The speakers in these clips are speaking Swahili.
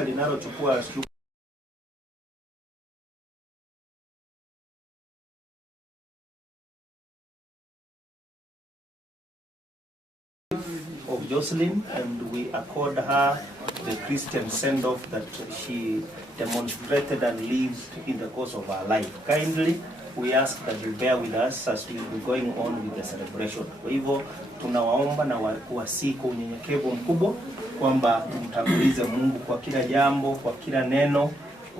linalochukua of Jocelyn, and we accord her the Christian send-off that she demonstrated and lived in the course of her life. Kindly, we ask that you bear with us as we be going on with the celebration. Kwa hivyo tunawaomba na kuwasihi kwa unyenyekevu mkubwa kwamba mtangulize Mungu kwa kila jambo, kwa kila neno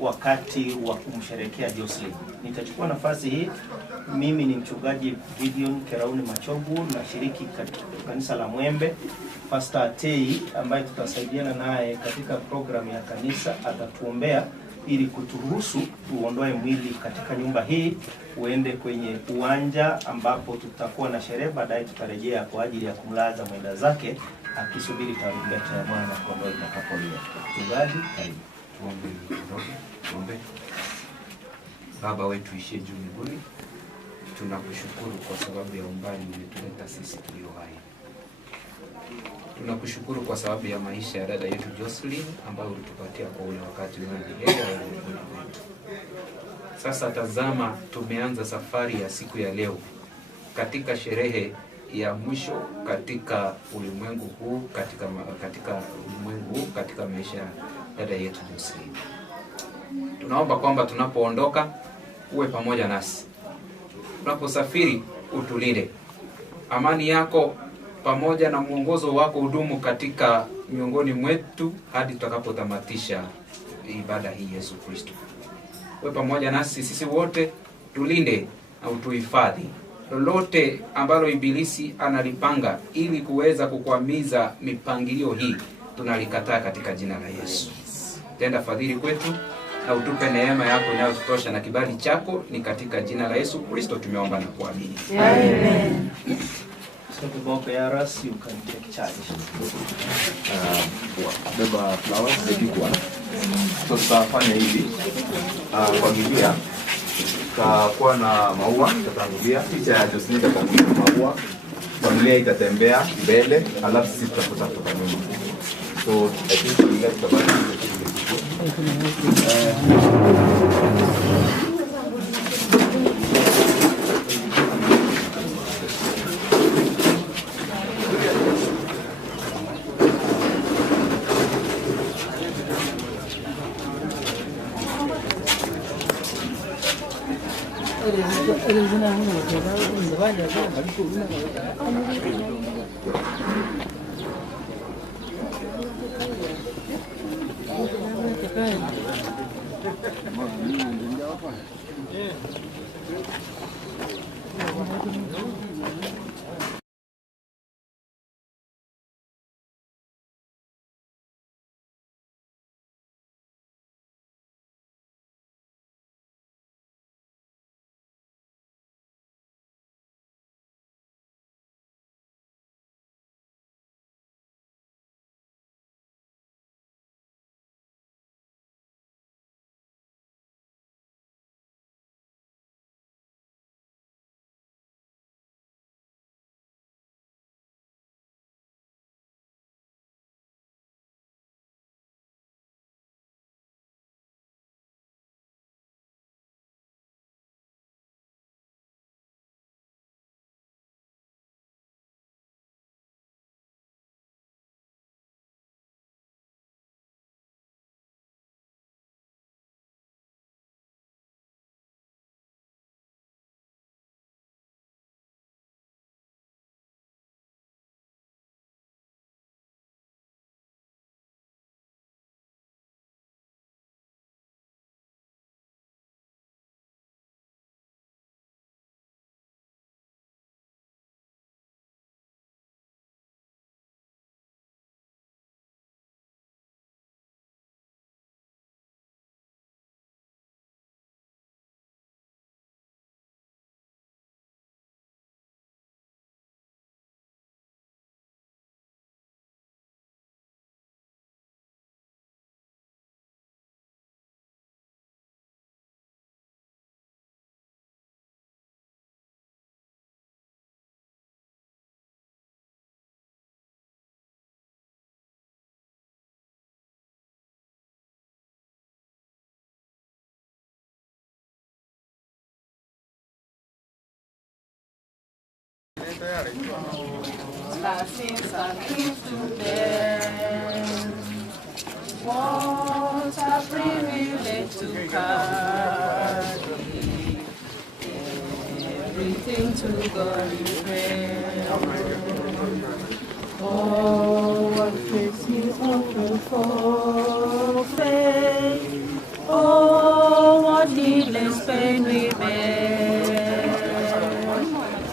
wakati wa kumsherehekea Jocelyn. Nitachukua nafasi hii. Mimi ni mchungaji Gideon Kerauni Machogu, na shiriki katika kanisa la Mwembe. Pastor Atei ambaye tutasaidiana naye katika programu ya kanisa atatuombea ili kuturuhusu tuondoe mwili katika nyumba hii uende kwenye uwanja ambapo tutakuwa na sherehe. Baadaye tutarejea kwa ajili ya kumlaza mwenda zake akisubiri tarumbeta ya Bwana kondoo itakapolia. Mchungaji, karibu. Tuombe. Baba wetu ishie juu mbinguni, tunakushukuru kwa sababu ya umbali umetuleta sisi tulio hai. Tunakushukuru kwa sababu ya maisha ya dada yetu Jocelyn ambayo ulitupatia kwa ule wakati unaoendelea wetu. Sasa tazama, tumeanza safari ya siku ya leo katika sherehe ya mwisho katika ulimwengu huu, katika maisha ya dada yetu Jocelyn. Tunaomba kwamba tunapoondoka uwe pamoja nasi. Tunaposafiri utulinde. Amani yako pamoja na mwongozo wako udumu katika miongoni mwetu hadi tutakapotamatisha ibada hii Yesu Kristo. Uwe pamoja nasi sisi wote, tulinde na utuhifadhi. Lolote ambalo ibilisi analipanga ili kuweza kukwamiza mipangilio hii, tunalikataa katika jina la Yesu. Tenda fadhili kwetu na utupe neema yako inayotutosha na kibali chako, ni katika jina la Yesu Kristo tumeomba na kuamini. Amen. So to go bearers, you can take charge. Beba flowers, the big one. So tutafanya hivi. Kwa Biblia tutakuwa na maua, tutatangulia picha ya Jocelyn, tutatangulia maua. Familia itatembea mbele, alafu sisi tutafuata kutoka nyuma. So I think we get the balance. What a privilege to carry everything to God in prayer. Oh, what makes me open for faith. Oh, what needless pain we bear.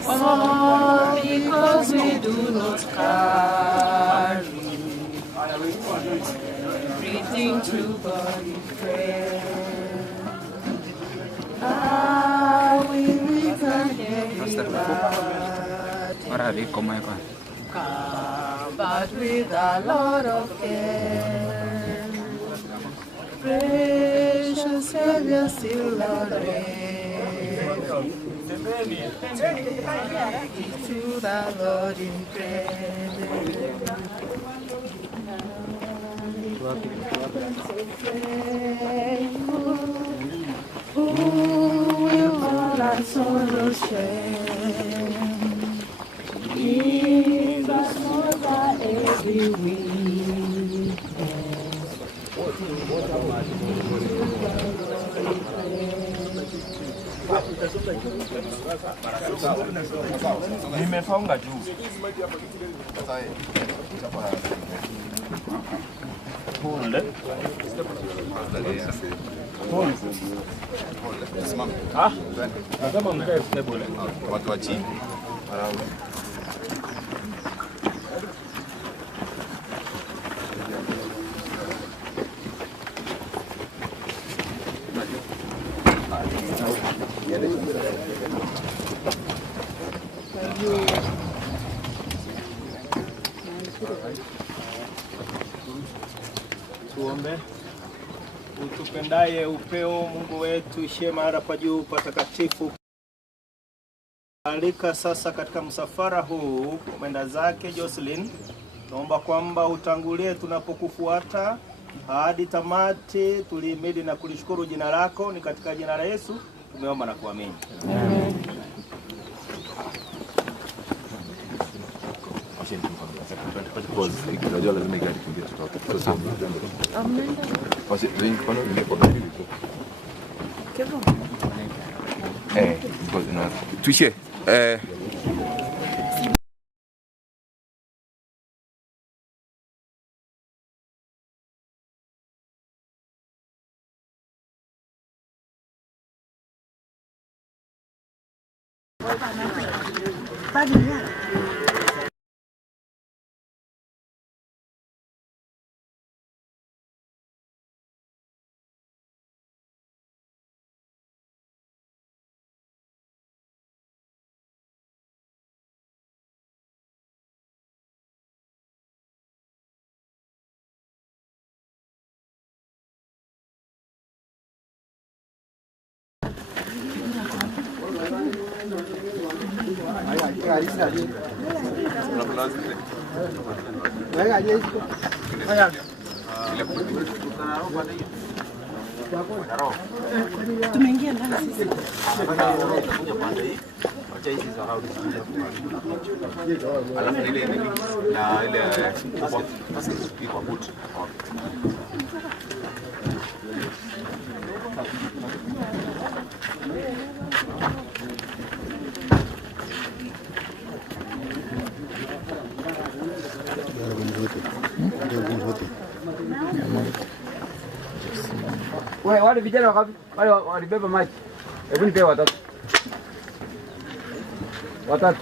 All because we do not carry everything to God in prayer. We can heavy come, but with a lot of care. Precious Savior, still Lord, to the Lord in prayer. Who will all our sorrows share? Jesus knows our every weakness. Nimefunga juu. Nasema mkae stable. Watu wa chini. Tuombe. Utupendaye upeo Mungu wetu, ishie mahali pa juu patakatifu. Alika sasa katika msafara huu mwenda zake Jocelyn, naomba kwamba utangulie tunapokufuata hadi tamati. Tulihimidi na kulishukuru jina lako, ni katika jina la Yesu tumeomba na kuamini. Amen. Unajua lazima gari kimbia tutoke. Tuishie. Tumeingia ndani sisi. Alafu ile na ile kwa boot. Wale vijana wale walibeba maji. Hebu nipe watatu. Watatu.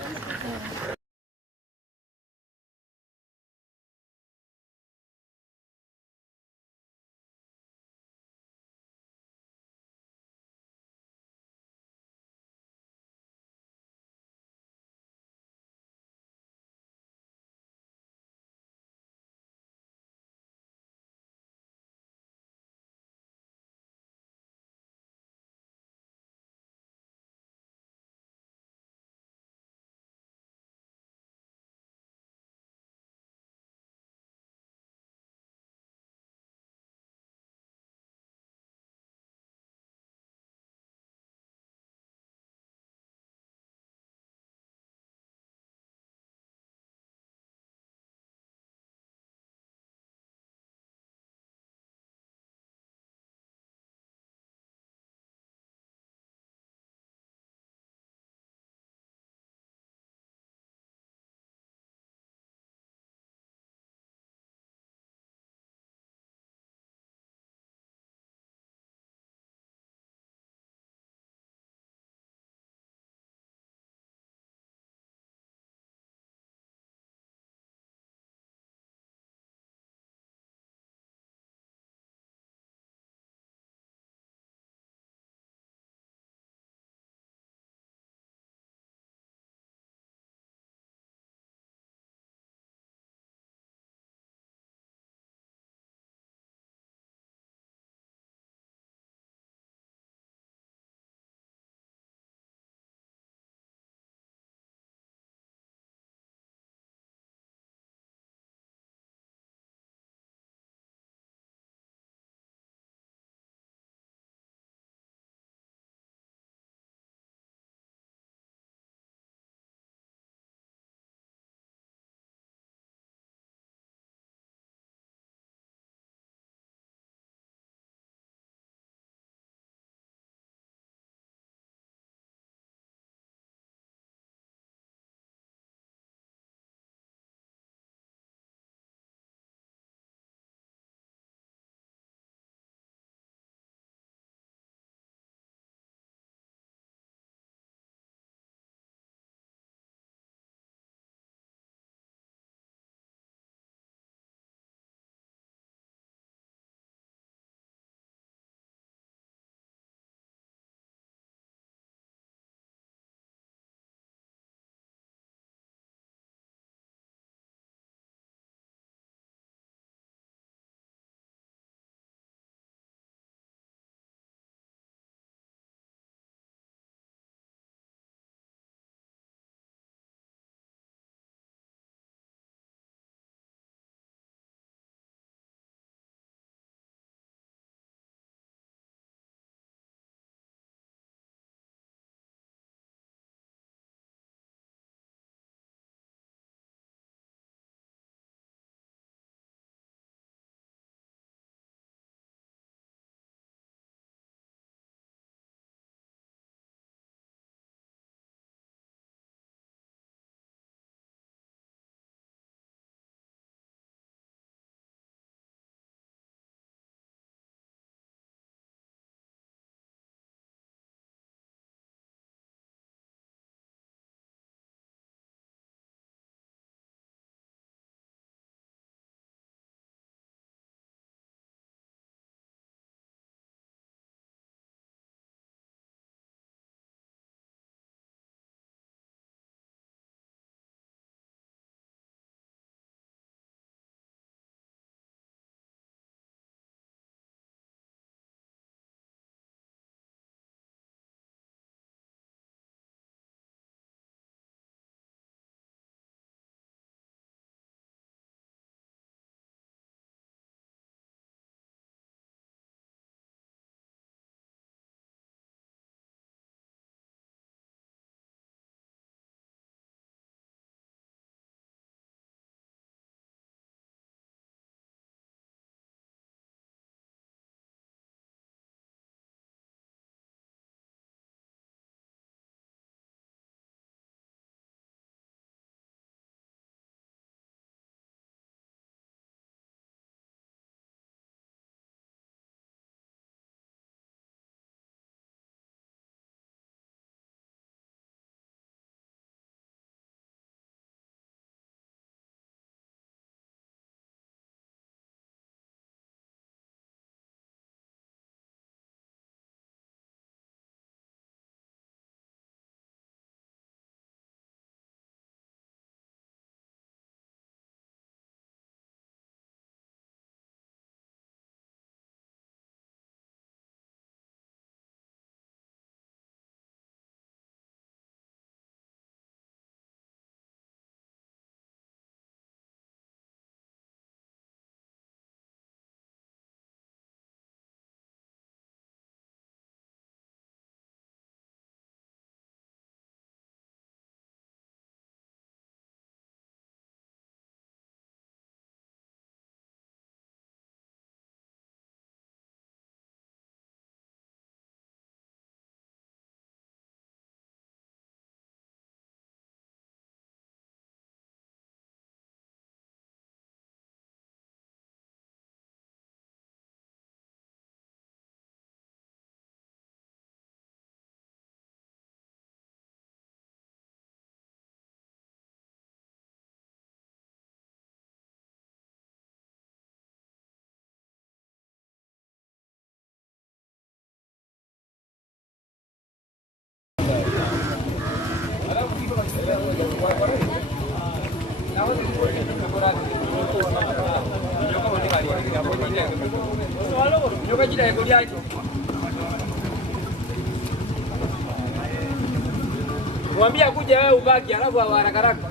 Mwambie kuja wewe ubaki alafu haraka haraka.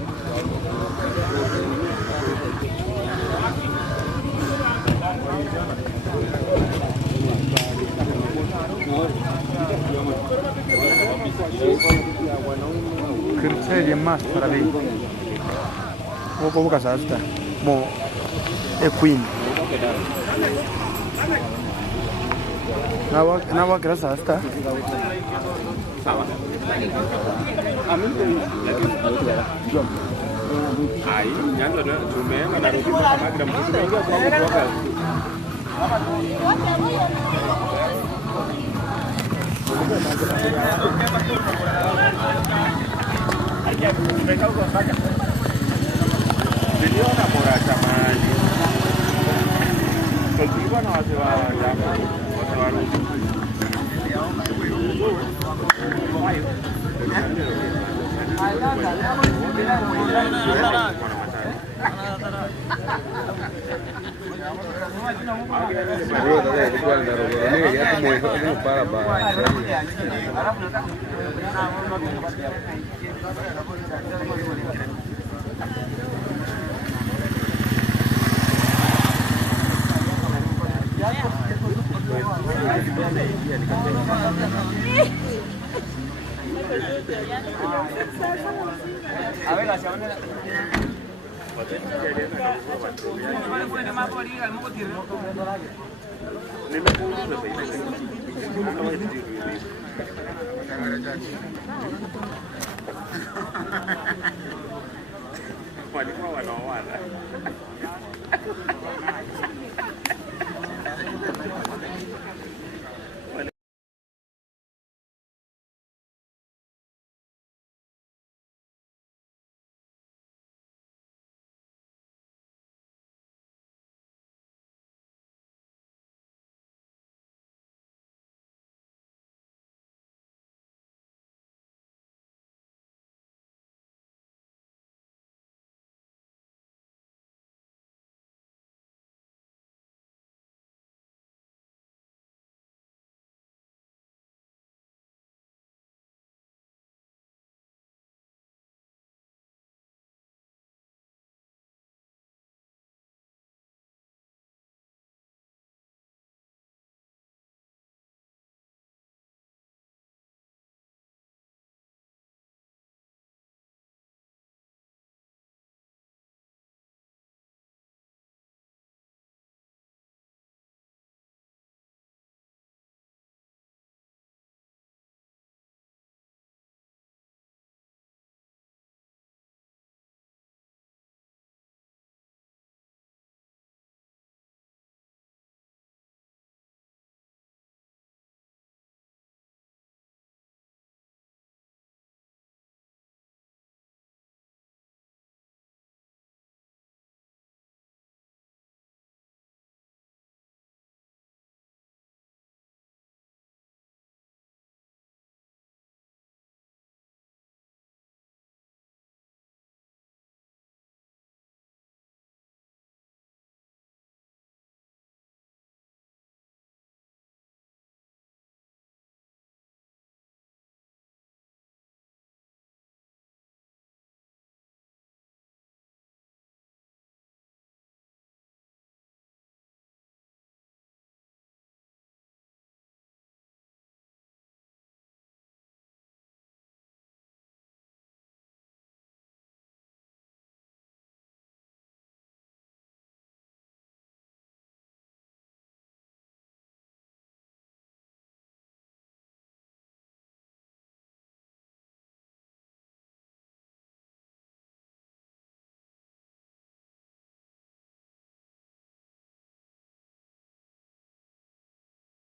Kerja mas para bem. Vou buscar esta. Mo é queen. Nawa kerasa esta. Sawa. Amin. Ai, nyanzo na tumeenda na rudi kama gram kutoka. Niliona bora jamani. Tulikuwa na watu wa jamaa, watu wa A ver, hacia dónde. walikuwa wanaoana.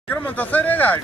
Quiero montar cereal.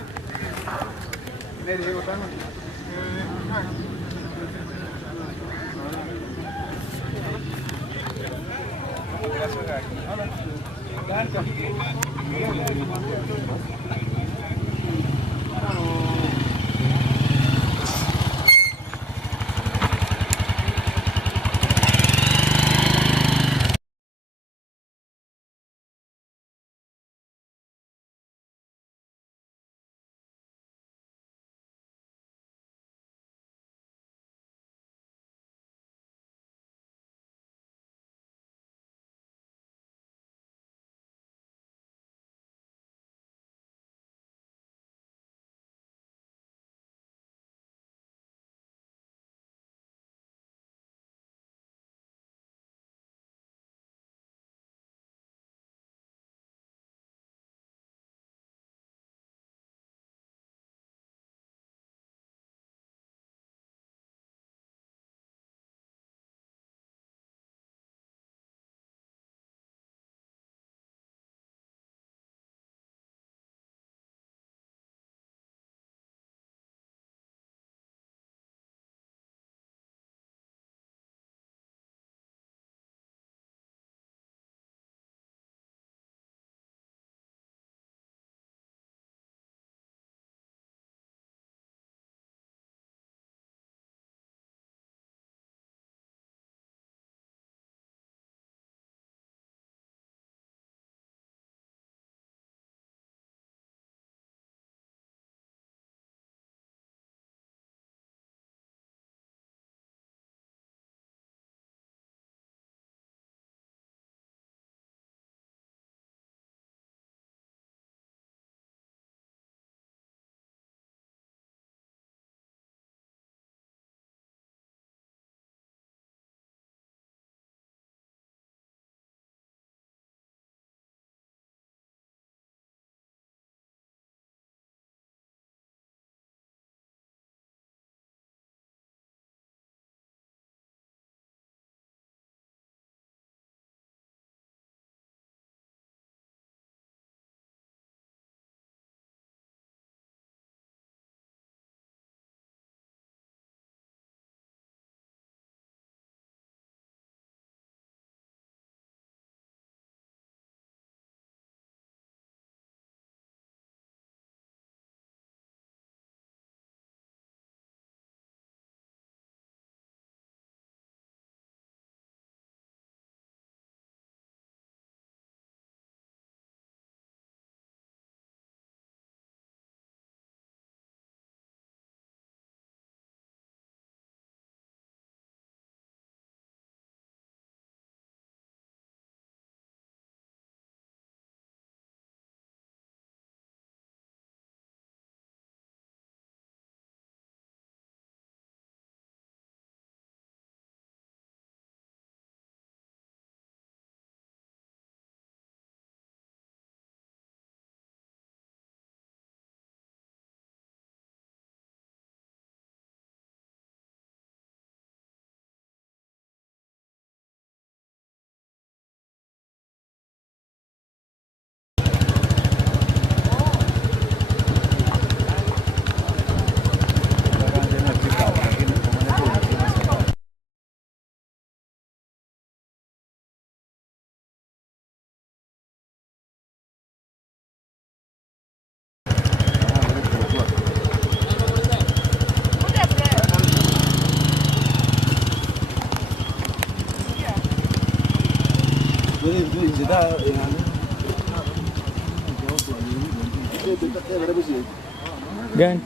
Gani?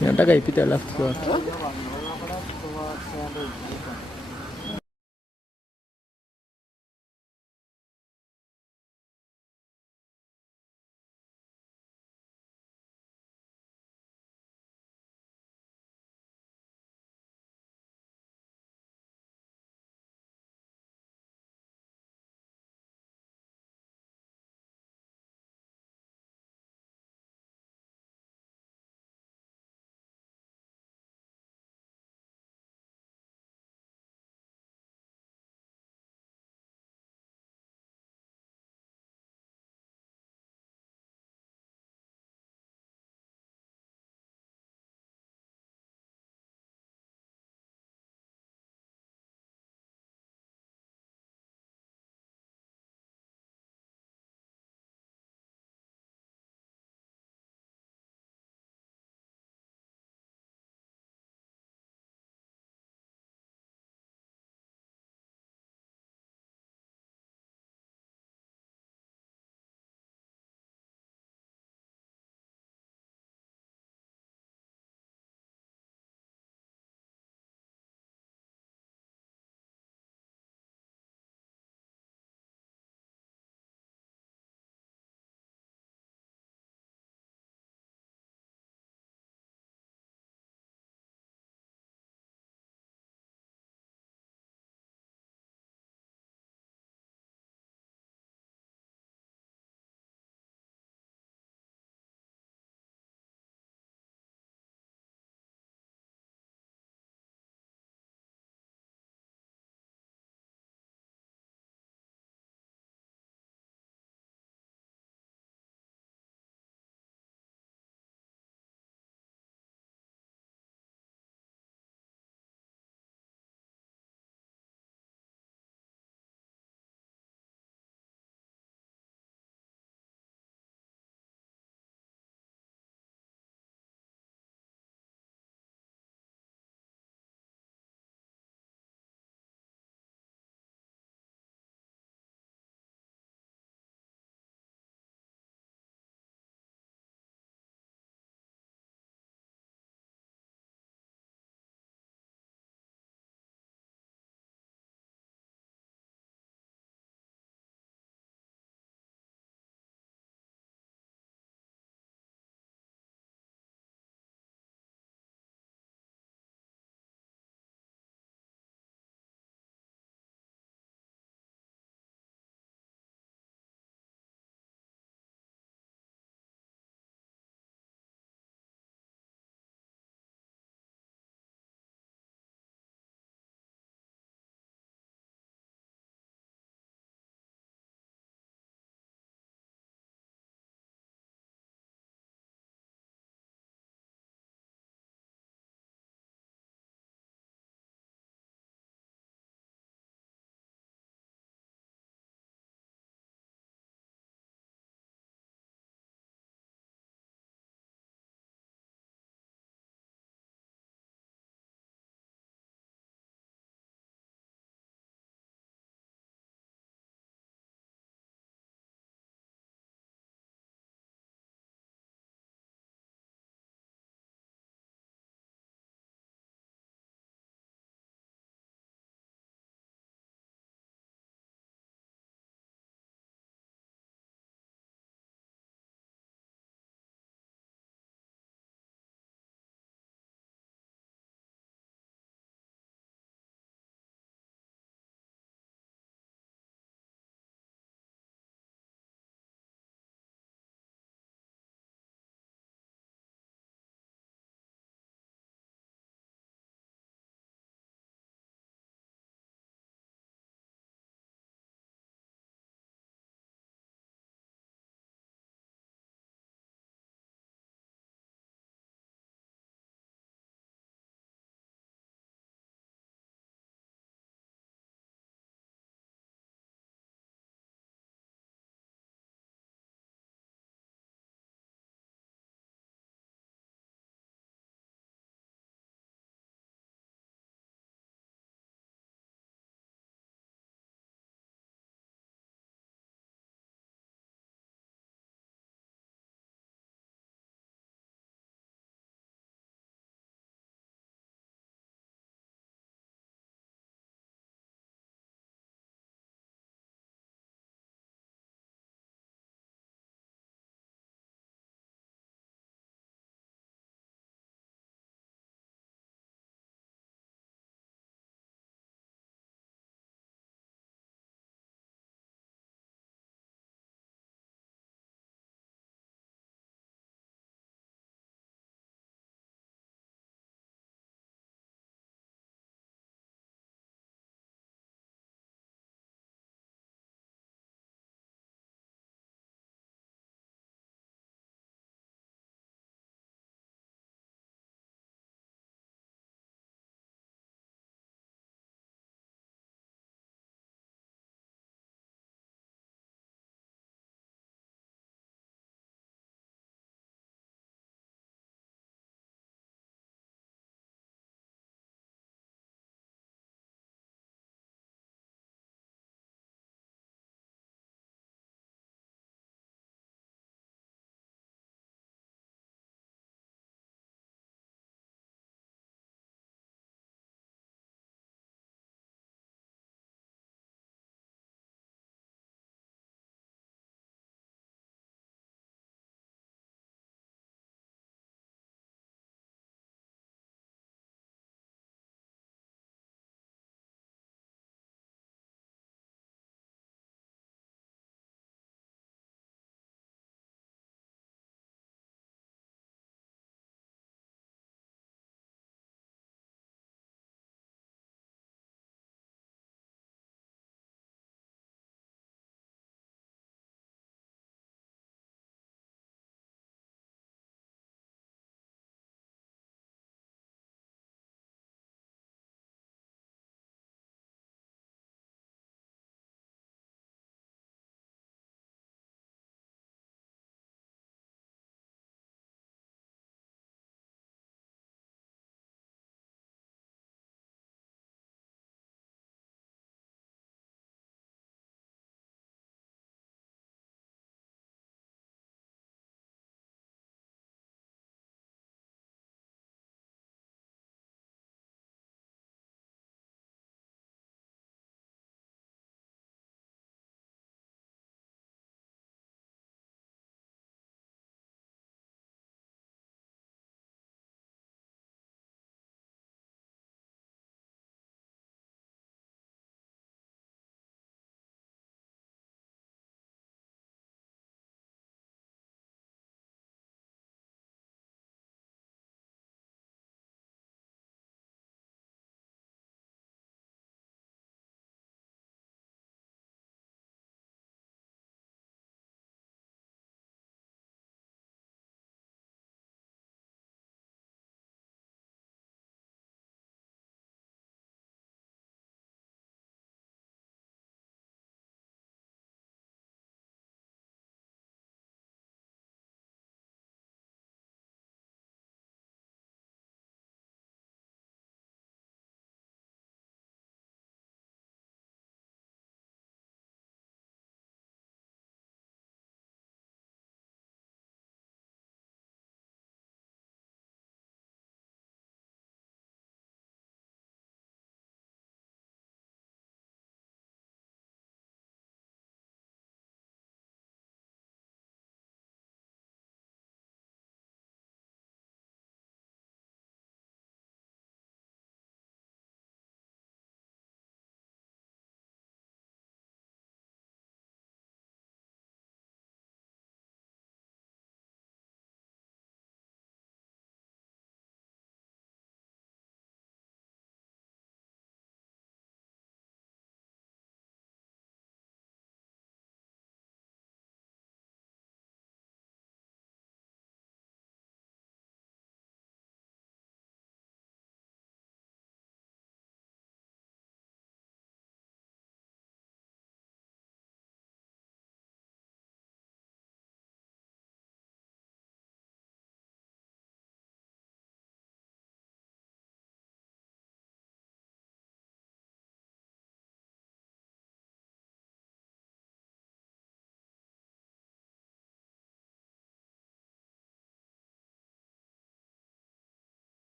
Nataka ipite left kwa.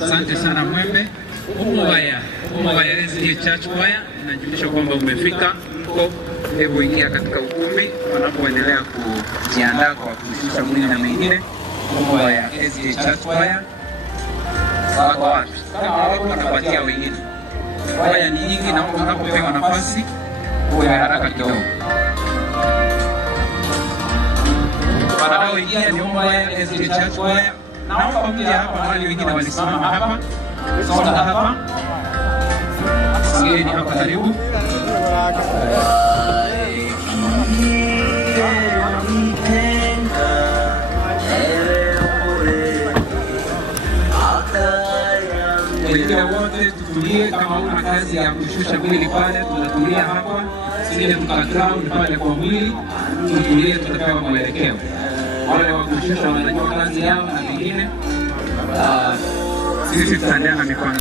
Asante sana Mwembe. Umugaya SDA Church Choir, najulisha kwamba umefika huko. Hebu ingia katika ukumbi wanapoendelea kujiandaa kwa kushusha mwili na mengine. Umugaya SDA Church Choir. Wako wapi? Kama wako wanapatia wengine. Choir ni nyingi, naomba unapopewa nafasi uwe haraka kidogo. Wanadao ingia ni Umugaya SDA Church Choir. Naomba mje hapa mahali wengine walisimama hapa. Songa hapa. Sigeni hapa karibu. Wengine wote tutulie, kama una kazi ya kushusha mwili pale, tunatulia hapa. Sije tukaground pale kwa mwili, tutulie, tutapewa mwelekeo. Wale wa kushusha wanajua kazi yao na wengine. Sisi tutaendelea na mikono.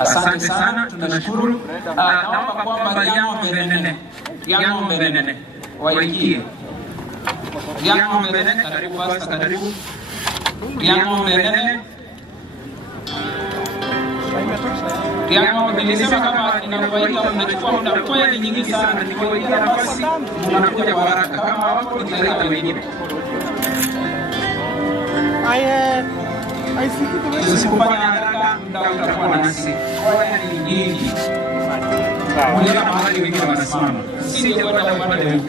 Asante sana, tunashukuru. Naomba kwamba Yango Mbenene waikie. Yango Mbenene, karibu basta, karibu. Yango Mbenene. Yango nilisema kama inakuwaita mnachukua muda kweli nyingi sana, nikiwaita nafasi mnakuja kwa haraka, kama wako nitaleta wengine. Usipofanya haraka muda utakuwa nasi. Haya ni nyingi. Kulia mahali wengine wanasimama. Sisi kwenda upande huu.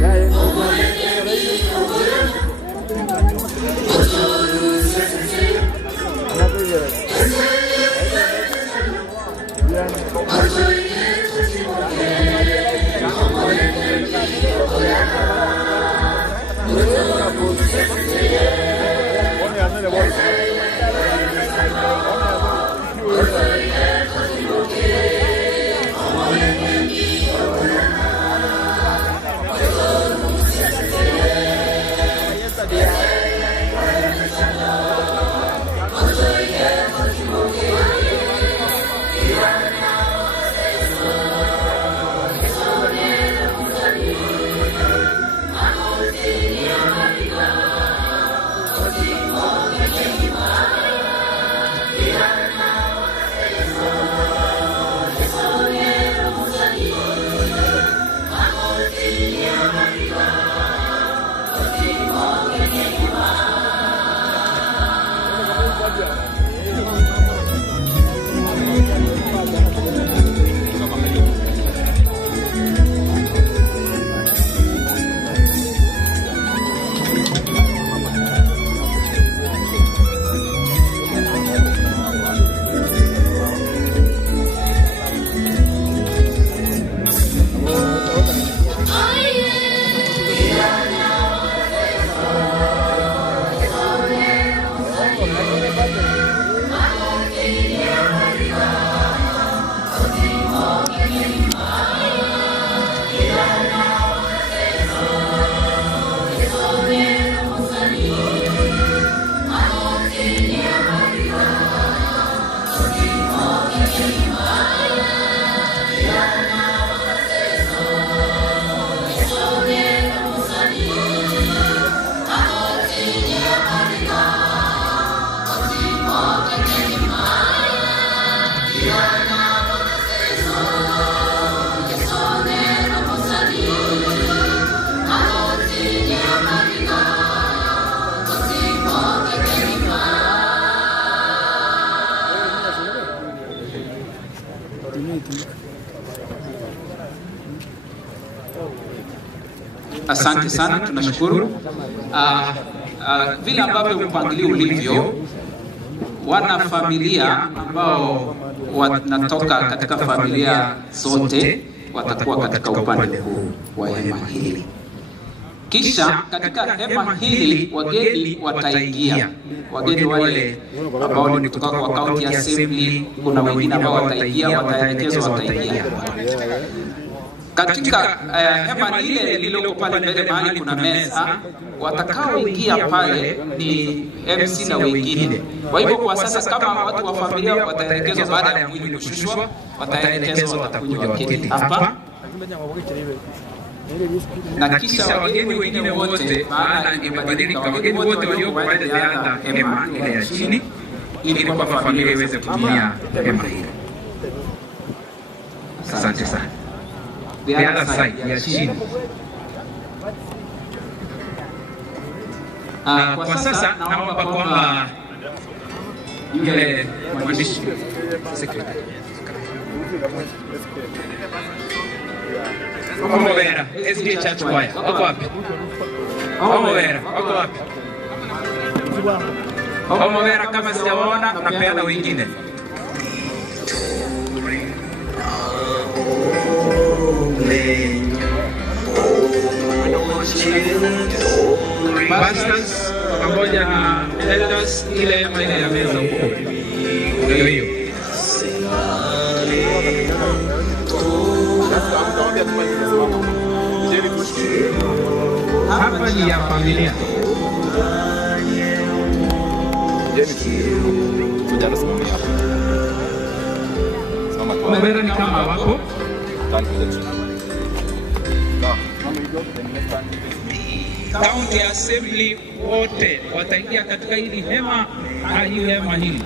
Bye. Asante sana, tunashukuru. Vile ambavyo mpangilio ulivyo, wana familia ambao wanatoka katika familia zote watakuwa katika upande huu wa hema hili. Kisha katika hema hili wageni wataingia. Wageni wale ambao ni kutoka kwa county assembly, kuna wengine ambao wataingia, wataelekezwa wataingia. Katika hema lile lililo pale mbele mahali kuna meza, watakaoingia pale ni MC na wengine. Kwa hivyo kwa sasa kama watu wa familia wataelekezwa baada ya mwili kushushwa, wataelekezwa watakuja waketi hapa. Na kisha wageni wengine wote, maana imebadilika, wageni wote walioko pale ziada hema ile ya chini, ili kwa familia iweze kutumia hema hili. Asante sana. The other side ya chini. Kwa sasa naomba kwamba yule mwandishi secretary Omobera, SDA Church Choir, wako wapi? Omobera, wako wapi? Omobera, kama sijawaona napeana wengine. Pastors pamoja na elders, ile maeneo ya meza huko. Ndio hiyo. Hapa ni ya familia. Mbele ni kama wako. County Assembly wote wataingia katika hili hema, hii hema hili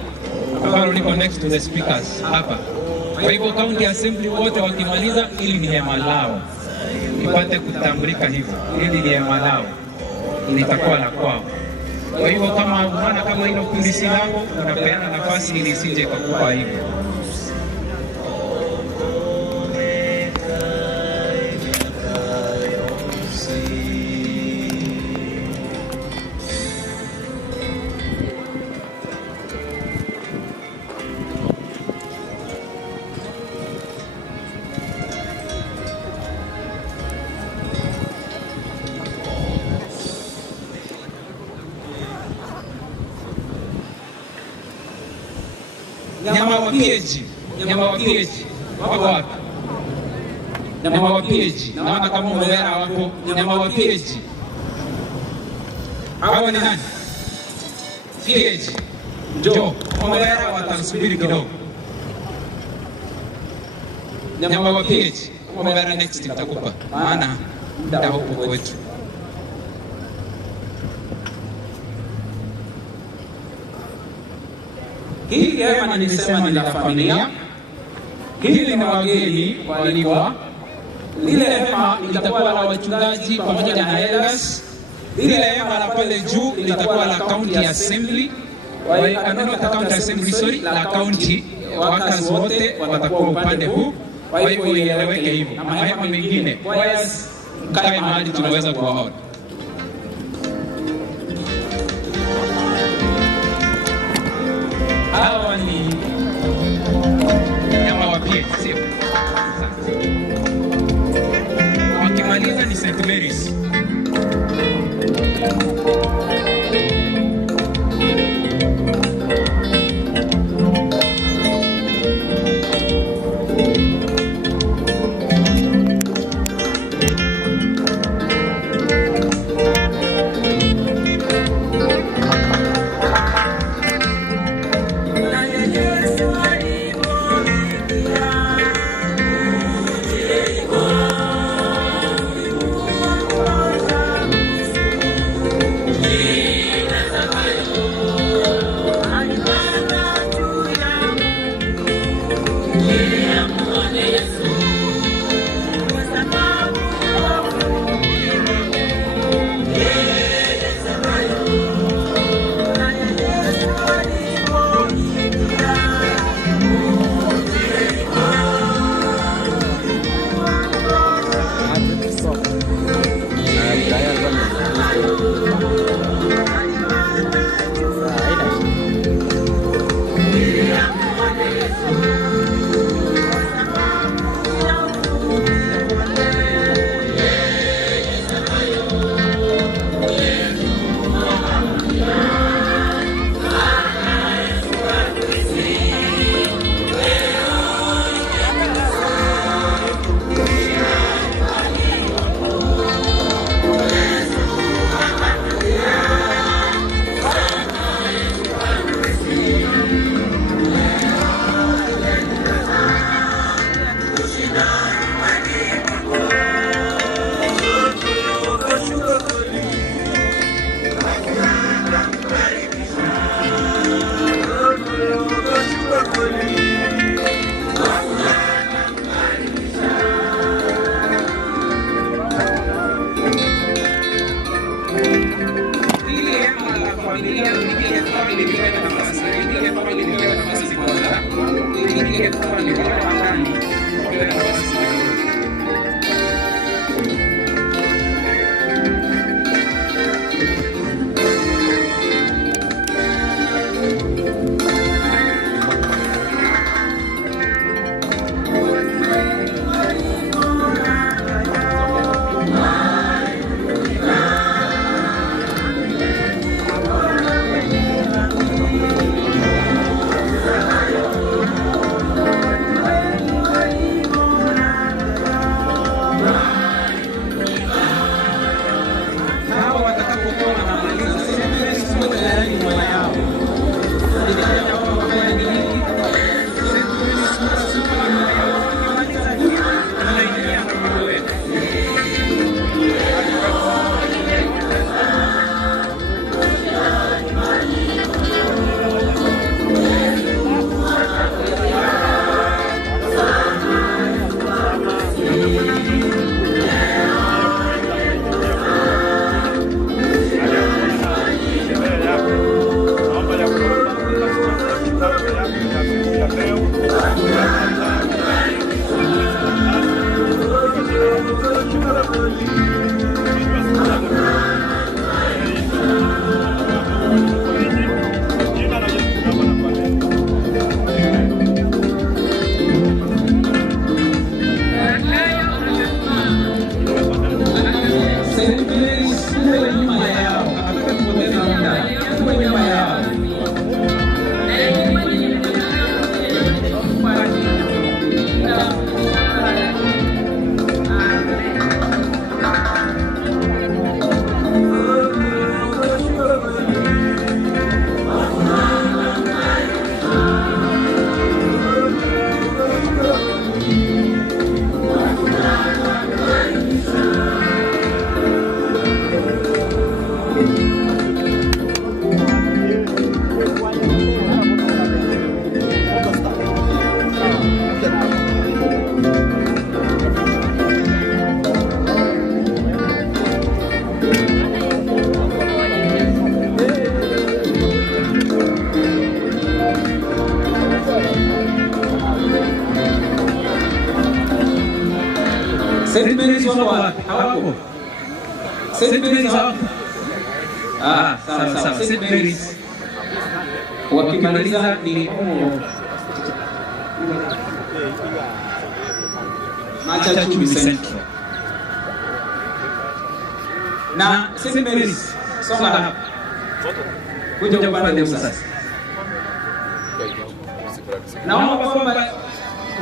ambalo liko next to the speakers hapa. Kwa hivyo County Assembly wote wakimaliza, hili ni hema lao, ipate kutambulika hivyo, hili ni hema lao, litakuwa la kwao. Kwa hivyo kama unaona kama hilo kundi si lako, unapeana nafasi ili isije kukupa hivyo. Nyama wa PH, nyama wa PH, wako wapi? Nyama wa PH, naona kama Omobera wapo. Nyama wa PH, hawa ni nani? PH, njoo. Omobera watasubiri kidogo. Nyama wa PH, Omobera next nitakupa, maana muda huko kwetu. Hili hema nilisema ni la familia, hili ni wageni walikuwa. Lile hema litakuwa la wachungaji pamoja na elders. Lile hema la pale juu litakuwa la County Assembly. County Assembly, sorry, la county workers wote watakuwa upande huu. Kwa hivyo ieleweke hivyo. Na mahema mengine, kae mahali tunaweza kuwaona. Hawa ni nyama wa PH, sio? Wakimaliza ni St. Mary's. St. Mary's wako wapi? Hawapo. St. Mary's hawapo. Sawa. St. Mary's wakimaliza ni Machachu Central. Na St. Mary's songa hapa. Kuja upande sasa. Naomba kwamba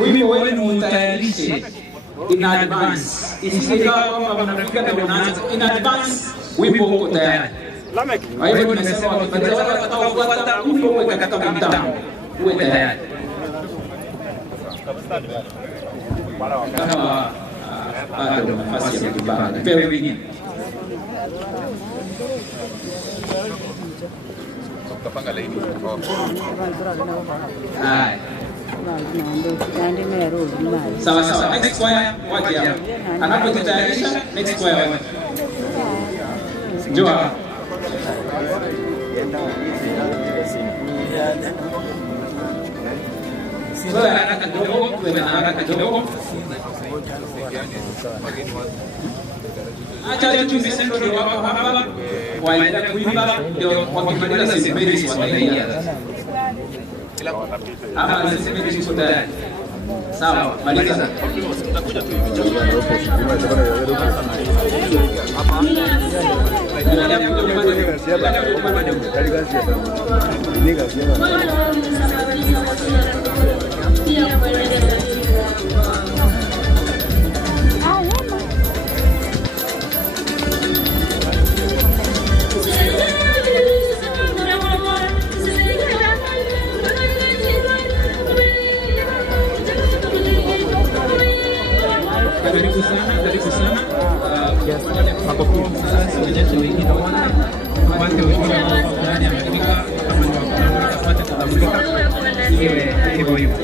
wimbo wenu mtayarishe in advance. Isifika kwamba mnafika ndio mnaanza in advance, wimbo uko tayari. Kwa hivyo tunasema wakipata watakaofuata wimbo uwe katika mtambo, uwe tayari. Kama bado nafasi ya kibali, pewe wengine. Tutapanga laini. Hai. Sawa. Next choir waje hapa. Anapojitayarisha next choir waje. Njoo hapa. Wewe haraka kidogo. Acha tu visendo ndio hapa. Waenda kuimba ndio wakimaliza St. Mary's wataingia. Hapa St. Mary's iko tayari. Sawa, maliza. Karibu sana. Makofi sasa wenyewe wengine wana wake wengine ndani ya Amerika kama ni wapata kutambulika iwe hivyo.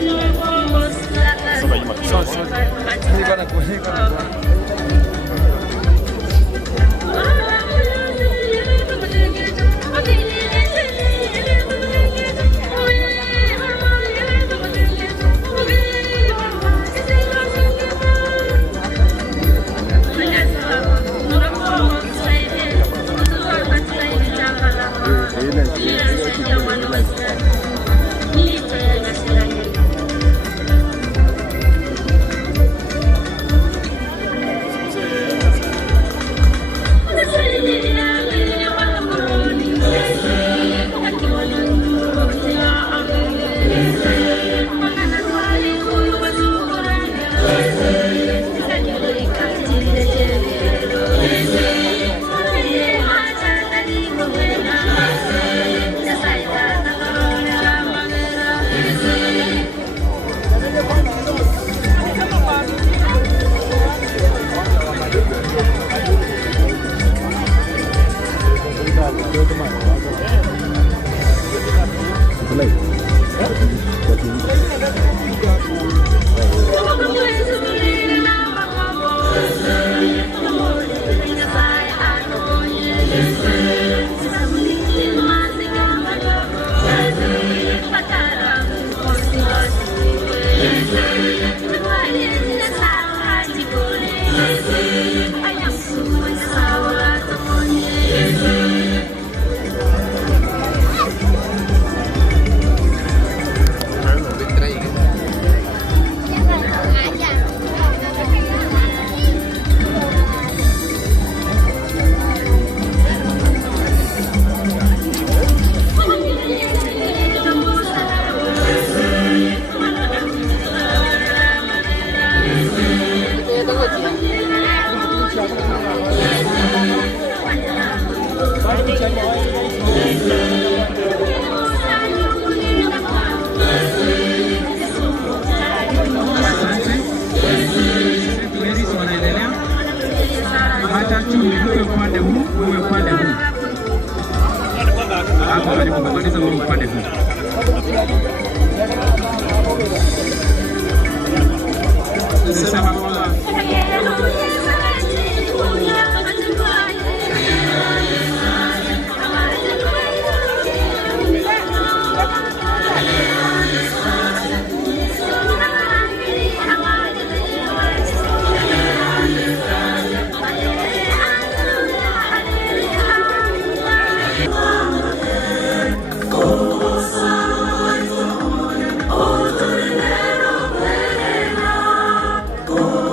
Oh,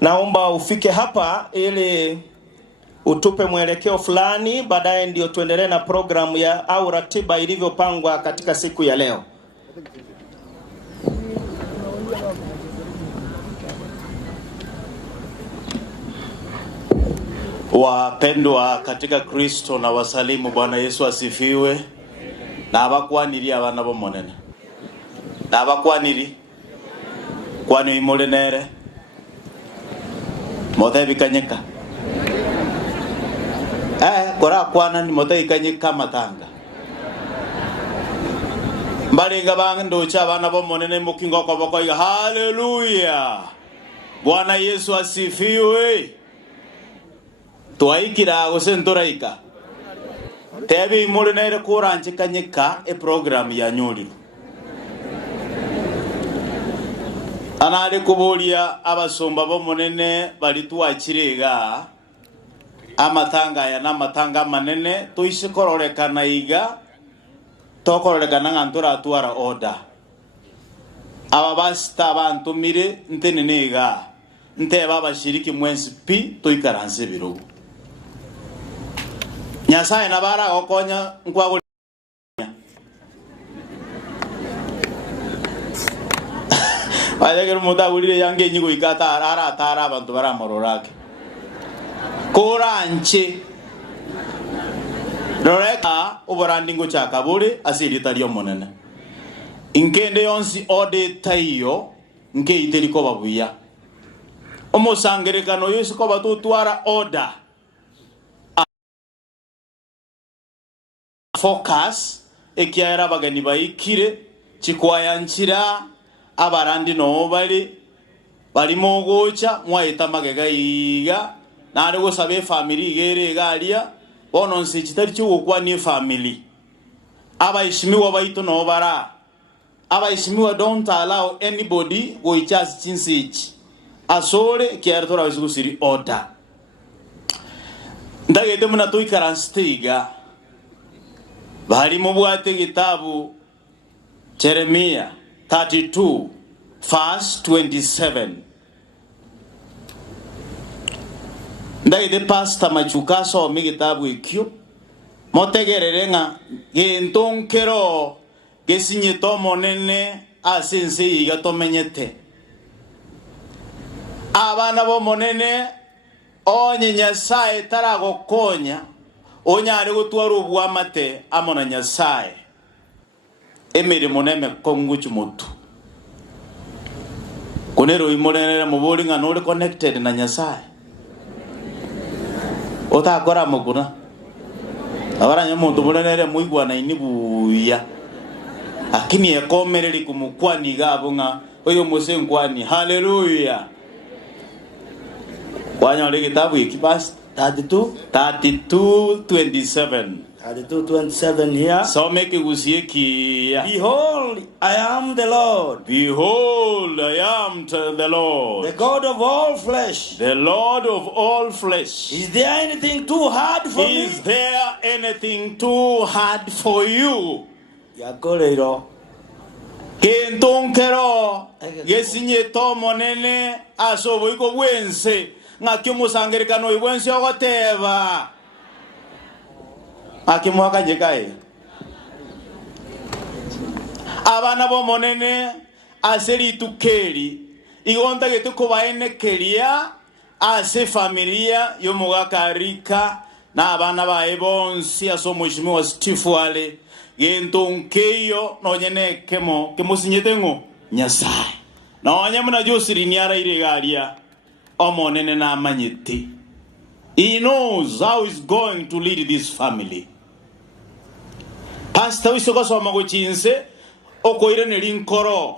Naomba ufike hapa ili utupe mwelekeo fulani, baadaye ndio tuendelee na programu ya au ratiba ilivyopangwa katika siku ya leo. Wapendwa katika Kristo na wasalimu. Bwana Yesu asifiwe. Na abakwaniri abana bomonene. Na abakwaniri kwani imolenere mothebi kanyeka kora kwana ni mothebi kanyeka matanga mbalinga bange ndocha abana bomonene mukingo koboko iga. Haleluya. Bwana Yesu asifiwe. Twaikira gosentoraika tebi imolenere kuranje kanyeka program ya nyuriru anali kubulia abasumba bomonene bali tuachiriga amatanga ya namatanga manene tuishikororekana iga tokororekana ngantura atwara order aba basta abantu mire nteneniga nte baba shiriki mwensi pi tuikaranse birugu Nyasaye nabara okonya nkwa Ayagero muda ulire yange nyigo ikata ara abantu baramororake koranche roreka ubarandingo chakaburi asiri tario monene inkende yonsi ode tayo nke iteri ko babuya omusangerekano yosi ko batutwara order focus ekiara bagani bayikire chikwayanchira abarandi no bali mogocha mwaita magega iga nare go sabe family gere galia bono nsi chitari chugukwa ni family abaishimiwa baito no bara abaishimiwa don't allow anybody go ichas chinsichi asore kiara tora bisugusiri order ndagete muna tuikaranstiga bali mubwate gitabu Jeremiah 32 verse 27 ndagete pastor machuka so mi gitabu ikyo motegerere nga gentonkero gesinyito monene asense iga tomenyete abana bo monene onye Nyasaye taragokonya onyare gutwara ubwamate amona Nyasaye emirimo neme konguchu mutu konero imonere mubori nga nore connected na Nyasaye otakora muguna abaranya muntu munenere muigwana inibuya akini yakomereri kumukwani gabo nga oyo musenkwani haleluya kwanya ole kitabu iki basi 32:27 here. So make behold, I am the Lord. Behold, I am the Lord. The God of all flesh. The Lord of all flesh. Is there anything too hard for me? Is there anything too hard for you? Yakolero. Kentonkero. Yesinye tomo nene asobo iko wense. Ngakyo musangerikano ibwense ogoteba akimwaka jekai abana bo monene aseri tukeri igonta getuko baene keria ase familia yomugakarika na abana bae bonsi aso mushimiwa stifwale gentonkeyo nonyene kemusinyetengo Nyasaye nonye muna josiri niara iregaria omonene na amanyete. He knows how he's going to lead this family. Pastor wisoko soma gochinse okoire nelinkoro.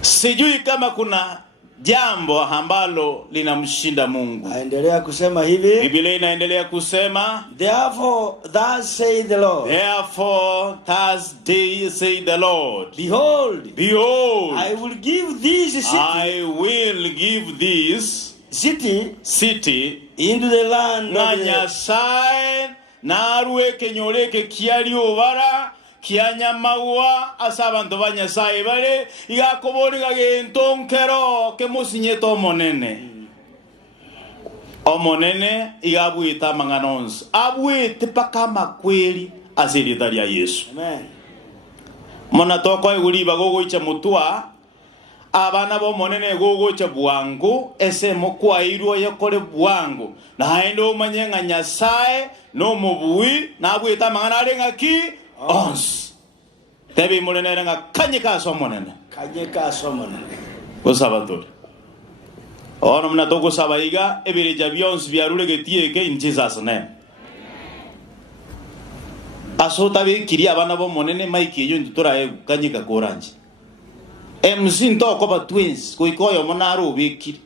Sijui kama kuna jambo ambalo linamshinda Mungu. Aendelea kusema hivi. Biblia inaendelea kusema, therefore thus say the Lord. Therefore thus say the Lord. Behold, I will give this city. I will give this city into the land of Nyasaye narwe kenyoreke kiali obara kianyamawa asabantu banyasaye bale igakoboriga gentonkero kemusinyeto monene omonene igabwita manganons abwite paka makweli aziritaria Yesu. Amen. Mona toko iguriba gogoicha mutwa abana bo monene gogocha bwangu ese mokwairwo yakore bwangu na haendo manyenga Nyasaye no mubui na abwita mangana arenga ki ons tebi monene nga kanyeka so monene osabato ono mna toko sabaiga ebirija byons byarulege in Jesus name. Asota be kiri abana bo monene maiki yo ntutora kanyeka koranji emsin to ko ba twins ko ikoyo monaro be kiri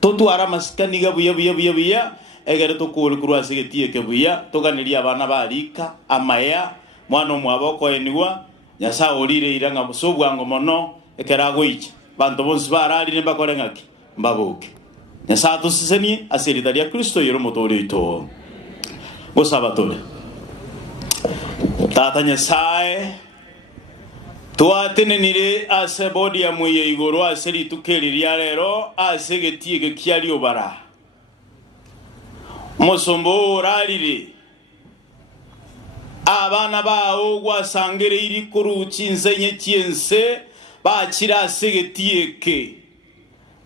totu ara maskani ga buya egere to kuru asige ke buya toganiria abana barika amaya mwana mwaboko enigwa Nyasaye olire iranga musobwango mono ekerago iki bantu bonsi barali ne bakore ngaki mbabuke Nyasaye tusiseni asiritaria Kristo yero motore ito gosabatole tata Nyasaye tuatenenire ase body ya muye igoro aseri tukeriria rero asegetie ke kiali obara musombo oralire abana bawo gwasangere iri kuruchi nsenye chiense bachira asegetieke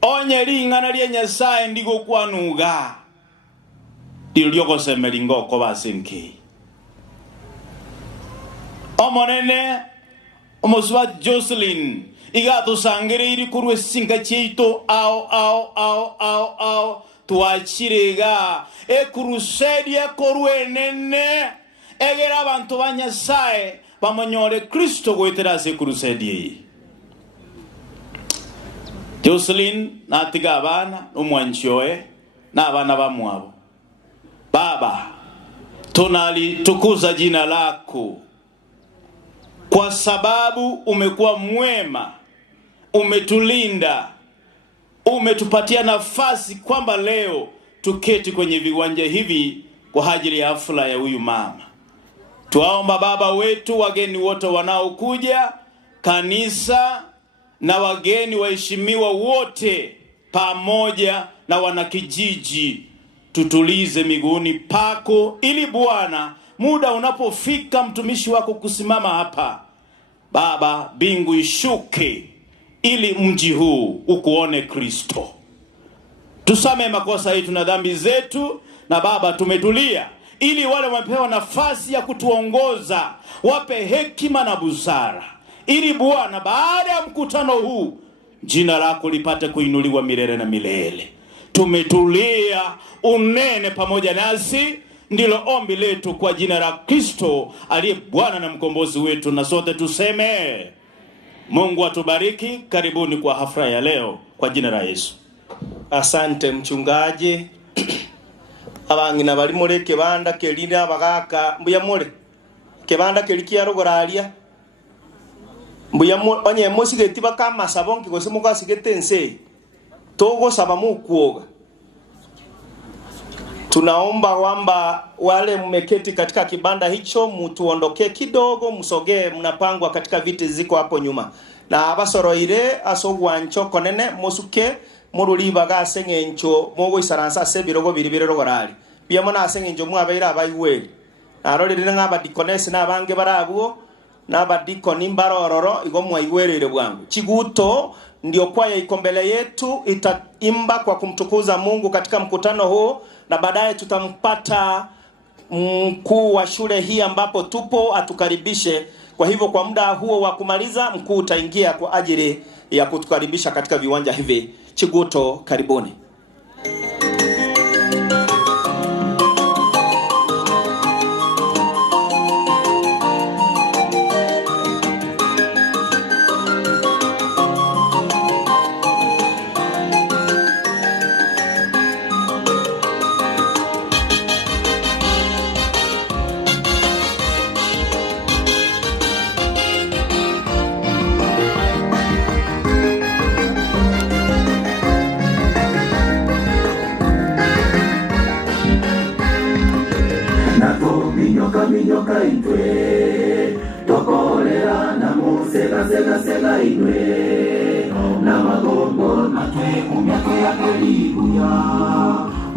onye ringana lya Nyasaye ndigo kwanuga dilyo kosemeringo ko basenke omonene omoswa Jocelyn igato sangere iri kurwe singa cheito ao tuachirega crusade korwe nene egera abantu banyasaye bamonyore Kristo gwetera se crusade. Jocelyn natiga abana umwanchoe na abana bamwabo. Baba, tunali tukuza jina lako kwa sababu umekuwa mwema, umetulinda, umetupatia nafasi kwamba leo tuketi kwenye viwanja hivi kwa ajili ya hafla ya huyu mama. Tuwaomba Baba wetu, wageni wote wanaokuja, kanisa na wageni waheshimiwa wote pamoja na wanakijiji, tutulize miguuni pako ili Bwana muda unapofika mtumishi wako kusimama hapa, Baba, bingu ishuke ili mji huu ukuone Kristo. Tusame makosa yetu na dhambi zetu, na Baba tumetulia ili wale wamepewa nafasi ya kutuongoza wape hekima na busara, ili Bwana baada ya mkutano huu jina lako lipate kuinuliwa milele na milele. Tumetulia, unene pamoja nasi, ndilo ombi letu kwa jina la Kristo aliye Bwana na mkombozi wetu, na sote tuseme Mungu atubariki. Karibuni kwa hafla ya leo kwa jina la Yesu. Asante mchungaji. Abangina bali muri kibanda kelira bagaka mbuya muri kibanda kelikia rogoralia mbuya onye mosigeti bakama sabonki gose mukasigete nse togo sabamu kuoga. Tunaomba kwamba wale mmeketi katika kibanda hicho mutuondoke kidogo, msogee, mnapangwa katika viti ziko hapo nyuma. Na abasoroire asogwancho konene mosuke mururiba gasengencho mogo isaransa sebirogo biribire rogorali. Bia mona asengencho mwabaira abayiweli. Na rorire ngaba dikonesi na bange barabuo na badikoni mbarororo igomwa iwerere bwangu. Chiguto ndio kwaya iko mbele yetu, itaimba kwa kumtukuza Mungu katika mkutano huu, na baadaye tutampata mkuu wa shule hii ambapo tupo atukaribishe. Kwa hivyo kwa muda huo wa kumaliza, mkuu utaingia kwa ajili ya kutukaribisha katika viwanja hivi. Chiguto, karibuni. Minyoka itwe tokolera na musega sega itwe na magombo matwe kumyake ya kelibuya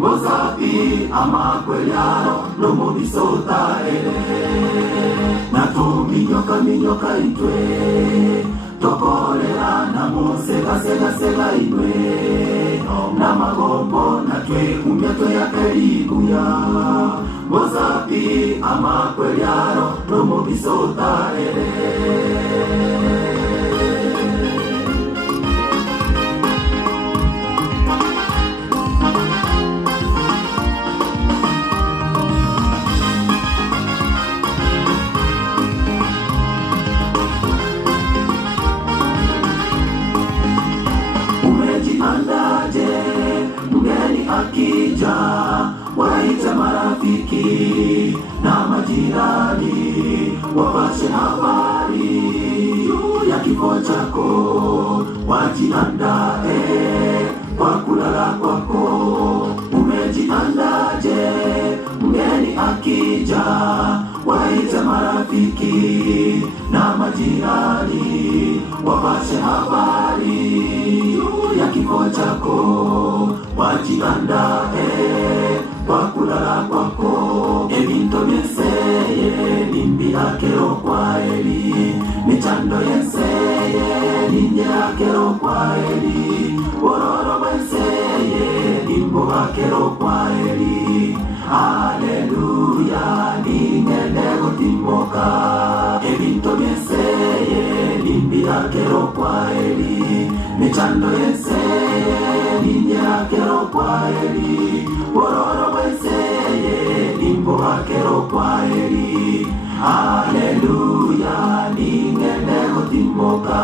mosapi amakwelyaro no mobisota na to minyoka itwe tokolera na musega sega itwe na magombo natwe kumyake ya kelibuya mosapi amakwelyaro no mobisota umejiandaje mgeni akija, waita marafiki na majirani wapashe habari juu ya kifo chako, wajiandae kwa kulala kwako. Umejiandaje mgeni akija, waita marafiki na majirani wapashe habari juu ya kifo chako, wajiandae kwa kulala kwako. Ebinto byenseye nimbi akero kwa eli, michando yenseye ninye akero kwa eli, wororo bwenseye nimbo akero kwa eli. Haleluya, ningende gotimboka. Ebinto michando yese ninya kero kwaeri bororo wese nimbo kero kwaeri haleluya ningende gotimboka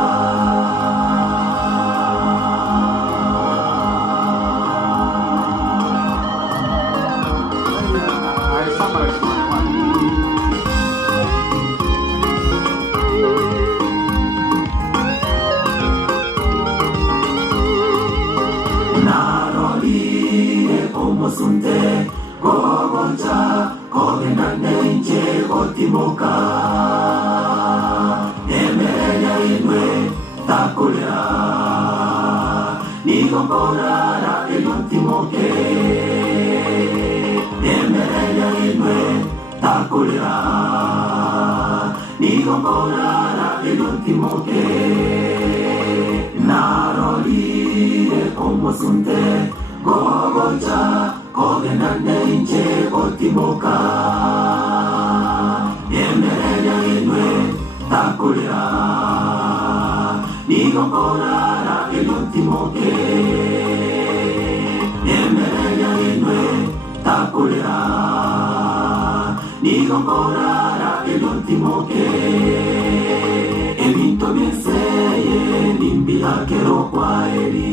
sunte gogoncha kogena nenje gotimoka emereya inwe takulera nigomborara elotimoke emereya inwe takulera nigomborara elotimoke narolire como sunte gogoncha kogena nenje gotimoka emereya inwe takulera nigomborara elotimoke emereya inwe takulera nigomborara elotimoke ebinto byenseye limbira kero kwaeri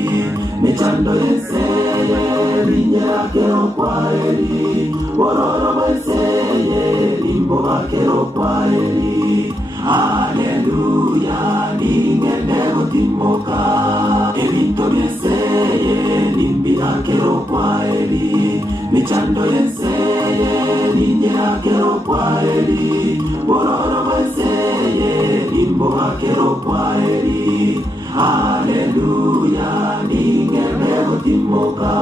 michando yeseye linya kero kwaeri bororo weseye limbo kero kwaeri haleluya ningende gotimoka ebinto byeseye limbira kero kwaeri michando yeseye linya kero kwaeri bororo weseye limbo kero kwaeri haleluya ningende gotimoka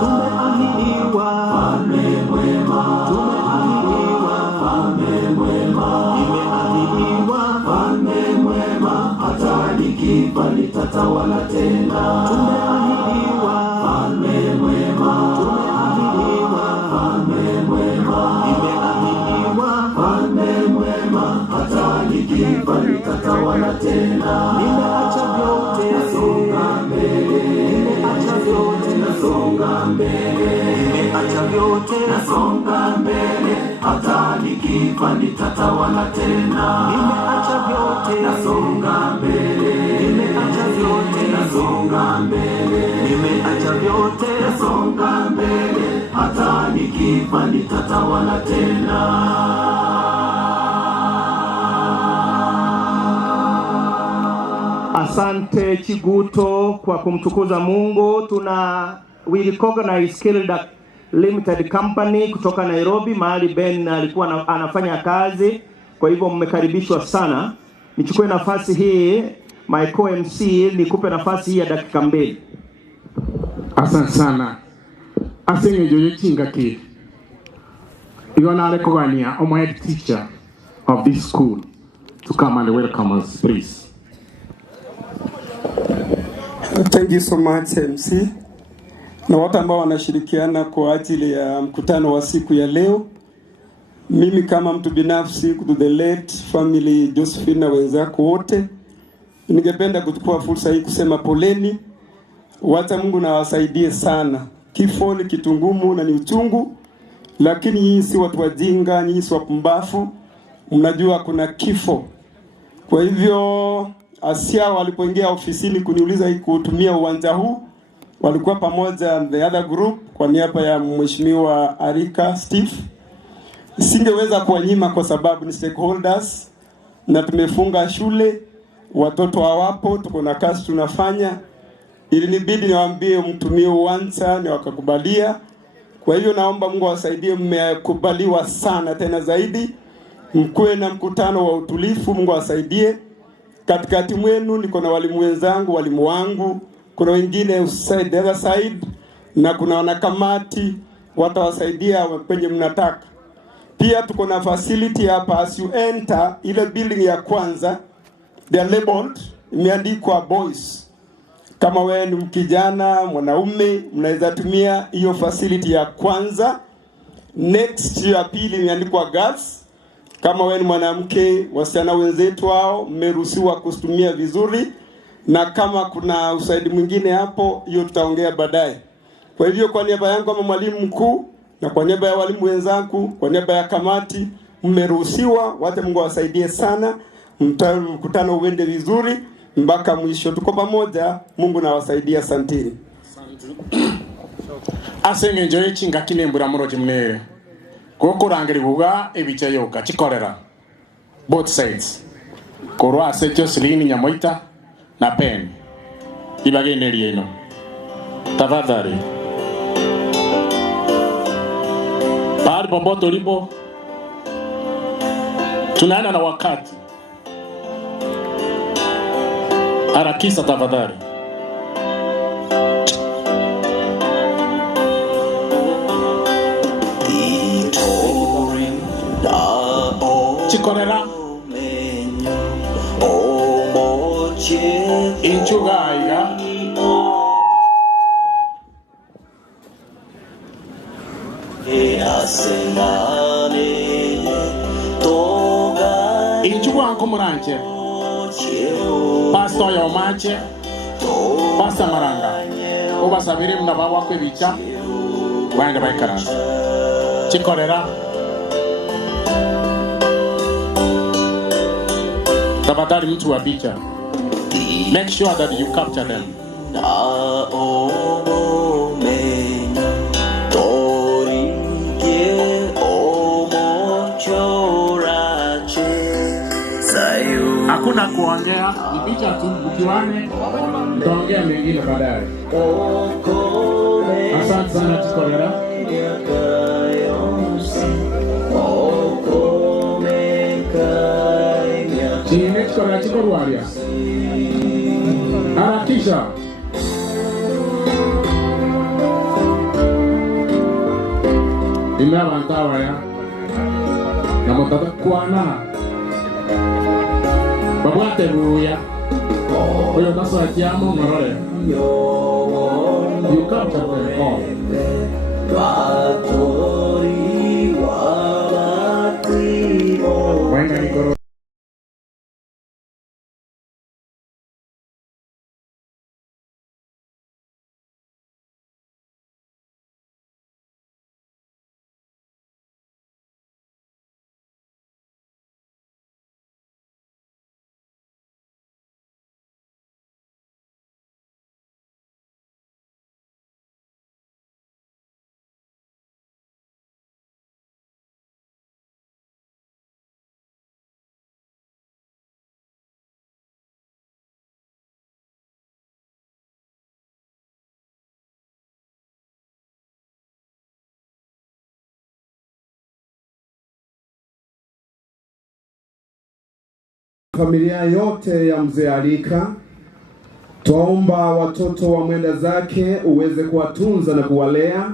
tumeaminiwa Mfalme mwema tumeaminiwa Mfalme mwema nimeaminiwa Mfalme mwema hata nikifa nitatawala tena tumeaminiwa Mfalme mwema tumeaminiwa Mfalme mwema nimeaminiwa Mfalme mwema hata nikifa nitatawala tena nimeacha vyote nasonga mbele nimeacha vyote nasonga mbele nimeacha vyote nasonga mbele hata nikifa nitatawala tena nimeacha vyote nasonga mbele nimeacha vyote nasonga mbele nimeacha vyote nasonga mbele hata nikifa nitatawala tena. Asante Chiguto kwa kumtukuza Mungu. We recognize Skilled Limited Company kutoka Nairobi, mahali Ben alikuwa anafanya kazi. Kwa hivyo mmekaribishwa sana. Nichukue nafasi hii my co-MC nikupe nafasi hii ya dakika 2. Asante sana. Asenye jojo chingaki. You are now recognize our head teacher of this school to come and welcome us, please. Thank you so much MC. Na watu ambao wanashirikiana kwa ajili ya mkutano wa siku ya leo. Mimi kama mtu binafsi to the late family Josephine na wenzako wote, ningependa kuchukua fursa hii kusema poleni. Wacha Mungu na wasaidie sana. Kifo ni kitu ngumu na ni uchungu, lakini nyinyi si watu wajinga, nyinyi si wapumbafu. Mnajua kuna kifo. Kwa hivyo Asia walipoingia ofisini kuniuliza kutumia uwanja huu, walikuwa pamoja the other group kwa niaba ya Mheshimiwa Arika Steve. Singeweza kuwanyima kwa sababu ni stakeholders na tumefunga shule, watoto hawapo, tuko na kazi tunafanya. Ilinibidi niwaambie mtumie uwanja, ni wakakubalia. Kwa hivyo naomba Mungu awasaidie, mmekubaliwa sana tena zaidi. Mkuwe na mkutano wa utulifu, Mungu awasaidie. Katikati mwenu niko na walimu wenzangu, walimu wangu, kuna wengine side the other side, na kuna wanakamati watawasaidia kwenye mnataka. Pia tuko na facility hapa, as you enter ile building ya kwanza, they are labeled, imeandikwa boys. Kama wewe ni kijana, mwanaume, mnaweza tumia hiyo facility ya kwanza. Next ya pili imeandikwa girls. Kama wewe ni mwanamke, wasichana wenzetu hao mmeruhusiwa kutumia vizuri. na kama kuna usaidi mwingine hapo, hiyo tutaongea baadaye. Kwa hivyo kwa niaba yangu kama mwalimu mkuu na kwa niaba ya walimu wenzangu, kwa niaba ya kamati, mmeruhusiwa. Wote Mungu awasaidie sana. Mkutano uende vizuri mpaka mwisho. Tuko pamoja. Mungu na wasaidia. Asanteni. Asenge njoye chinga kinembura muroje mnere. Koko rangeri buga ebicha yoka chikorera. Both sides. Korwa secho silini nyamoita na pen. Ibagene lieno. Tafadhali. Pahali popote ulipo, tunaenda na wakati. Harakisha tafadhali. Chikorera Inchugaiga Inchuguanko Muranche Pastor Yomache Pastor Maranga Oba sabiri mnaba wakwe bicha Waenda baikaranza Chikorera Tafadhali mtu wa picha. Make sure that you capture them. Hakuna kuongea, ni picha tu, ukiwane, tutaongea mengine baadaye. Asante sana Chikorera. Chine Chikorera Chikoruaria. Harakisha. Ina bantawa ya. Na motata kuana. Babwate buya. Oyo taso atiamo marole. You capture them all. Venga Nicolò. Familia yote ya mzee Alika, tuomba watoto wa mwenda zake uweze kuwatunza na kuwalea,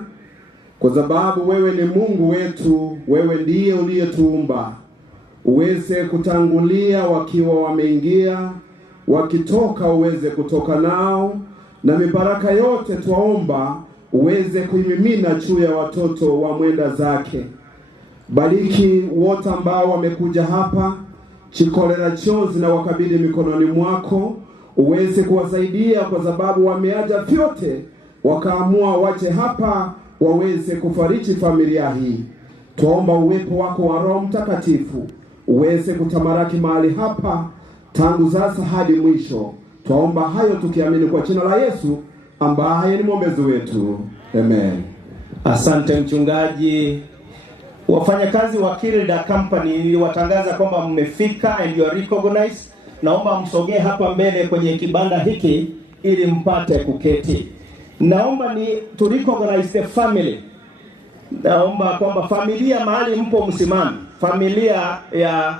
kwa sababu wewe ni Mungu wetu, wewe ndiye uliyetuumba. Uweze kutangulia wakiwa wameingia, wakitoka uweze kutoka nao, na mibaraka yote tuomba uweze kuimimina juu ya watoto wa mwenda zake. Bariki wote ambao wamekuja hapa, Chikorera chozi na wakabidhi mikononi mwako, uweze kuwasaidia kwa sababu wameaja vyote, wakaamua wache hapa waweze kufariji familia hii. Tuomba uwepo wako wa Roho Mtakatifu uweze kutamaraki mahali hapa tangu sasa hadi mwisho. Tuomba hayo tukiamini kwa jina la Yesu ambaye ni mwombezi wetu. Amen. Asante mchungaji. Wafanyakazi wa Kilda Company watangaza kwamba mmefika and you are recognized. Naomba msogee hapa mbele kwenye kibanda hiki ili mpate kuketi. Naomba ni to recognize the family. Naomba kwamba familia mahali mpo msimame. Familia ya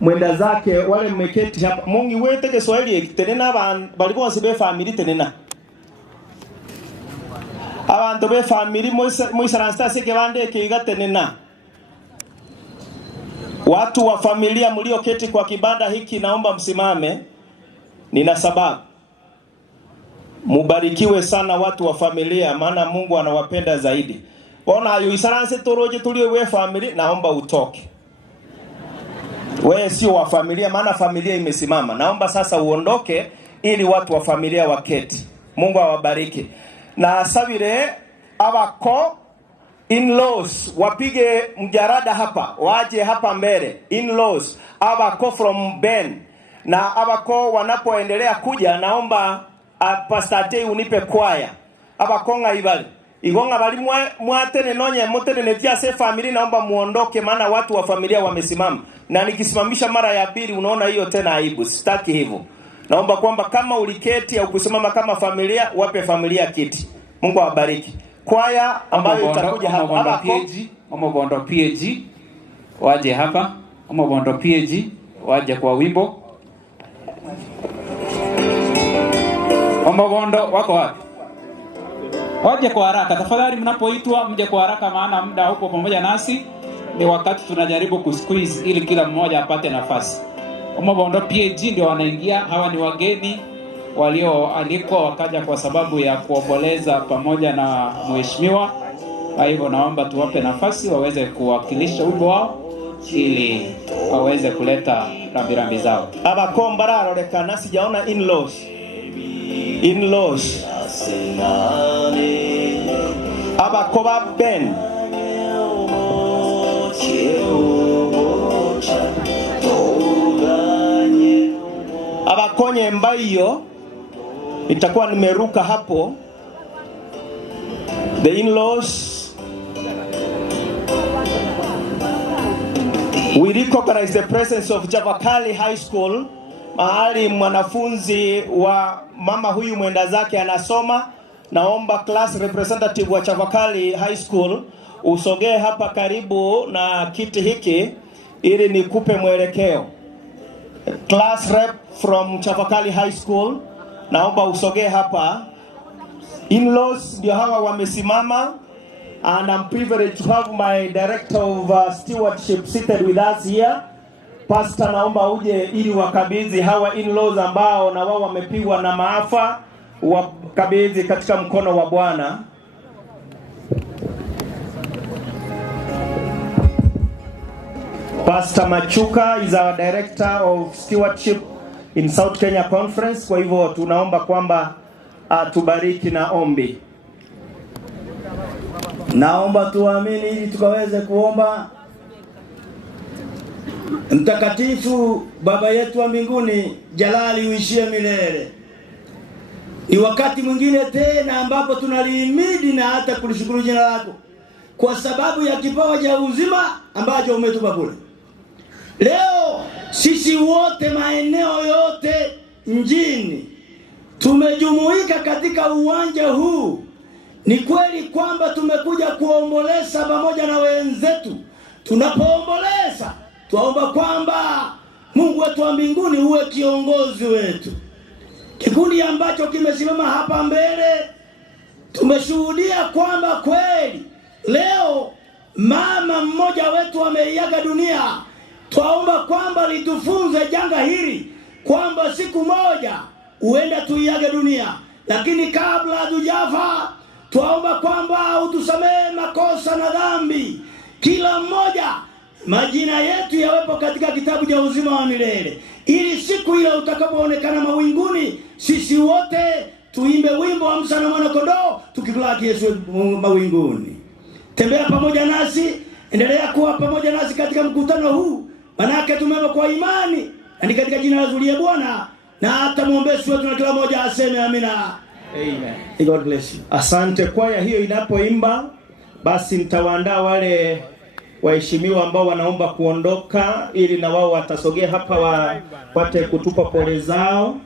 mwenda zake wale mmeketi hapa. Mungu wete Kiswahili tenena balikuwa sibe family tenena. Abantu be family moisaransta sike bande kiga tenena. Watu wa familia mlioketi kwa kibanda hiki naomba msimame. Nina sababu. Mubarikiwe sana watu wa familia, maana Mungu anawapenda zaidi. Ona ayo isaranse toroje tuliwe we family, naomba utoke. Wewe sio wa familia, maana familia imesimama. Naomba sasa uondoke ili watu wa familia waketi. Mungu awabariki. Na sabire abako in-laws wapige mjarada hapa, waje hapa mbele. In-laws abako from Ben, na abako wanapoendelea kuja, naomba Pastor J unipe kwaya abako ngaibali igonga bali mwatene nonye motene netia se family, naomba muondoke, maana watu wa familia wamesimama, na nikisimamisha mara ya pili unaona hiyo tena aibu. Sitaki hivyo. Naomba kwamba kama uliketi au kusimama kama familia, wape familia kiti. Mungu awabariki. Kwaya ambayo itakuja hapa abako Omobondo PAG waje hapa. Omobondo PAG waje kwa wimbo. Omobondo wako wapi? Waje kwa haraka. Tafadhali mnapoitwa mje kwa haraka, maana muda upo pamoja nasi. Ni wakati tunajaribu kusqueeze ili kila mmoja apate nafasi. Omobondo PAG ndio wanaingia. Hawa ni wageni walioalikwa wakaja kwa sababu ya kuomboleza pamoja na mheshimiwa. Kwa hivyo naomba tuwape nafasi waweze kuwakilisha wimbo wao ili waweze kuleta rambirambi zao. Abakomba raroreka sijaona in-laws. In-laws. Abakoba Ben. Abakonye Mbayo itakuwa nimeruka hapo. The in-laws, we recognize the presence of Chavakali High School, mahali mwanafunzi wa mama huyu mwenda zake anasoma. Naomba class representative wa Chavakali High School usogee hapa karibu na kiti hiki ili nikupe mwelekeo. Class rep from Chavakali High School, naomba usogee hapa. In-laws ndio hawa wamesimama, and I'm privileged to have my director of stewardship seated with us here. Pastor, naomba uje ili wakabidhi hawa in-laws ambao na wao wamepigwa na maafa, wakabidhi katika mkono wa Bwana. Pastor Machuka is our director of stewardship in South Kenya Conference. Kwa hivyo tunaomba kwamba tubariki na ombi. Naomba tuamini ili tukaweze kuomba. Mtakatifu Baba yetu wa mbinguni, jalali uishie milele. Ni wakati mwingine tena ambapo tunalihimidi na hata kulishukuru jina lako kwa sababu ya kipawa cha uzima ambacho umetupa bure. Leo sisi wote maeneo yote mjini tumejumuika katika uwanja huu. Ni kweli kwamba tumekuja kuomboleza pamoja na wenzetu. Tunapoomboleza tuomba kwamba Mungu wetu wa mbinguni uwe kiongozi wetu. Kikundi ambacho kimesimama hapa mbele, tumeshuhudia kwamba kweli leo mama mmoja wetu ameiaga dunia. Twaomba kwamba litufunze janga hili kwamba siku moja huenda tuiage dunia, lakini kabla hatujafa twaomba kwamba utusamehe makosa na dhambi. Kila mmoja majina yetu yawepo katika kitabu cha uzima wa milele, ili siku ile utakapoonekana mawinguni sisi wote tuimbe wimbo wa msana mwana kondoo tukimlaki Yesu mawinguni. Tembea pamoja nasi, endelea kuwa pamoja nasi katika mkutano huu, manake tumema kwa imani na katika jina la Zulie Bwana, na hata muombeshi wetu na kila mmoja aseme amina. Amen. God bless you. Asante. Kwaya hiyo inapoimba, basi nitawaandaa wale waheshimiwa ambao wanaomba kuondoka ili na wao watasogea hapa wapate kutupa pole zao.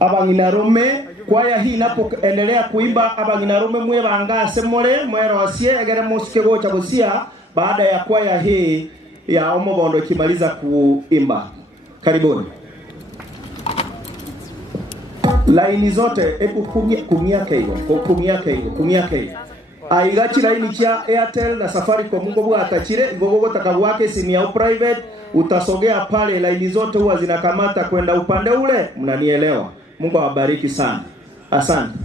Abanginarume, kwaya hii inapoendelea kuimba, abanginarume mwe bangase mole mwero wasie egere musike gocha busia baada ya kwaya hii ya Omobondo ikimaliza kuimba. Karibuni. Laini zote ebu kumiake hiyo. Aigachi laini cha Airtel na Safaricom Mungu bwa atachire gogogo takabwake simu ya private, utasogea pale, laini zote huwa zinakamata kwenda upande ule. Mnanielewa? Mungu awabariki sana. Asante.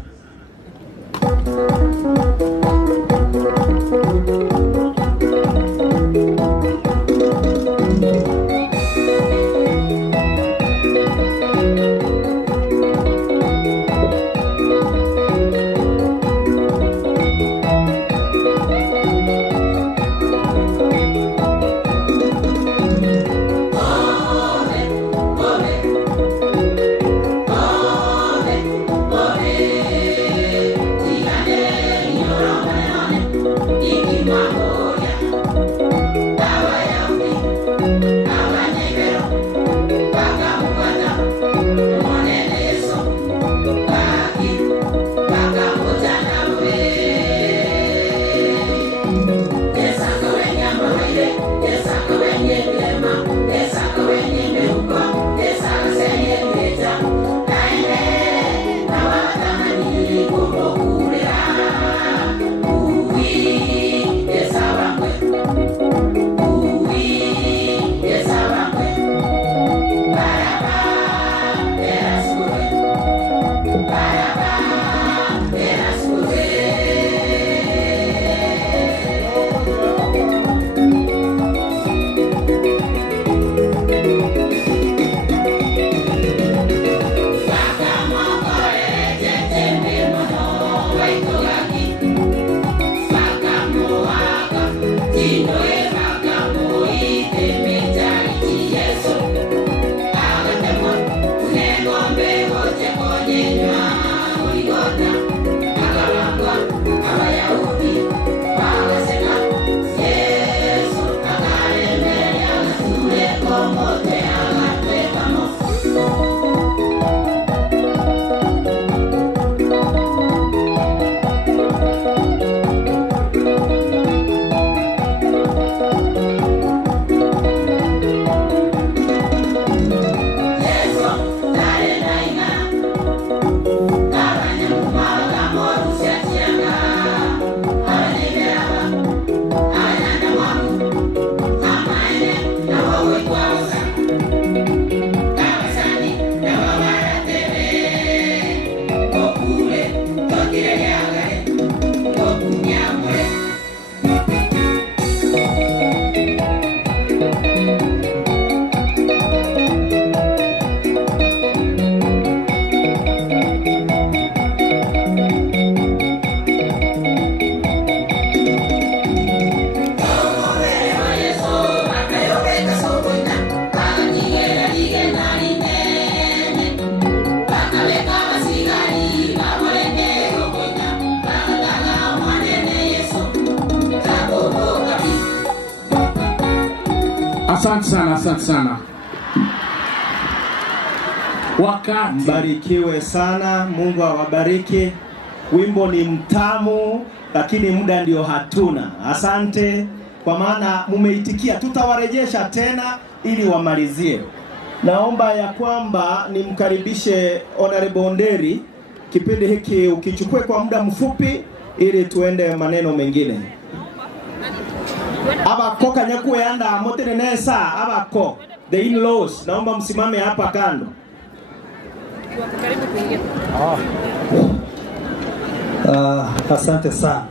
Asante sana, asante sana. Wakati mbarikiwe sana, Mungu awabariki. Wimbo ni mtamu lakini muda ndio hatuna. Asante kwa maana mumeitikia, tutawarejesha tena ili wamalizie. Naomba ya kwamba nimkaribishe Honorable Onderi, kipindi hiki ukichukue kwa muda mfupi ili tuende maneno mengine. Abako kanyakue anda motere nesa abako the in-laws, naomba msimame hapa kando. Asante sana.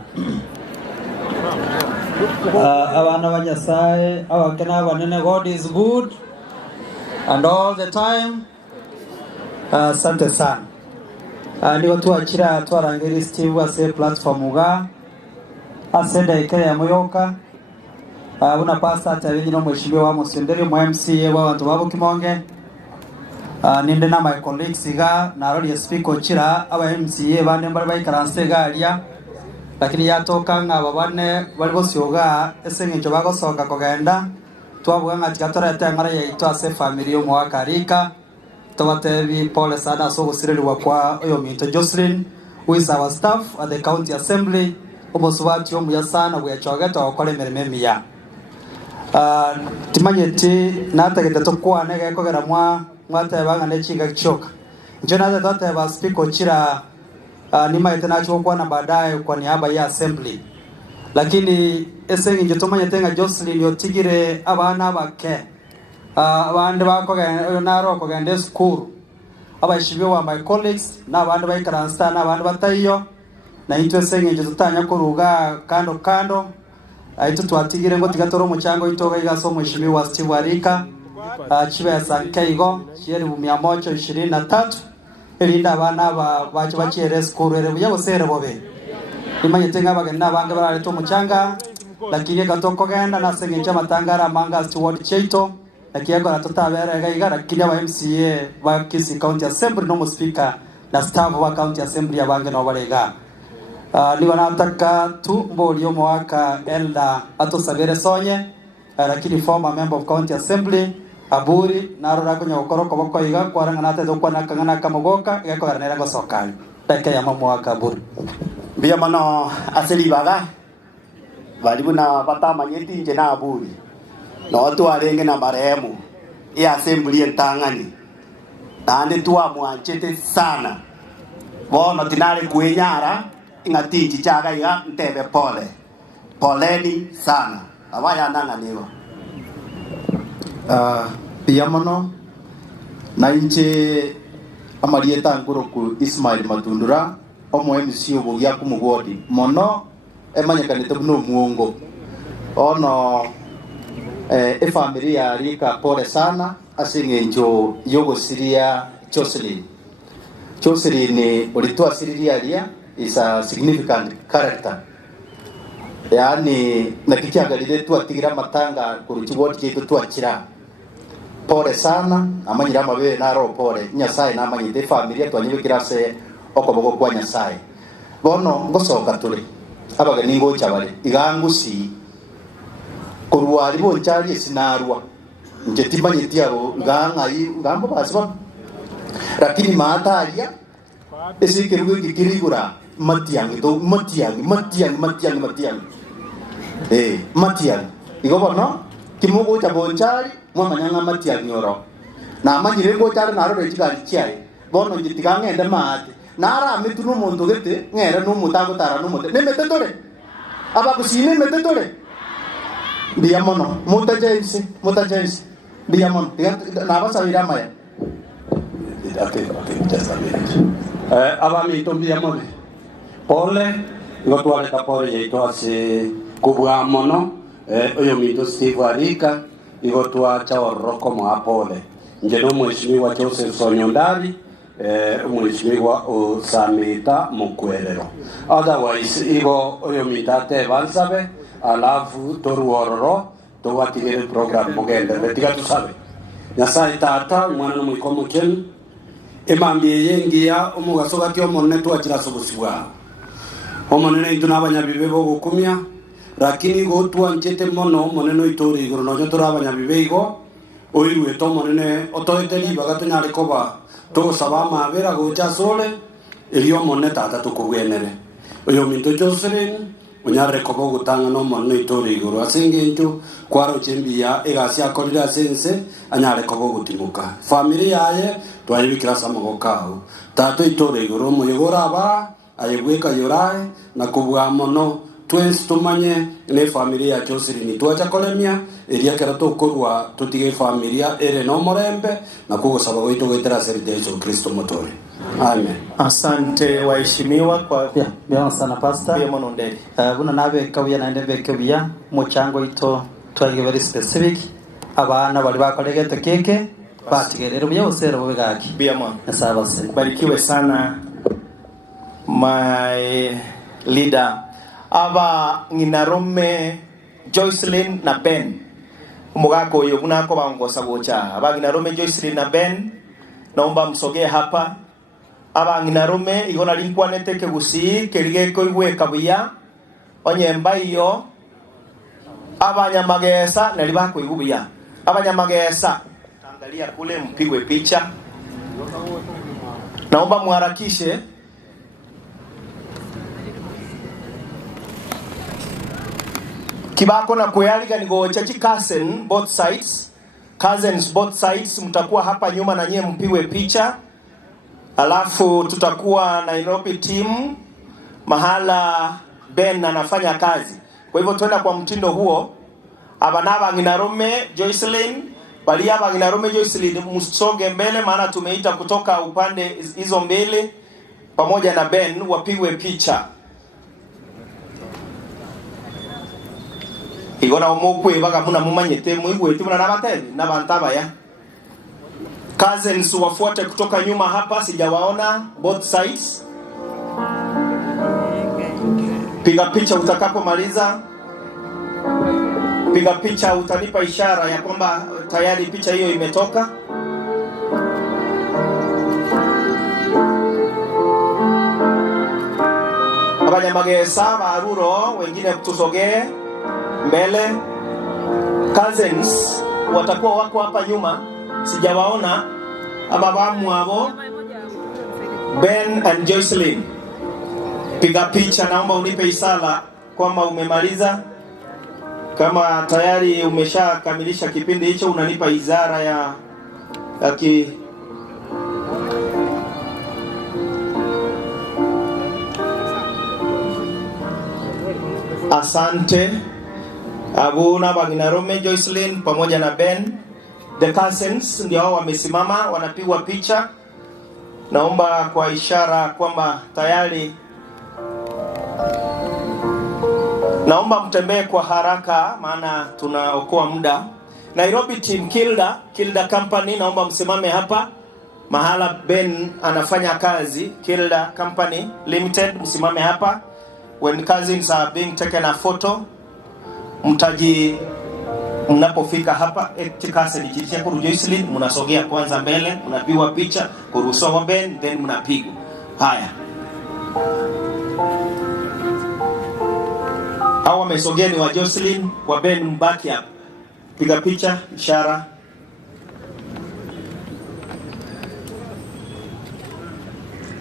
Abana banyasaye abakena banene, God is good and all the time. Asante sana. Niba tuakira twarangiri Steve ase platform ga asenda ikere ya moyoka. Una pasta atabinyi no mweshimwe wa Musenderi mu MCA wa bantu babo Kimonge. Ninde na my colleagues ga narori speaker chira aba MCA bane bali bayikaranse galia, lakini yatoka ngaba bane bali bosyoga esengenjo bagosoka kogenda twabuga ngati gatora yatangara yaitwa ase family yo mwakarika tobatebi pole sana so gusirelwa kwa oyo Minto Jocelyn who is our staff at the county assembly omosubati omuya sana bwachogeta okole merememi ya timanyeti natagete tokwane gekogera mwatebanga nechinga kichoka njona zote ba speaker chira nimaite nacho kwa na baadaye kwa niaba ya assembly, lakini esengi njotomanya tenga Jocelyn yotigire abana bake abandi bako naro ko gende school abashibyo wa my colleagues na abandi bayikaransta na abandi batayo na into esengi njotanya kuruga kando aitu twatigire ngo tigatoro muchango itoga igaso mwishimi wa Steve Arika chibe ya sankeigo chiri 123 elinda abana bacho bachere school ere buya bosere bobe imanye tenga bagenda bange barale to muchanga, lakini gatoko genda na senge chama tangara manga Stewart Cheito lakini kwa tutabere gaiga lakini wa MCA wa Kisii County Assembly no speaker na staff wa County Assembly ya bange no balega niba nataka tu mboli mwaka elda atosabere sonye, lakini former member of County Assembly aburi narora kunya ukoroko bako iga kwaranga nate dokwa nakangana kamogoka igako garanera gosokali take ya mwaka aburi bia mano aseli baga balibu na batama nyeti nje na aburi no tu arenge na marehemu ya assembly entangani nande tu amwanchete sana bona tinale kuenyara ingati chaga ya ntebe poleni sana abaya nanga niwa piamono na inche amarieta ngoroku Ismail Matundura omo MCO bogia kumugodi mono emanyakanete buno muongo ono familia rika pole sana asingenjo yogo siria Jocelyn ni olitua siria lia is a significant character, yani nakikiangalile tu atigira matanga kuruchiboti yetu tu achira pole sana amanyira mabe naro pole Nyasaye na amanyite familia twanyibikira se okobogo kwa Nyasaye bono ngosoka tuli abaga ningo chabale igangusi kurwali bonchali sinarwa njetimanyiti abo ngangai ngambo basba lakini maataria esikirugo gikirigura matiangi igobono kimugo chabonchali mwamanyanga matiangi oro na amanyire ngo chari naro rechigari chiai bono njitigange ende maate nara mitu no muntu gete ngere no mutango tara no mute nemete tore aba kusine mete tore biamono mutajensi biamono na basabira maya aba mito biamono pole ngotwale kapore yeito ase kubwa mono oyo mito Steve Arika igotwa chaoroko mwa pole njeno mheshimiwa Joseph Sonyondari mheshimiwa Samita Mukwerero otherwise igo oyo mitate bansabe alafu toruororo towatigere program mugende betiga tusabe Nyasaye tata mwana mwikomo chen emambie yengia omugaso gatyo monne twachira sobusibwa omonene ituna abanyabibe bo gukumya lakini gotwa nchete mono moneno itori iguru no turabanya bibeigo oirwe to monene otoeteri bagatunyare koba to saba mabera gocha sole elio moneta tata tukugwenere oyo minto Jocelyn unyare kobo gutanga no monene itori iguru asingenjo kwaro chembia egasi akorira sense anyare kobo gutimuka familia yaye twayibikira samogokao tato itori iguru muyogora aba ayegweka yorae na kubwa mono twes tumanye ne familia ya Jocelyn twacha kolemia eria kera tokorwa tutige familia ere no morembe na kugosaba goito goitera serite Yesu Kristo motore. Amen. Asante waheshimiwa kwa bia sana pastor. Bia mononderi. Buna nabe kabya na ndebe kabya muchango ito twage very specific abana bali bakolegete keke batigerero bya usero bubegaki. Bia mwana. Nasabase. Barikiwe sana my leader. Aba Nginarome Jocelyn na Ben umugako uyo munako bangosa bocha aba Nginarome Jocelyn na Ben naomba msogee hapa. Aba Nginarome igona linkwanete kegusi keligeko igwe kabuya onyemba iyo abanyamagesa nalibako igubuya abanyamagesa angalia kule mpigwe picha. Naomba muharakishe. Kibako na kuyaliga ni gocha cousin both sides. Cousins both sides mtakuwa hapa nyuma na nyie mpigwe picha. Alafu tutakuwa Nairobi team mahala Ben anafanya kazi. Kwa hivyo tuenda kwa mtindo huo. Abanaba Nginarome Jocelyn, bali aba Nginarome Jocelyn msoge mbele maana tumeita kutoka upande hizo mbele pamoja na Ben wapigwe picha. Igona omokwe baga muna mumanyete muigwe timuna nabatebi nabantaba ya. Cousins wafuate kutoka nyuma hapa sijawaona both sides. Piga picha utakapomaliza. Piga picha utanipa ishara ya kwamba tayari picha hiyo imetoka. Abanyamagesa baruro wengine tusogee mbele. Cousins watakuwa wako hapa nyuma sijawaona ababamu abo Ben and Jocelyn. Piga picha naomba unipe isala kwamba umemaliza. Kama tayari umeshakamilisha kipindi hicho unanipa izara ya Asante. Abuna Nginarome Jocelyn pamoja na Ben. The cousins ndio hao wamesimama wanapigwa picha. Naomba kwa ishara kwamba tayari. Naomba mtembee kwa haraka maana tunaokoa muda. Nairobi team Kilda Company naomba msimame hapa mahala Ben anafanya kazi. Kilda Company Limited msimame hapa. When cousins are being taken a photo mnapofika hapa etikase lichiche kwa Jocelyn mnasogea kwanza mbele mnapigwa picha kuruhusu Ben then mnapigwa. Haya. Hao wamesogea ni wa Jocelyn wa Ben mbaki hapa. Piga picha ishara.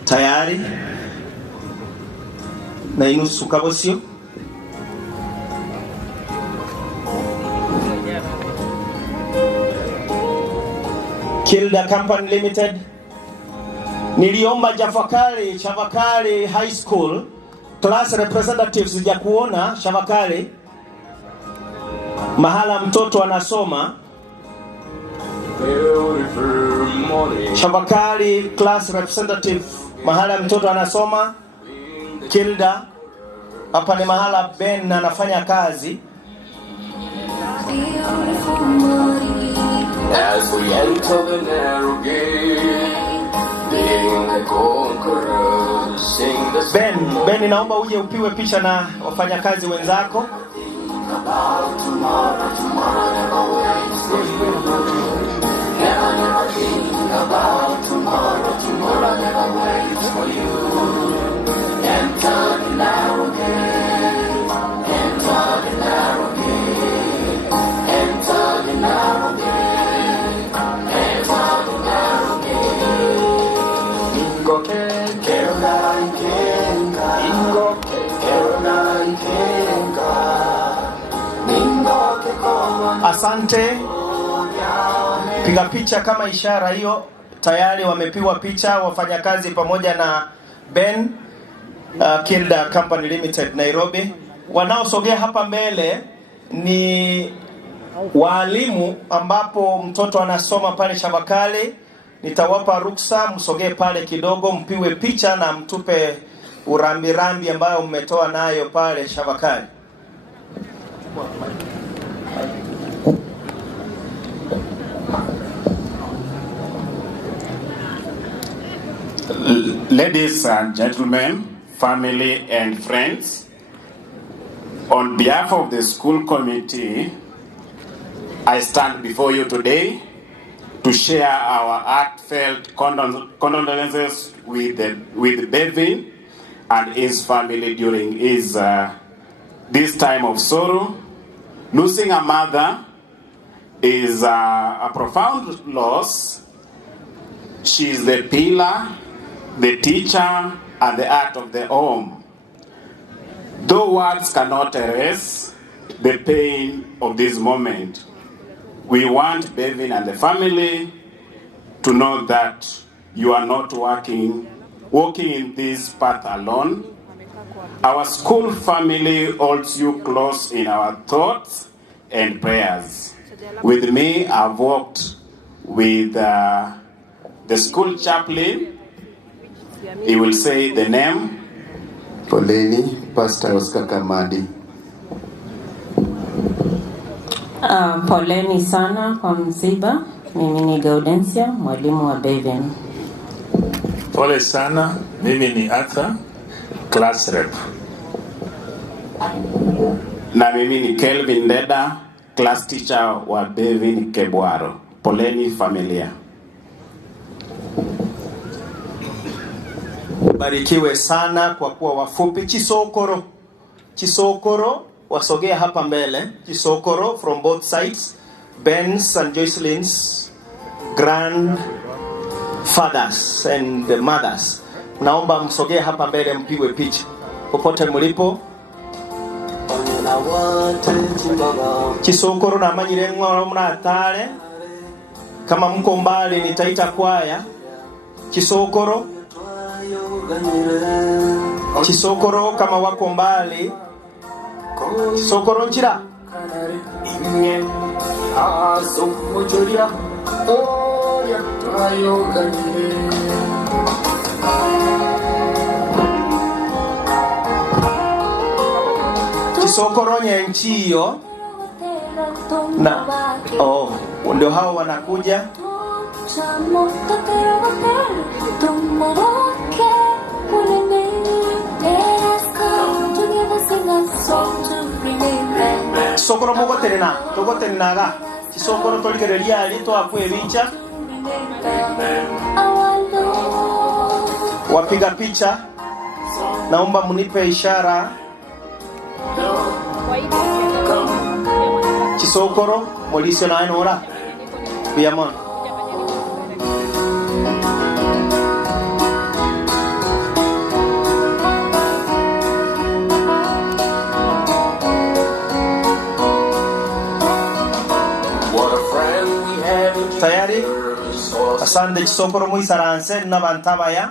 Tayari. Na inusu kabosio. Kilda Company Limited. Niliomba Chavakali High School class representatives ya kuona Chavakali mahala mtoto anasoma. Chavakali class representative mahala mtoto anasoma. Kilda hapa ni mahala Ben anafanya kazi. As we enter the narrow gate, being the conqueror, sing the Ben naomba uje upiwe picha na wafanyakazi wenzako. About tomorrow never waits for you. Never think about tomorrow never waits for you. Enter the narrow gate, enter the Asante. Piga picha kama ishara hiyo. Tayari wamepigwa picha wafanyakazi pamoja na Ben Kilda Company Limited Nairobi. Wanaosogea hapa mbele ni walimu ambapo mtoto anasoma pale Shabakali. Nitawapa ruksa msogee pale kidogo mpiwe picha na mtupe urambirambi ambayo mmetoa nayo pale Shabakali. Ladies and gentlemen, family and friends, on behalf of the school committee, I stand before you today to share our heartfelt condolences with Bevin and his family during his this time of sorrow. Losing a mother is a profound loss. She is the pillar, the teacher, and the heart of the home. Though words cannot erase the pain of this moment, we want Bevin and the family to know that you are not walking in this path alone. Our school family holds you close in our thoughts and prayers. With me, I've walked with the school chaplain. He will say the name. Poleni, Pastor Oscar Kamadi. Poleni sana kwa msiba. Mimi ni Gaudensia, mwalimu wa Bevin. Pole sana, mimi ni Arthur, class rep. Na mimi ni Kelvin Deda, class teacher wa Bevin Kebwaro. Poleni familia. Barikiwe sana kwa kuwa wafupi. Chisokoro wasogea hapa mbele. Chisokoro from both sides. Ben's and Joycelyn's grandfathers and mothers. Naomba msogea hapa mbele mpigwe picha. Popote mlipo. Chisokoro na manyire ngoro mnatale. Kama mko mbali nitaita kwaya. Chisokoro. Chisokoro kama wako mbali. Chisokoro njira. Chisokoro nyenchiyo. Na ndio hao wanakuja. Sokoro mogo terena, togo terenaga. Sokoro tolikereria alito akwebicha. Wapiga picha. Naomba mnipe ishara. Chisokoro, Molisio na Enora. Biamon. Tayari? Asante Chisokoro muisaranse nabantabaya.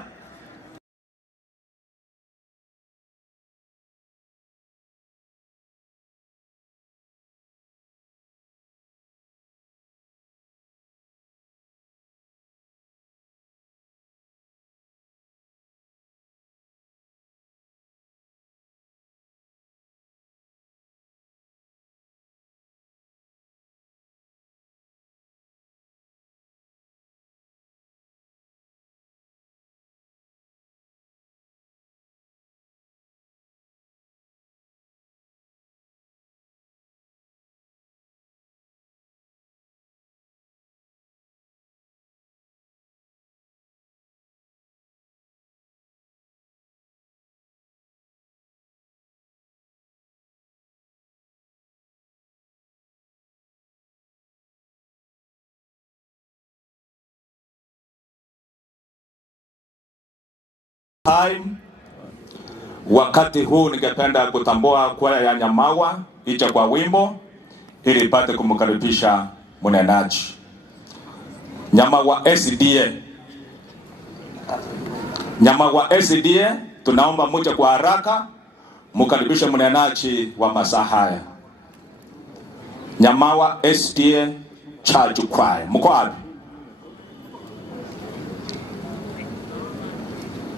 Wakati huu ningependa kutambua kwaya ya Nyamawa icha kwa wimbo ili ipate kumkaribisha mnenaji. Nyama wa SDA. Nyama wa SDA, tunaomba muje kwa haraka mkaribishe mnenaji wa masaa haya. Nyama wa SDA Church Choir. Mko wapi?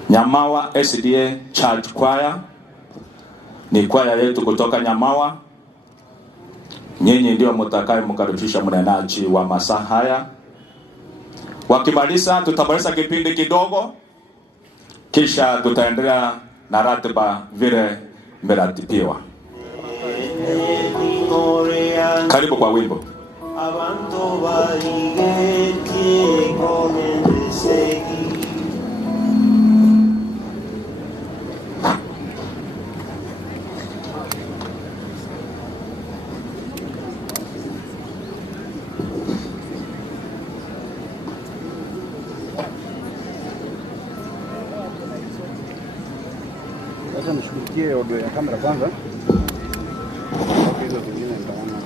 Nyamawa SDA Church Choir ni kwaya yetu kutoka Nyamawa. Nyinyi ndio mtakaye mkaribisha mnenaji wa masaa haya. Wakimaliza tutamaliza kipindi kidogo, kisha tutaendelea na ratiba vile mmeratibiwa. Karibu kwa wimbo. Abantu barigeti komendesegi. Sasa nishughulikie audio ya kamera kwanza. Hizo zingine nitaona.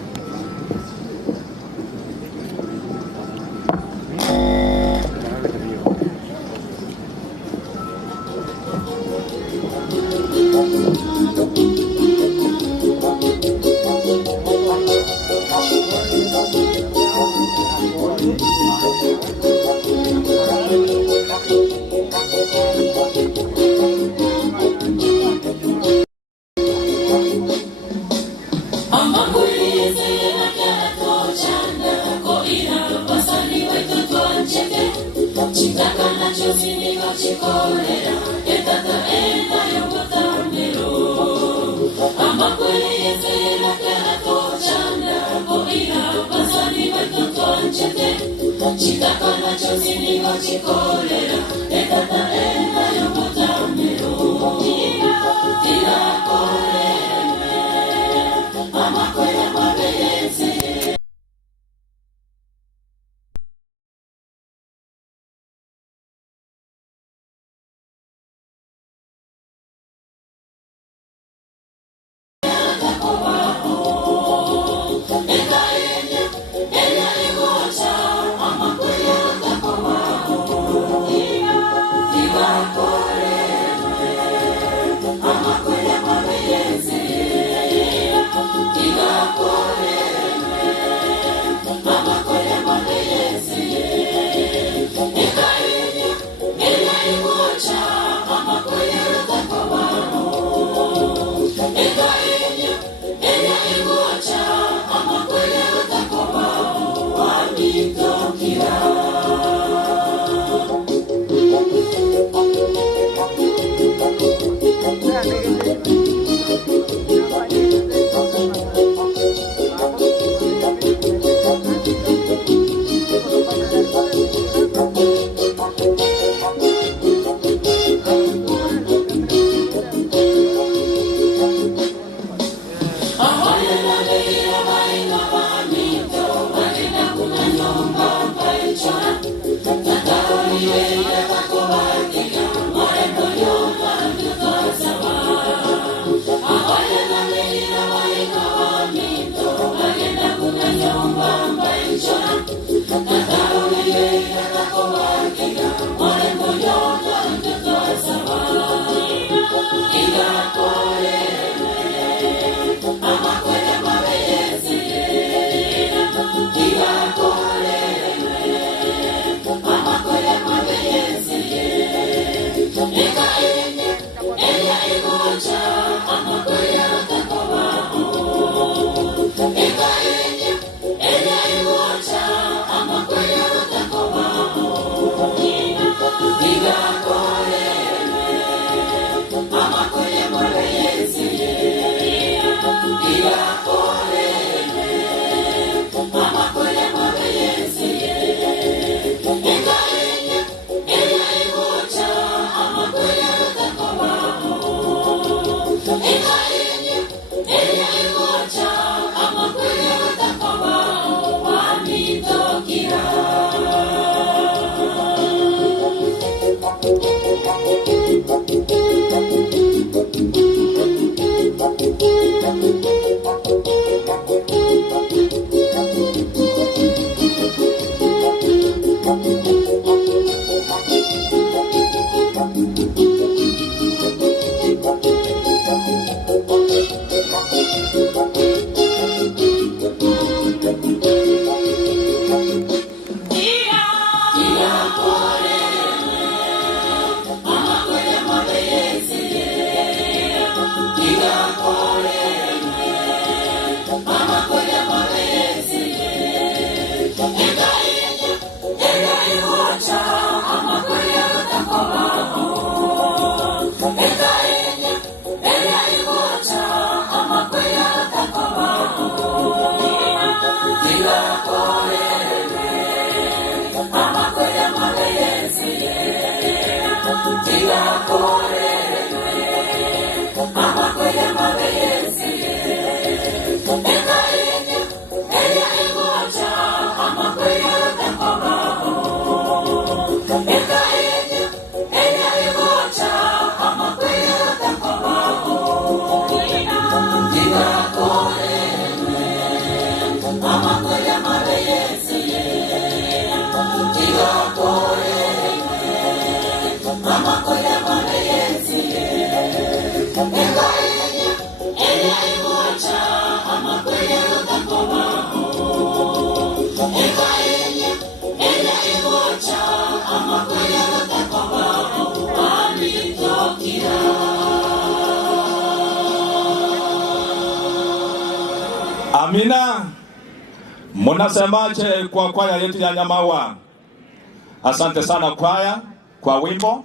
Amina. Mnasemaje kwa kwaya yetu ya Nyamawa? Asante sana kwaya kwa wimbo.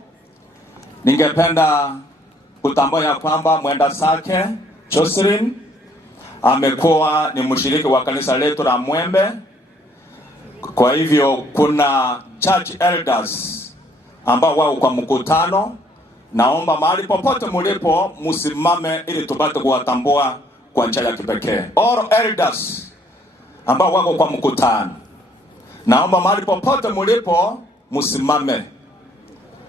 Ningependa kutambua ya kwamba mwenda zake Jocelyn amekuwa ni mshiriki wa kanisa letu la Mwembe. Kwa hivyo kuna church elders ambao wao kwa mkutano. Naomba mahali popote mlipo msimame ili tupate kuwatambua kwa njia ya kipekee. All elders ambao wako kwa mkutano, naomba mahali popote mlipo msimame.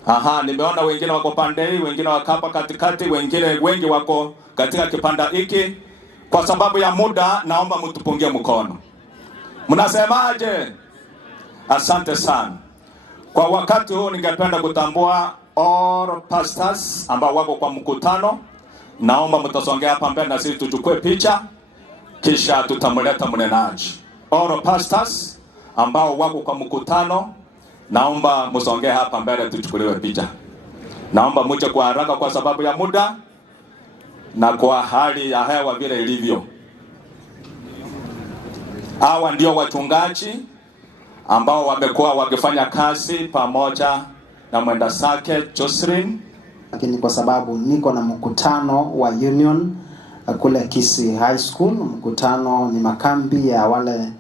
Aha, nimeona wengine wako pande hii, wengine wako hapa katikati, wengi wako katika kipanda hiki. Kwa sababu ya muda naomba mtupungie mkono. Mnasemaje? Asante sana. Kwa wakati huu ningependa kutambua all pastors ambao wako kwa mkutano. Naomba mtasongea hapa mbele na sisi tuchukue picha, kisha tutamleta mnenaji. All pastors ambao wako kwa mkutano, naomba msongee hapa mbele tuchukuliwe picha. Naomba muje kwa haraka kwa sababu ya muda na kwa hali ya hewa vile ilivyo. Hawa ndio wachungaji ambao wamekuwa wakifanya kazi pamoja na mwenda zake Jocelyn. Lakini kwa sababu niko na mkutano wa Union kule Kisii High School, mkutano ni makambi ya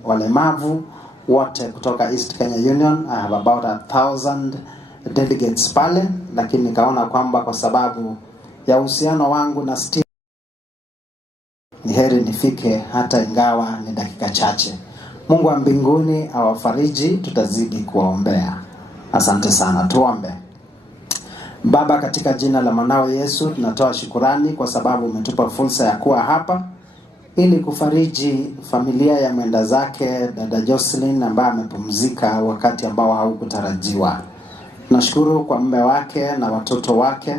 walemavu wote kutoka East Kenya Union. I have about 1,000 delegates pale, lakini nikaona kwamba kwa sababu ya uhusiano wangu na Steve ni heri nifike hata ingawa ni dakika chache. Mungu wa mbinguni awafariji, tutazidi kuwaombea. Asante sana. Tuombe. Baba, katika jina la mwanao Yesu tunatoa shukurani kwa sababu umetupa fursa ya kuwa hapa ili kufariji familia ya mwenda zake dada Jocelyn ambaye amepumzika wakati ambao haukutarajiwa. Tunashukuru kwa mume wake na watoto wake.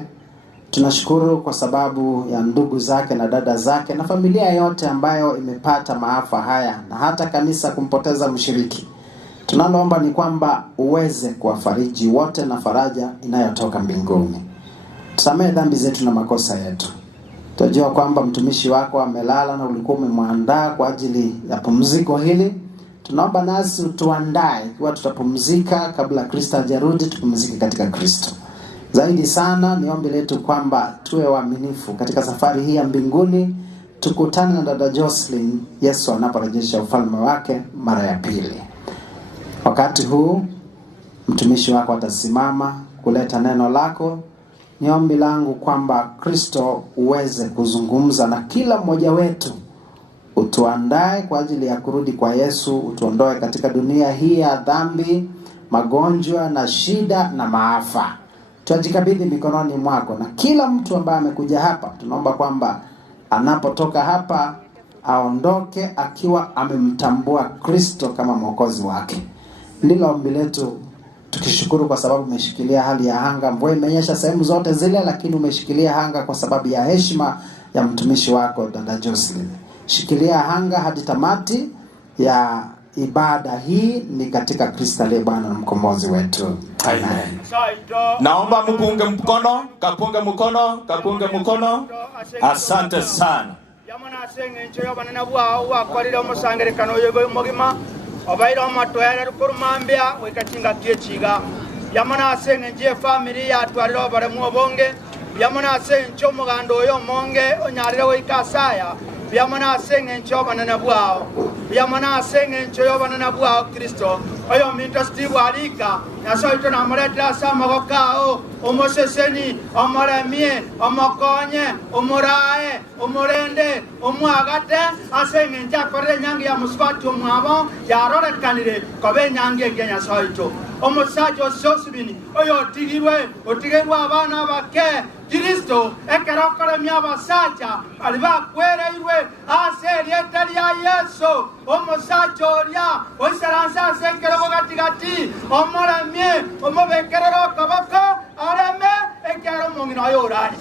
Tunashukuru kwa sababu ya ndugu zake na dada zake na familia yote ambayo imepata maafa haya na hata kanisa kumpoteza mshiriki. Tunaloomba ni kwamba uweze kuwafariji wote na faraja inayotoka mbinguni. Tusamehe dhambi zetu na makosa yetu. Tunajua kwamba mtumishi wako amelala na ulikuwa umemwandaa kwa ajili ya pumziko hili. Tunaomba nasi utuandae ikiwa tutapumzika kabla Kristo hajarudi, tupumzike katika Kristo. Zaidi sana ni ombi letu kwamba tuwe waaminifu katika safari hii ya mbinguni, tukutane na dada Jocelyn Yesu anaporejesha ufalme wake mara ya pili. Wakati huu mtumishi wako atasimama kuleta neno lako. Ni ombi langu kwamba Kristo uweze kuzungumza na kila mmoja wetu. Utuandae kwa ajili ya kurudi kwa Yesu, utuondoe katika dunia hii ya dhambi, magonjwa na shida na maafa. Tunajikabidhi mikononi mwako na kila mtu ambaye amekuja hapa. Tunaomba kwamba anapotoka hapa aondoke akiwa amemtambua Kristo kama mwokozi wake. Ndilo ombi letu, tukishukuru kwa sababu umeshikilia hali ya anga. Mvua imenyesha sehemu zote zile, lakini umeshikilia anga kwa sababu ya heshima ya mtumishi wako dada Jocelyn. Shikilia anga hadi tamati ya ibada hii, ni katika Kristo aliye Bwana na mkombozi wetu. Amen. Naomba mpunge mkono, kapunge mkono. Asante sana. Yamana senge ncho yabana na bwa wakwalira omusangere kano yogo mugima obaira matwera rukurumambya wekachinga kiechiga. Yamana senge nje family ya twalira bare mu obonge. Yamana senge ncho mugando yo monge onyarira wekasaya. Yamana senge ncho bana na bwa yamana asenge nchoyo banana bwa Kristo oyo minto Steve alika naso ito na mletla sama kokao omoseseni omoremie omokonye omorae omorende omwagate asenge njakore nyangi ya musfatu mwabo yarore kanire kobe nyangi ngenya soito omosajo sosibini oyo otigirwe abana bake Kristo ekerokore myabasaja aliba kwereirwe aserieta lya Yesu omosajoria oisaransa senkero gatigati omoramie omobekerero kabaka areme ekero mongino yorari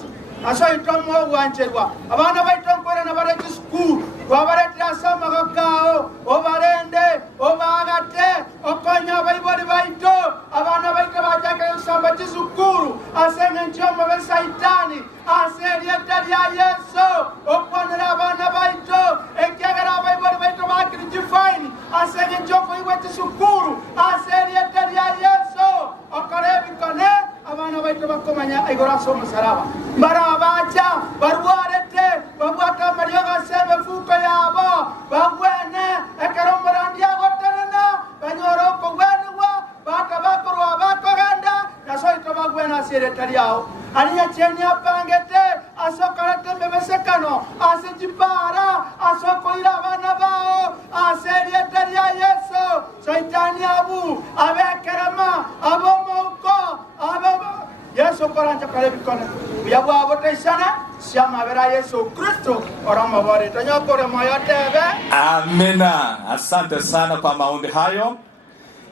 aso itomo wancherwa abana baitokwera na bareti school wabaretira sama kakao obarende obagate okonya baibori baito abana baito bajaka samba tisukuru asenge nchoma besaitani aserieta lya Yesu okonera abana baito ekegera baibori baito bakiri jifaini asenge nchoko iwe tisukuru aserieta lya Yesu okarebi kone abana baito bakomanya igoraso musaraba barabacha barwarete babwata mariyo gasebe fuko yabo bagwene ekeromborandia goterena banyoroko gwenwa bakabakorwa bakoganda nasoito bagwena siretari yao alinya cheni apangete asokarate bebesekano asejibara asokoira abana bao aserietari ya Yesu saitani abu abekerama abomoko ababa Yesu koranja karebikone yabwa abotesana siama vera Yesu Kristo orama bore tanyakore mayatebe. Amina. Asante sana kwa maombi hayo.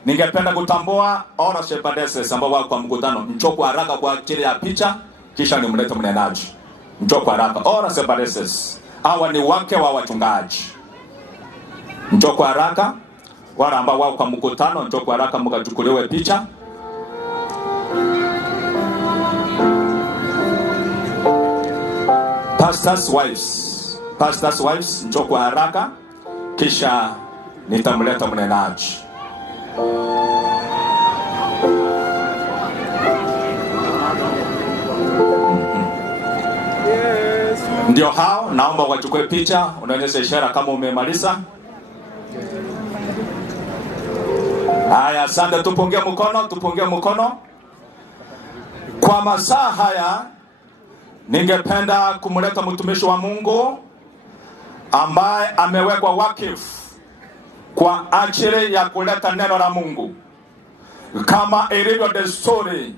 Ningependa kutambua ora shepadeses ambao wako kwa mkutano. Njoo kwa haraka kwa ajili ya picha kisha nimlete mnenaji. Njoo kwa haraka. Ora shepadeses. Hawa ni wake wa wachungaji. Njoo kwa haraka. Wale ambao wako kwa mkutano njoo kwa haraka mkachukuliwe picha. Pastors wives njoo kwa haraka kisha nitamleta mnenaji. Ndio hao, naomba wachukue picha, unaonyesha ishara kama umemaliza. Haya, asante, tupungie mkono. Kwa masaa haya ningependa kumleta mtumishi wa Mungu ambaye amewekwa wakifu kwa ajili ya kuleta neno la Mungu. Kama ilivyo desturi,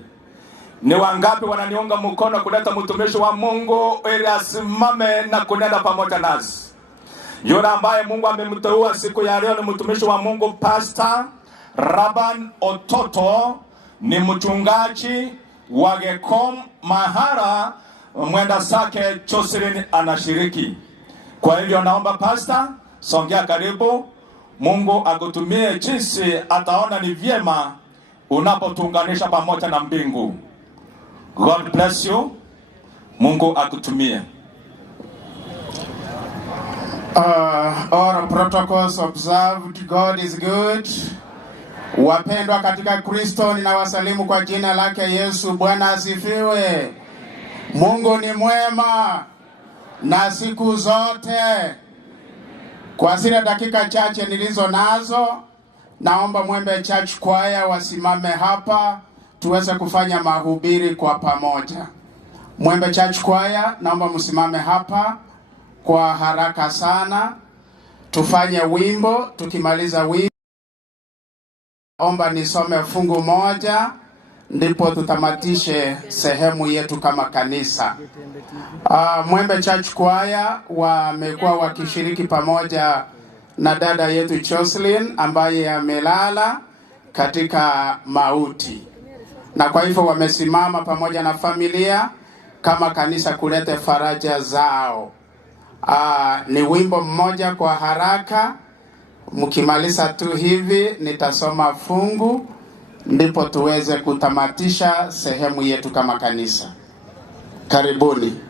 ni wangapi wananiunga mkono kuleta mtumishi wa Mungu ili asimame na kunena pamoja nasi? Yule ambaye Mungu amemteua siku ya leo ni mtumishi wa Mungu Pastor Raban Ototo, ni mchungaji wa Gekom Mahara, mwenda sake Jocelyn anashiriki. Kwa hivyo naomba Pastor, songea karibu. Mungu akutumie jinsi ataona ni vyema unapotuunganisha pamoja na mbingu. God bless you. Mungu akutumie. All protocols observed. God is good. Wapendwa katika Kristo, ninawasalimu kwa jina lake Yesu. Bwana asifiwe. Mungu ni mwema na siku zote. Kwa zile dakika chache nilizo nazo, naomba Mwembe Church Choir wasimame hapa tuweze kufanya mahubiri kwa pamoja. Mwembe Church Choir, naomba msimame hapa kwa haraka sana. Tufanye wimbo, tukimaliza wimbo omba nisome fungu moja ndipo tutamatishe sehemu yetu kama kanisa. Mwembe Church Choir wamekuwa wakishiriki pamoja na dada yetu Jocelyn ambaye amelala katika mauti, na kwa hivyo wamesimama pamoja na familia kama kanisa kulete faraja zao. Ni wimbo mmoja kwa haraka, mkimaliza tu hivi nitasoma fungu ndipo tuweze kutamatisha sehemu yetu kama kanisa. Karibuni.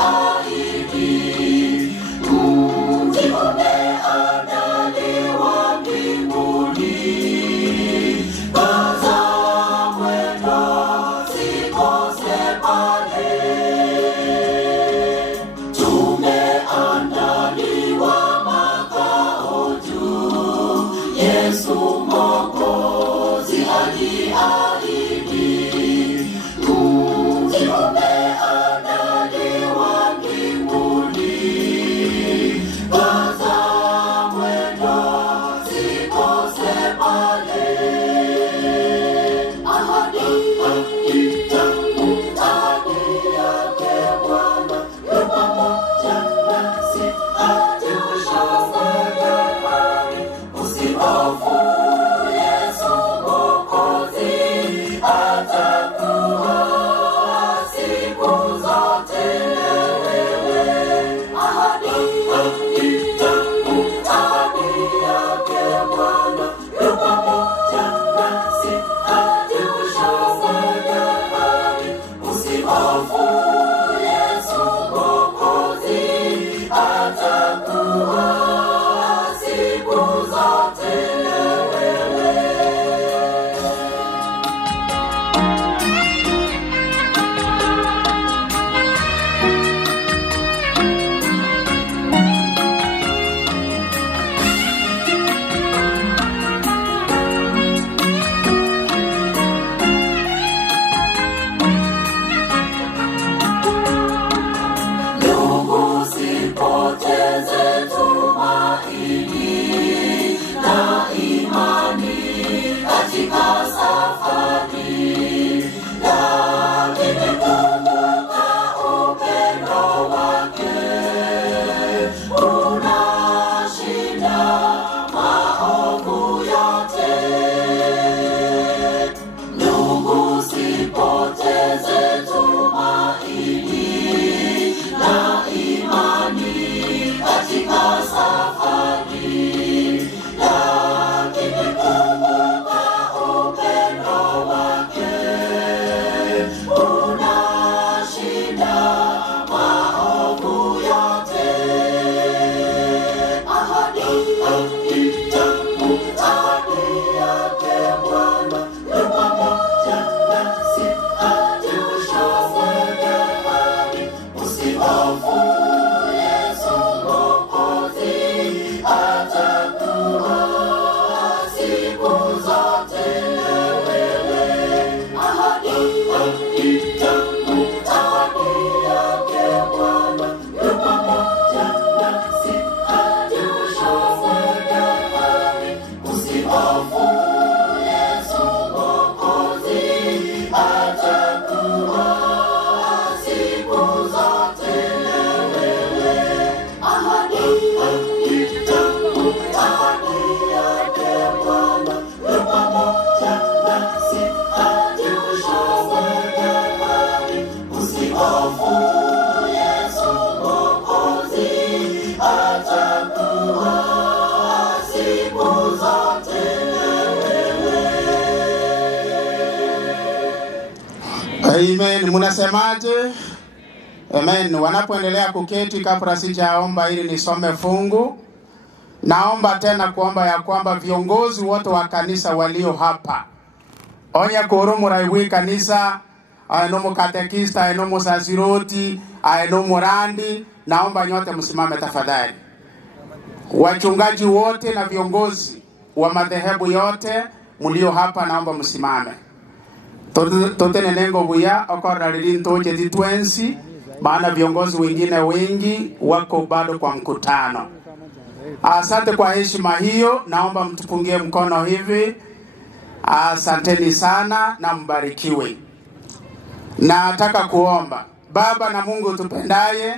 aliahidi, mji umeandaliwa mbinguni. Kaza mwendo, usikose pale. Tumeandaliwa makao juu, Yesu Mwokozi aliahidi, mji umeandaliwa mbinguni. Kaza mwendo, usikose pale. Ahadi yake Bwana yu pamoja nasi hadi mwisho wa dahari. Usihofu, Yesu Mwokozi atakuwa siku zote na wewe. Ahadi yake Bwana yu pamoja nasi hadi mwisho wa dahari. Usihofu, Yesu Mwokozi atakuwa siku zote na wewe. Ndugu, usipoteze tumaini na imani katika safari, lakini kumbuka upendo wake unashinda maovu yote. Ndugu, usipoteze tumaini na imani katika safari, lakini kumbuka upendo wake unashinda maovu yote. Ahadi yake Bwana yu pamoja nasi hadi mwisho wa dahari. Usihofu, Yesu Mwokozi atakuwa siku zote na wewe. Ahadi yake Bwana yu pamoja nasi hadi mwisho wa dahari. Usihofu, Yesu Mwokozi atakuwa siku zote na wewe. Ahadi yake Bwana yu pamoja nasi hadi mwisho wa dahari. Usihofu, Yesu Mwokozi atakuwa siku zote na wewe. Amen. Munasemaje? Amen. Wanapoendelea kuketi, kabla sijaomba ili nisome fungu, naomba tena kuomba ya kwamba viongozi wote wa kanisa walio hapa, onya kurumura iwi kanisa, aeno mukatekista, aeno musaziroti, aeno murandi, naomba nyote msimame tafadhali. Wachungaji wote na viongozi wa madhehebu yote mlio hapa, naomba msimame. Tote nenengo buya okora lilinto jeti twensi, maana viongozi wengine wengi wako bado kwa mkutano. Asante kwa heshima hiyo, naomba mtupungie mkono hivi. Asanteni sana na mbarikiwe. Nataka kuomba. Baba na Mungu tupendaye,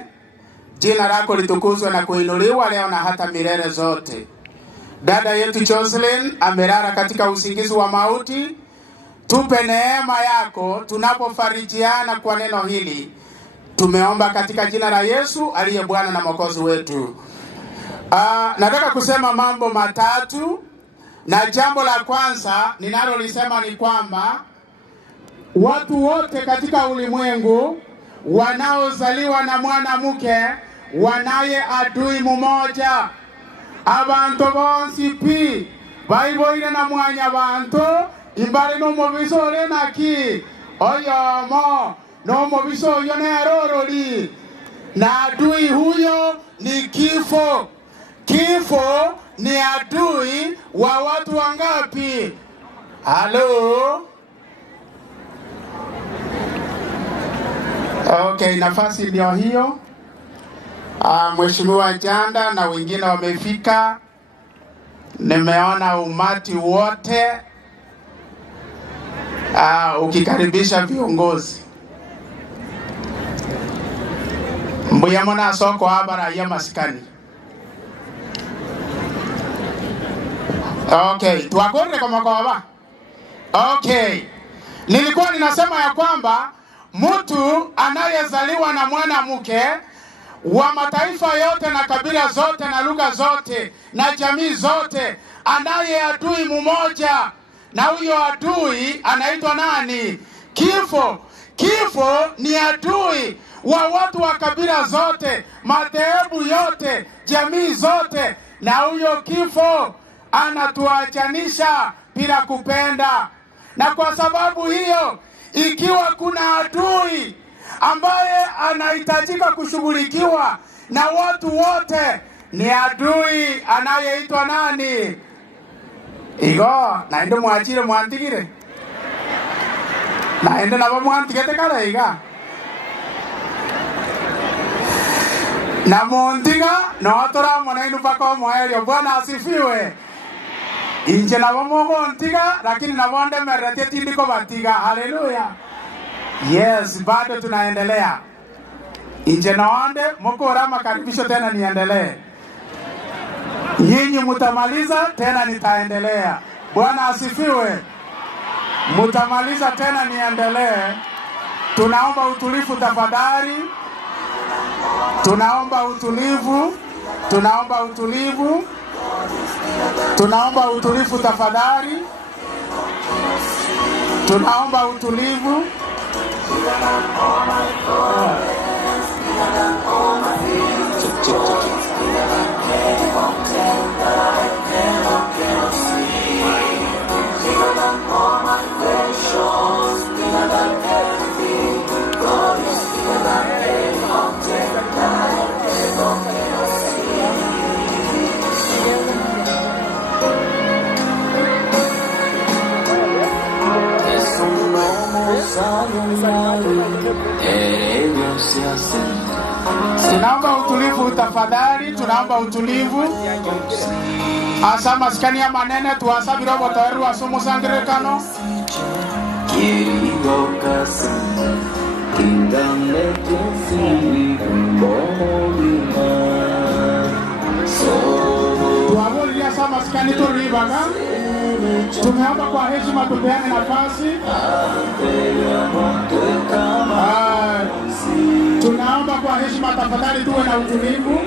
jina lako litukuzwe na kuinuliwa leo na hata milele zote. Dada yetu Jocelyn amelala katika usingizi wa mauti. Tupe neema yako tunapofarijiana kwa neno hili. Tumeomba katika jina la Yesu aliye Bwana na Mwokozi wetu. Nataka kusema mambo matatu, na jambo la kwanza ninalolisema ni kwamba watu wote katika ulimwengu wanaozaliwa na mwanamke wanaye adui mmoja. Abantu bonsi pi baiboire na mwanya bantu imbale no mobiso ole naki oyomo no mobiso yo nerorori, na adui huyo ni kifo. Kifo ni adui wa watu wangapi? Halo? Okay, nafasi ndio hiyo. Mheshimiwa Janda na wengine wamefika. Nimeona umati wote ukikaribisha viongozi. Mbuya mwana soko habara ya masikani. Okay, tuagore kwa makoba. Okay. Nilikuwa ninasema ya kwamba mtu anayezaliwa na mwanamke wa mataifa yote na kabila zote na lugha zote na jamii zote anaye adui mmoja, na huyo adui anaitwa nani? Kifo. Kifo ni adui wa watu wa kabila zote, madhehebu yote, jamii zote, na huyo kifo anatuachanisha bila kupenda. Na kwa sababu hiyo, ikiwa kuna adui ambaye anahitajika kushughulikiwa na watu wote, ni adui anayeitwa nani? Igo, naende mwachire mwantigire. Naende nabo mwantigete kare iga. Na montiga no atora mwana pako mwaelio. Bwana asifiwe. Inje nabo montiga lakini nabonde merete tindiko batiga. Haleluya. Yes, bado tunaendelea. Inje naonde mkora makaribisho tena niendelee. Nyinyi mutamaliza tena nitaendelea. Bwana asifiwe. Mutamaliza tena niendelee. Tunaomba utulivu tafadhali. Tunaomba utulivu. Tunaomba utulivu. Tunaomba utulivu tafadhali. Tunaomba utulivu. Tunaomba utulivu tafadhali, tunaomba utulivu. Asa maskani ya manene tuwasabiri obotoeru asumu sangirekano. Tuwabuli asa maskani turibaga. Tumeomba kwa heshima tupeane nafasi. Tunaomba kwa heshima tafadhali tuwe na utulivu.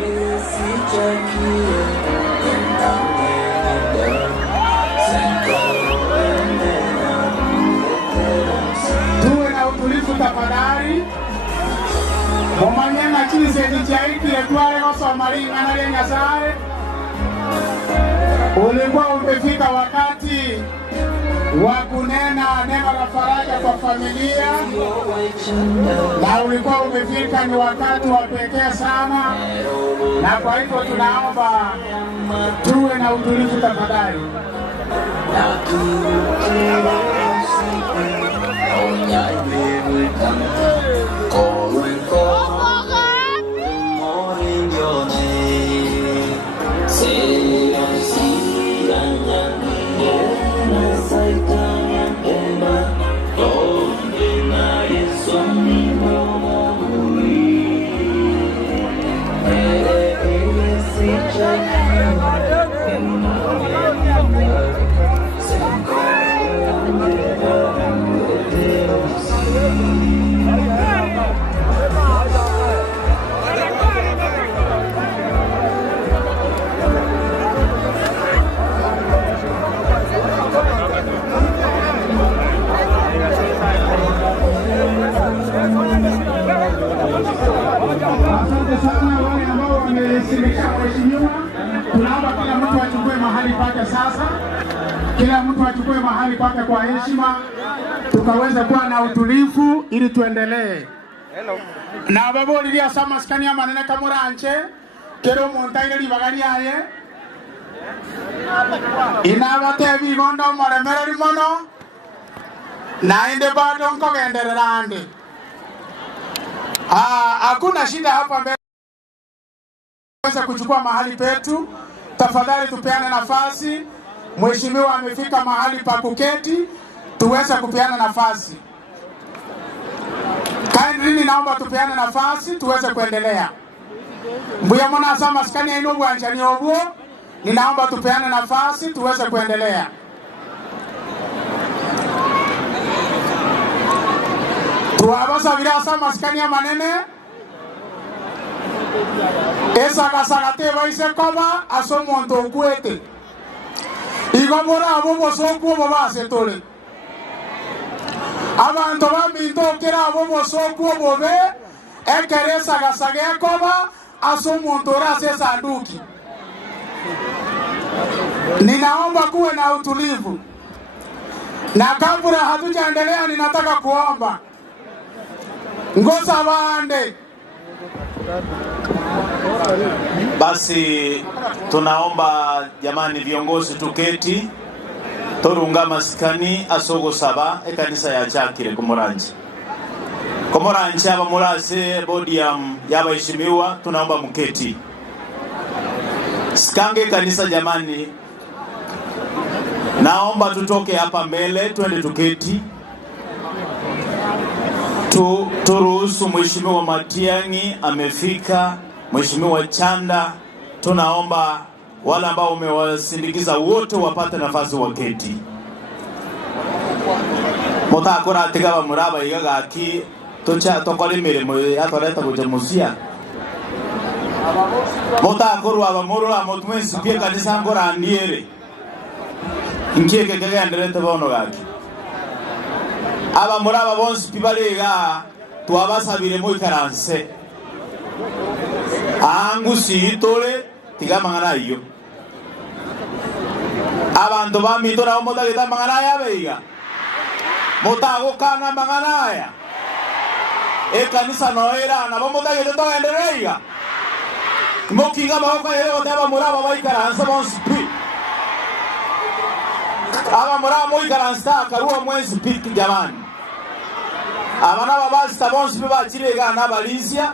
Tuwe na utulivu tafadhali. Momanyana chise nichaiki etwale no somali ngana Nyasaye. Ulikuwa umefika wakati wa kunena neno la faraja kwa familia, na ulikuwa umefika ni wakati wa pekee sana, na kwa hivyo tunaomba tuwe na utulivu tafadhali. Asante sana wale ambao wamesimamisha waheshimiwa. Tunaomba kila mtu achukue mahali pake sasa. Kila mtu achukue mahali pake kwa heshima. Tukaweze kuwa na utulivu ili tuendelee. Na babo lilia sama skania manene kamuranche. Kero montaire libagari aye. Inabate vigondo moremere limono. Na ende bado nko gendererande. Hakuna shida hapa mbele. Tuweze kuchukua mahali petu. Tafadhali tupeane nafasi. Mheshimiwa amefika mahali pa kuketi. Tuweze kupeana nafasi. Kindly naomba tupeane nafasi tuweze kuendelea. Mbuya mwana sama skani ya inubu anchani obuo. Ninaomba tupeane nafasi tuweze kuendelea. Tuwabasa virasa maskani ya manene. Esa kasagate vaise koba asomo onto ukuete. Igomora abobo soku bobase tole. Abantu baminto kera abobo soku bobe ekeresa kasage koba asomo onto rase sanduki. Ninaomba kuwe na utulivu. Na kabla hatujaendelea ninataka kuomba Ngosa bande. Basi tunaomba jamani viongozi tuketi. Torunga maskani asogo saba ekanisa ya Chakire Kumuranji. Kumuranji aba murase podium yabaheshimiwa tunaomba mketi. Sikange kanisa jamani. Naomba tutoke hapa mbele twende tuketi. Turuhusu Mheshimiwa Matiang'i amefika, Mheshimiwa Chanda. Tunaomba wale ambao umewasindikiza wote wapate nafasi waketi. Mutakora atigaba muraba igagaki tocha tokore mirimo yatoreta kujemusia. Mutakora abamuru amutwensi pia kanisa ngora ndiere. Nkieke kagenderete bono gaki. Aba muraba bonsi pibarega twabasabire mu ikaranse angu sitole tigamangana iyo abantu bamitora omodagita mangana ya beiga motago kana mangana ya kanisa noera na bomodagita to endereiga mokinga bako yego taba muraba ba ikaranse bonsi pi aba muraba mu ikaranse akaruwa mwensi pi jamani. Abana babasta bonsi bibachirega na Balisia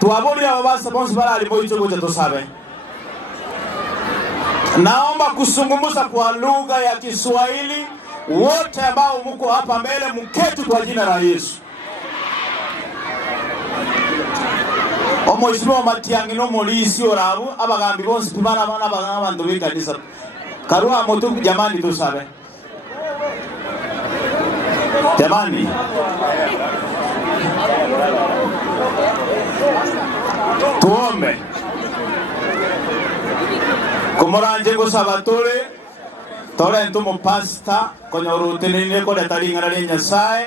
tuabori babasta bonsi barali moicho goja tosabe. Naomba kusungumuza kwa lugha ya Kiswahili wote ambao mko hapa mbele mketi kwa jina la Yesu. Mheshimiwa Matiang'i no mulisi orabu abagambi bonsi pimana abana abantu b'kanisa. Karua moto jamani tosabe. Jamani. Tuombe. Kumuranje gusabatore tore ntumo pasta konya urutenene ko dataringa na Nyasaye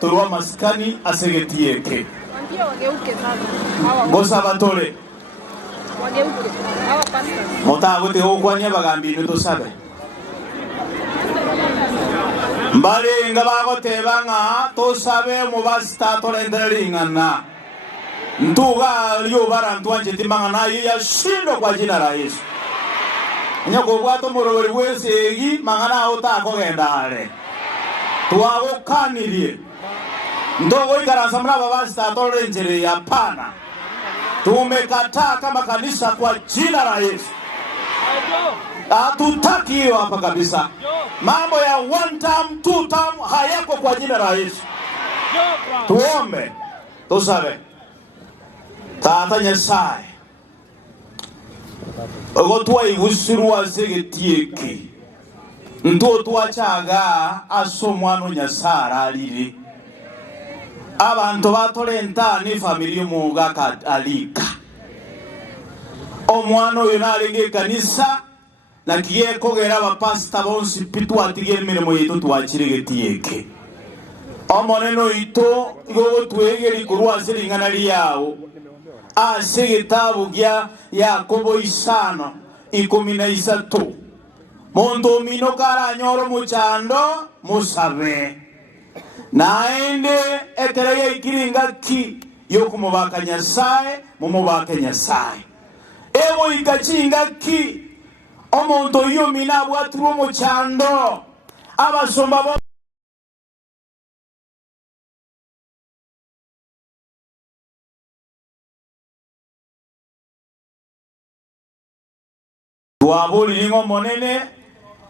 turwa maskani asegetieke. Ndio wageuke sasa. Gusabatore. Wageuke. Hawa pasta. Motagote okwanya bagambi ntusabe. Mbali ngabagote banga tosabe mubasta torenderingana. Ntuga liyo barantwanje timangana ya shindo kwa jina la Yesu. Nyako bwato moroberi wesegi mangana otako gendare. Tuago kanirie. Ndogo ikaransa mraba basta torenjere ya pana. Tumekataa kama kanisa kwa jina la Yesu. Hatutaki hiyo hapa kabisa. Mambo ya one term, two term hayako kwa jina la Yesu. Tuombe. Tusabe. Tata Nyasaye. Ogotwa igusirwa zegetieke. Ndo twachaga asomwano Nyasara alire. Abantu batolenta ni familia munga alika. Omwano yonalenge kanisa na kiye kogera abapasta bonsi pitu atigere mirimo yitu twachirigetieke. Omoneno ito igo twegeri kurwa siringana liyawo. ase gitabu gya Yakobo 5:13 muntu mino karanyoro muchando musabe naende ekereye ikiringa ki yokumubaka Nyasaye mumubaka Nyasaye ebo ikachinga ki omuntu iyo mina bwaturu muchando abasomba bo Tuabuli monene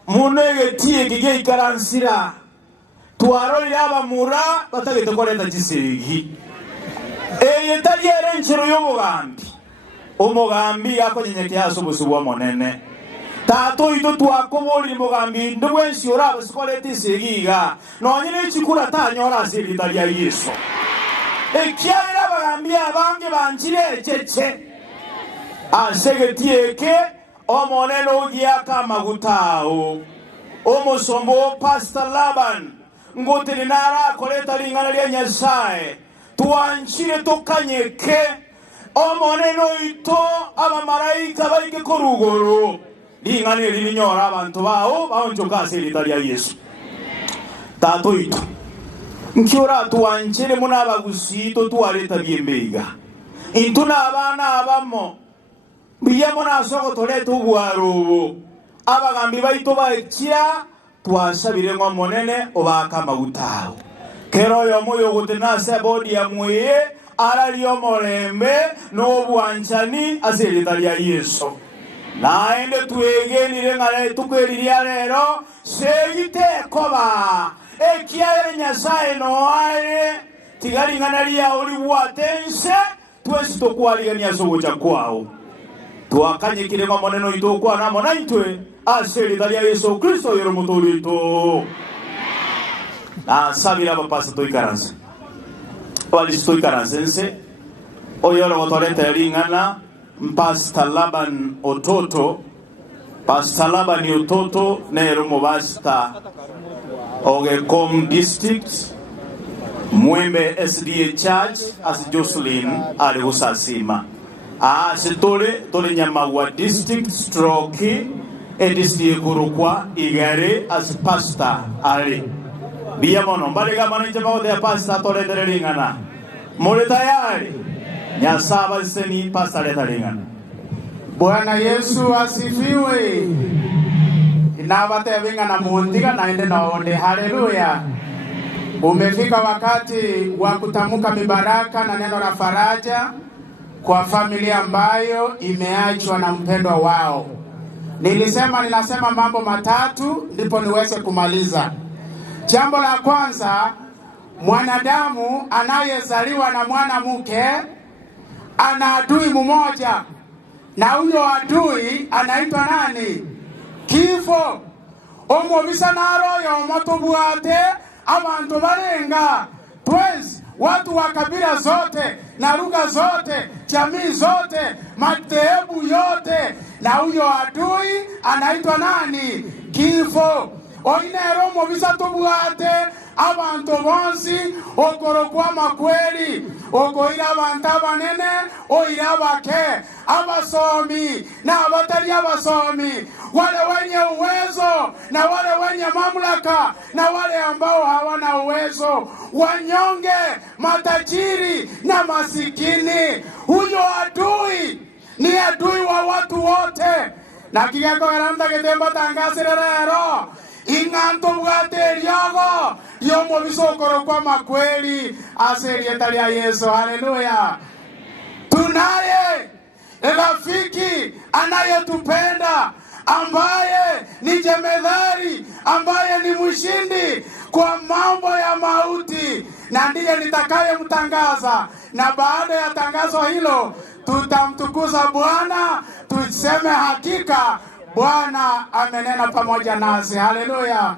munege tie kige ikaransira tuaroli aba mura batagete koleta kisirigi yetaliere nchiro y'umugambi yako nyenyekea asubusubu monene tato ito tuakoboli mugambi ndwensi oraba sikoleta isigiga nonyine chikura tanyora asiritalia Yesu ekiaira bagambi abange banchire cheche asegetieke omoneno ugiaka magutao omusombo Pastor Laban ngotele nara koleta lingana lya Nyasaye tuanchire tokanyeke omoneno ito abamaraika baike korugoro lingana linyora abantu bao baonjoka asirita lya Yesu tato ito nkiora tuanchire munaba gusito tualeta biembeiga intuna abana abamo biyamo nasoko toleto ugwarubu abagambi baito baekya twasabire ngo monene obaka magutao kero yo moyo gutenase bodi ya mwiye araliyo molembe no bwanchani aziritalia Yesu naende tuegenire ngale tukweriria lero seyite koba ekiaire Nyasaye no aye tigari nganalia oli bwatense twesi tokwaligania sogocha kwao tuakanye kile kwa moneno ito kwa namo naitwe asiritalia Yesu Kristo yero mutolito sabira bapasa toikaranse wali toikaransense oyolo wotoleta lingana Pastor Laban ototo Pastor Laban ototo nero mobasta Ogekom district Mwembe SDA Church as Jocelyn Alihusasima Sitole tole Nyamawa district stroke SDA Kurukwa Igare as Pastor Ali Biamono balega manije baode Pastor tole derelingana mole tayari nyasaba seni Pastor derelingana Bwana Yesu asifiwe. Inawate vingana muundiga naende naonde. Haleluya. Umefika wakati wa kutamka mibaraka na neno la faraja kwa familia ambayo imeachwa na mpendwa wao. Ninasema mambo matatu ndipo niweze kumaliza. Jambo la kwanza, mwanadamu anayezaliwa na mwanamke ana adui mmoja. Na huyo adui anaitwa nani? Kifo. Omobisa naro ya omotobuate abantu barenga 20 watu wa kabila zote na lugha zote, jamii zote, madhehebu yote, na huyo adui anaitwa nani? Kifo. Oinero mobisa tobuate abantu bonsi okorokwa makweli okoira abantu abanene oira bake abasomi na abatari abasomi, wale wenye uwezo na wale wenye mamlaka na wale ambao hawana uwezo, wanyonge, matajiri na masikini. Huyo adui ni adui wa watu wote. Na kigako garanta ketemba tangasire rero inganto bwate lyogo yomo bisokoro kwa makweli aserieta lya Yesu. Haleluya. Tunaye rafiki anayetupenda, ambaye ni jemedari, ambaye ni mshindi kwa mambo ya mauti, na ndiye nitakayemtangaza. Na baada ya tangazo hilo tutamtukuza Bwana, tuseme hakika Bwana amenena pamoja nasi. Haleluya.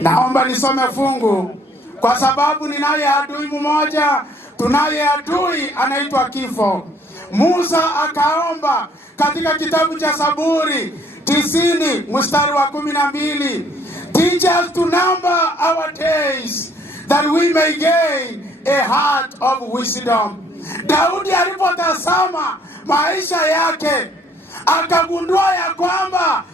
Naomba nisome fungu kwa sababu ninaye adui mmoja. Tunaye adui anaitwa kifo. Musa akaomba katika kitabu cha Zaburi 90 mstari wa 12, teach us to number our days that we may gain a heart of wisdom. Daudi alipotazama maisha yake akagundua ya kwamba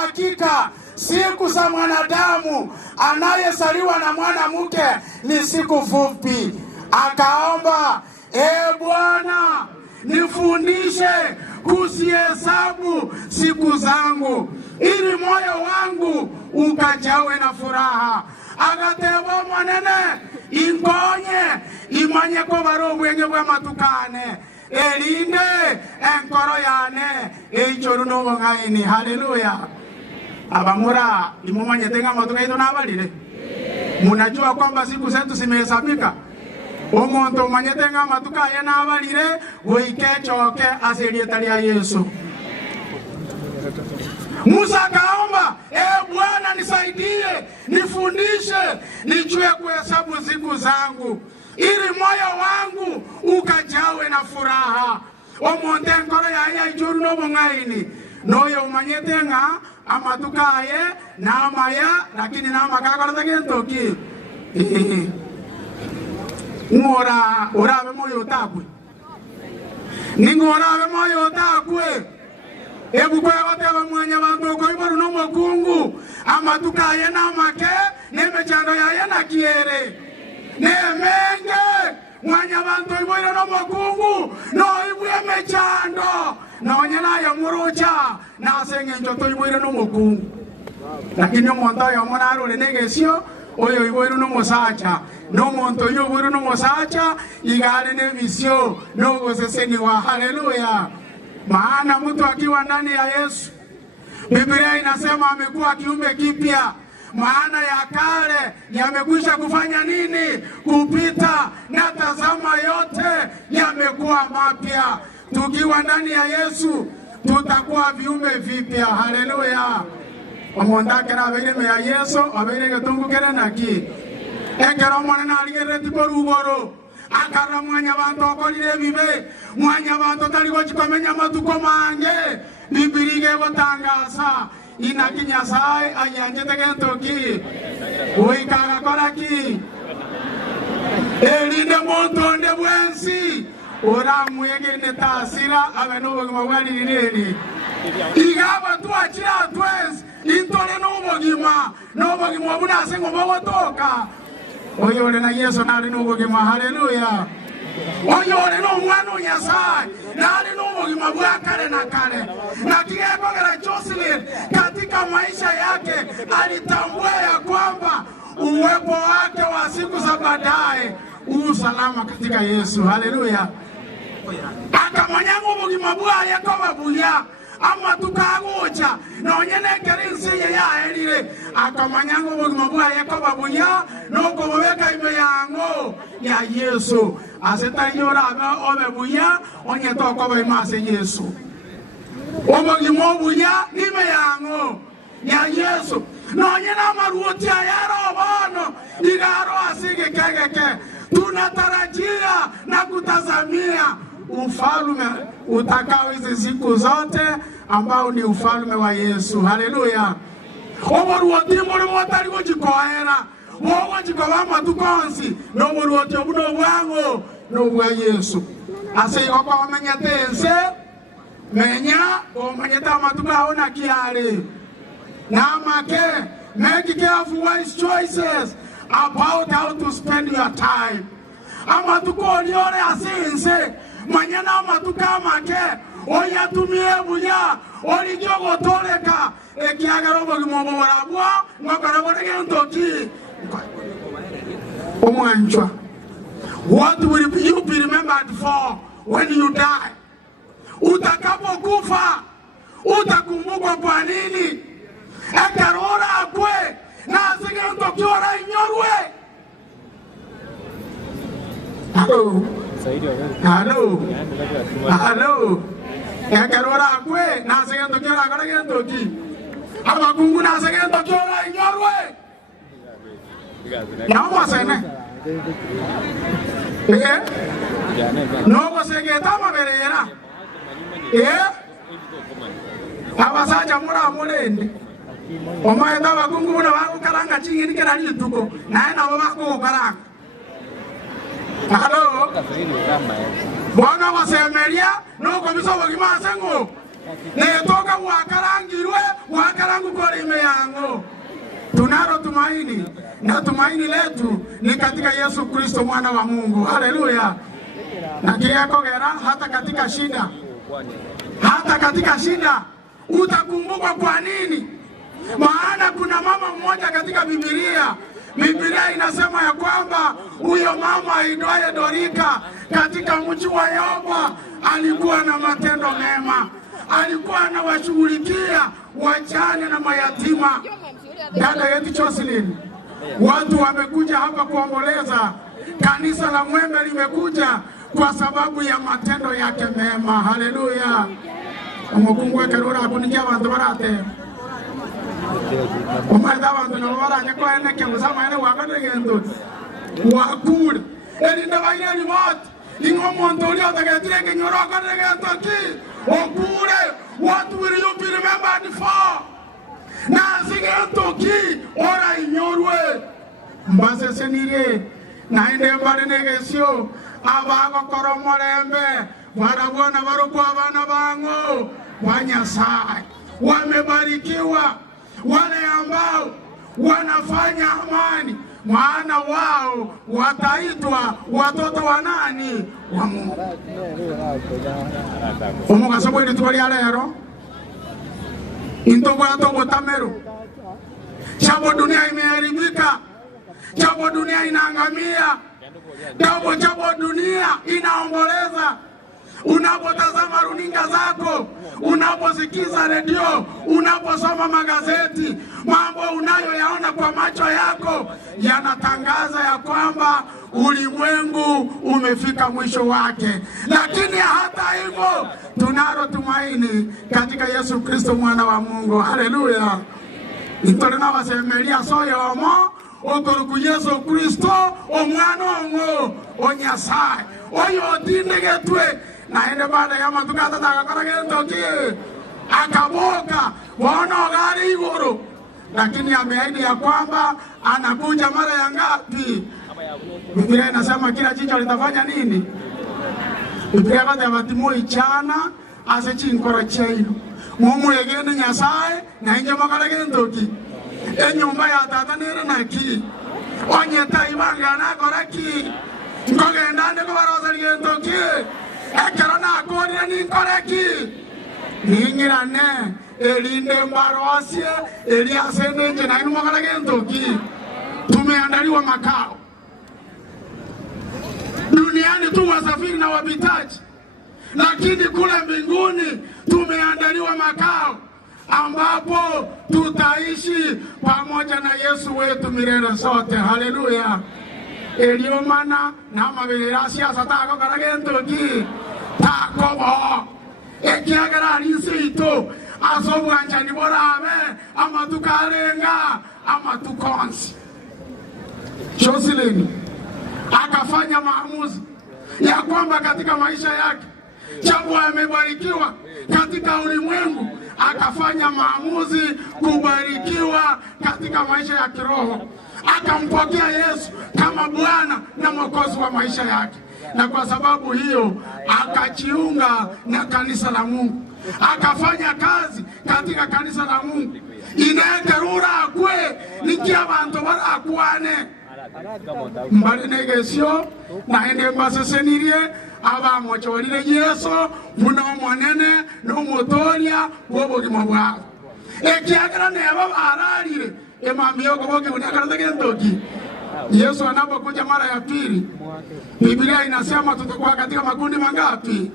hakika siku za mwanadamu anayezaliwa na mwanamke ni siku fupi. Akaomba, Bwana, nifundishe kuzihesabu siku zangu ili moyo wangu ukajawe na furaha. Agateba mwanene ingonye imanye ko barobwenge bwa matukane elinde enkoro yane eichoro no ngaini. Haleluya. Abamura imumanye tenga matuka ito nabalile. Munajua kwamba siku zetu zimehesabika. Omuntu manye tenga matuka ye nabalile wike choke asilieta ya Yesu. Musa akaomba, Bwana nisaidie, nifundishe, nijue kuhesabu siku zangu ili moyo wangu ukajawe na furaha. Omonte nkoro ya ijoru no bongaini. Noyo umanyetenga amatukaye na amaya lakini na makakara tagentoki. Ngora orabe moyo takwe. Ningora be moyo takwe. Ebukwe wateba mwanya bantu ko iboru no mokungu amatukaye na make nemechando ya na kiere. Nemenge mwanya bantu iboru no mokungu no ibwe mechando no nyana ya murocha na senge njoto iboru no mokungu. Lakini omonto yo monaro le negesio oyo iboru no mosacha no monto yo iboru no mosacha igale ne visio no goseseni wa. Haleluya. Maana mtu akiwa ndani ya Yesu, Biblia inasema amekuwa kiumbe kipya. Maana ya kale yamekwisha kufanya nini? Kupita, na tazama yote yamekuwa mapya. Tukiwa ndani ya Yesu tutakuwa viumbe vipya. Haleluya. Omondakera abirime ya Yesu abirige tungukere naki. Ekero mwana aligere tiboruboro. Akara mwanya bantu okolire bibe mwanya bantu taligo chikomenya matuko mange bibirige gotangasa inakinyasaye ayanje tegentoki uikaga koraki elinde monto nde bwensi ora mwege ne tasira abeno bogima bwali nini igaba tuachira twes intore no bogima obuna sengo bogotoka. Oyole na Yesu nali n'ubugima. Haleluya. Oyole no mwana Nyasaye nali n'ubugima bwa kale na kale. Na kiyekogera Jocelyn katika maisha yake alitambua ya kwamba uwepo wake wa siku za baadaye usalama katika Yesu. Haleluya. Akamanya ubugima bwa Yakoba buya ama tukagucha no nyene kerinsi ya elire akamanya ubugima bwa Yakoba buya no kobeka ime yango ya Yesu aseta yora aba obe buya onye to ko ba imase Yesu ubugima buya ime yango ya Yesu no nyene maruti ayaro bono igaro asige kegeke tunatarajia na kutazamia ufalme utakao hizi siku zote ambao ni ufalme wa Yesu. Haleluya. Oboru otimore motari gojikoera wowe jikoba matukonsi no boru otobuno bwango no bwa Yesu. Ase yoko wamenyatense menya omanyeta matuka ona kiale na make make careful wise choices about how to spend your time. Amatuko oliore asinse manyana matuka make oyatumie buya olijogo toleka ekiagaro bogimobo barabwa ngakara bodege ntoki omwanchwa. What will you be remembered for when you die? Utakapokufa utakumbukwa kwa nini? Ekarora akwe na asige ntoki ora inyorwe. Hello. Ekarora akwe na asige ntoki ora akara ntoki. Abakungu na asige ntoki ora inyorwe. Naomba sene. No segeta maberera. Abasaja mura mulende. Omaenda bakungu na baku karanga chingiri kera lituko. Naenda babako karanga. Halo. Bwana wasemeria no komisa wagima sengo. Ne toka wakarangu kwa lime yango. Tunalo tumaini na tumaini letu ni katika Yesu Kristo mwana wa Mungu. Haleluya. Na kiako gera hata katika shida utakumbukwa kwa nini? Maana kuna mama mmoja katika Biblia inasema ya kwamba huyo mama aitwaye Dorika katika mji wa Yopa alikuwa na matendo mema, alikuwa anawashughulikia wajane na mayatima. Dada yetu Jocelyn, watu wamekuja hapa kuomboleza, kanisa la Mwembe limekuja kwa sababu ya matendo yake mema. Haleluya. Umukungwe karura kunikia abantu barate. Umarda abantu nabaranye ko ene ke musama ene wagadegendo. Wakuri. Eri ndabaye ni mot. Ingo montoli otagatire ke nyoro gadegendo ki. Okure. What will you be remembered for? Na sigento ki ora inyorwe. Mbase senire. Na ende mbare negesio. Abago koromorembe. Warabona waruko abana bango Wanyasai wamebarikiwa wale ambao wanafanya amani, maana wao wataitwa watoto wa nani? Wa Mungu. Omuga sabo ni twali alero intogwa to botamero. Chabo dunia imeharibika, chabo dunia inaangamia, chabo dunia inaomboleza. Unapotazama runinga zako, unaposikiza redio, unaposoma magazeti, mambo unayoyaona kwa macho yako yanatangaza ya kwamba ulimwengu umefika mwisho wake. Lakini hata hivyo tunalo tumaini katika Yesu Kristo mwana wa Mungu. Haleluya. Nitorena wasemelia soyo omo okoruku Yesu Kristo omwana ongo onyasai oyo tindegetwe na ende baada ya matukata takakora ki akaboka wana gari igoro, lakini ameahidi ya kwamba anakuja mara ya ngapi? Biblia inasema kila jicho litafanya nini? Biblia bada batimo ichana ase chinkora chaino mumu yegene Nyasaye na inje makala ki enyumba ya tata nere naki onyeta ibanga na koraki ngogenda ndeko baroza ligento ki ekerona akorire ninkoreki ningirane elinde mbarosie eliasende nje na inumagala gentoki. Tumeandaliwa makao duniani tu wasafiri na wapitaji, lakini kule mbinguni tumeandaliwa makao ambapo tutaishi pamoja na Yesu wetu milele sote. Haleluya. Eliomana na mabelera siasa tako karagentoki takobo ekiagara risito asobwanja ni borabe amatukarenga amatukonsi. Jocelyn akafanya maamuzi ya kwamba katika maisha yake Chabu amebarikiwa katika ulimwengu, akafanya maamuzi kubarikiwa katika maisha ya kiroho, akampokea Yesu kama Bwana na Mwokozi wa maisha yake. Na kwa sababu hiyo akajiunga na kanisa la Mungu, akafanya kazi katika kanisa la Mungu. Ineterura akwe nikia bantu bara akwane mbali negesio na ende mbasesenirie aba mochorire Yesu muno monene no motoria bobogimo bwabo ekiagara ne aba ararire emambio goboke unakaraza gentoki. Yesu anapokuja mara ya pili, Biblia inasema tutakuwa katika makundi mangapi?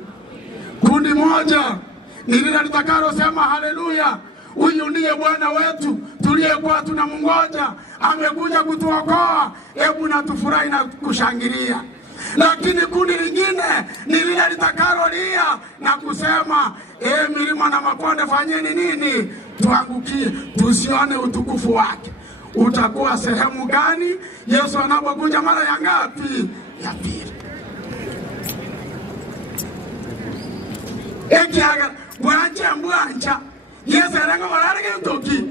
Kundi moja ni lile litakalo sema haleluya, huyu ndiye Bwana wetu tuliyekuwa tunamngoja, amekuja kutuokoa, hebu na tufurahi na kushangilia. Lakini kundi lingine ni lile litakalo lia na kusema milima na mabonde fanyeni nini? Tuangukie, tusione utukufu wake. Utakuwa sehemu gani Yesu anapokuja mara ya ngapi? Ya pili. Ekiaga bwanja Yesu arenga bararege ntoki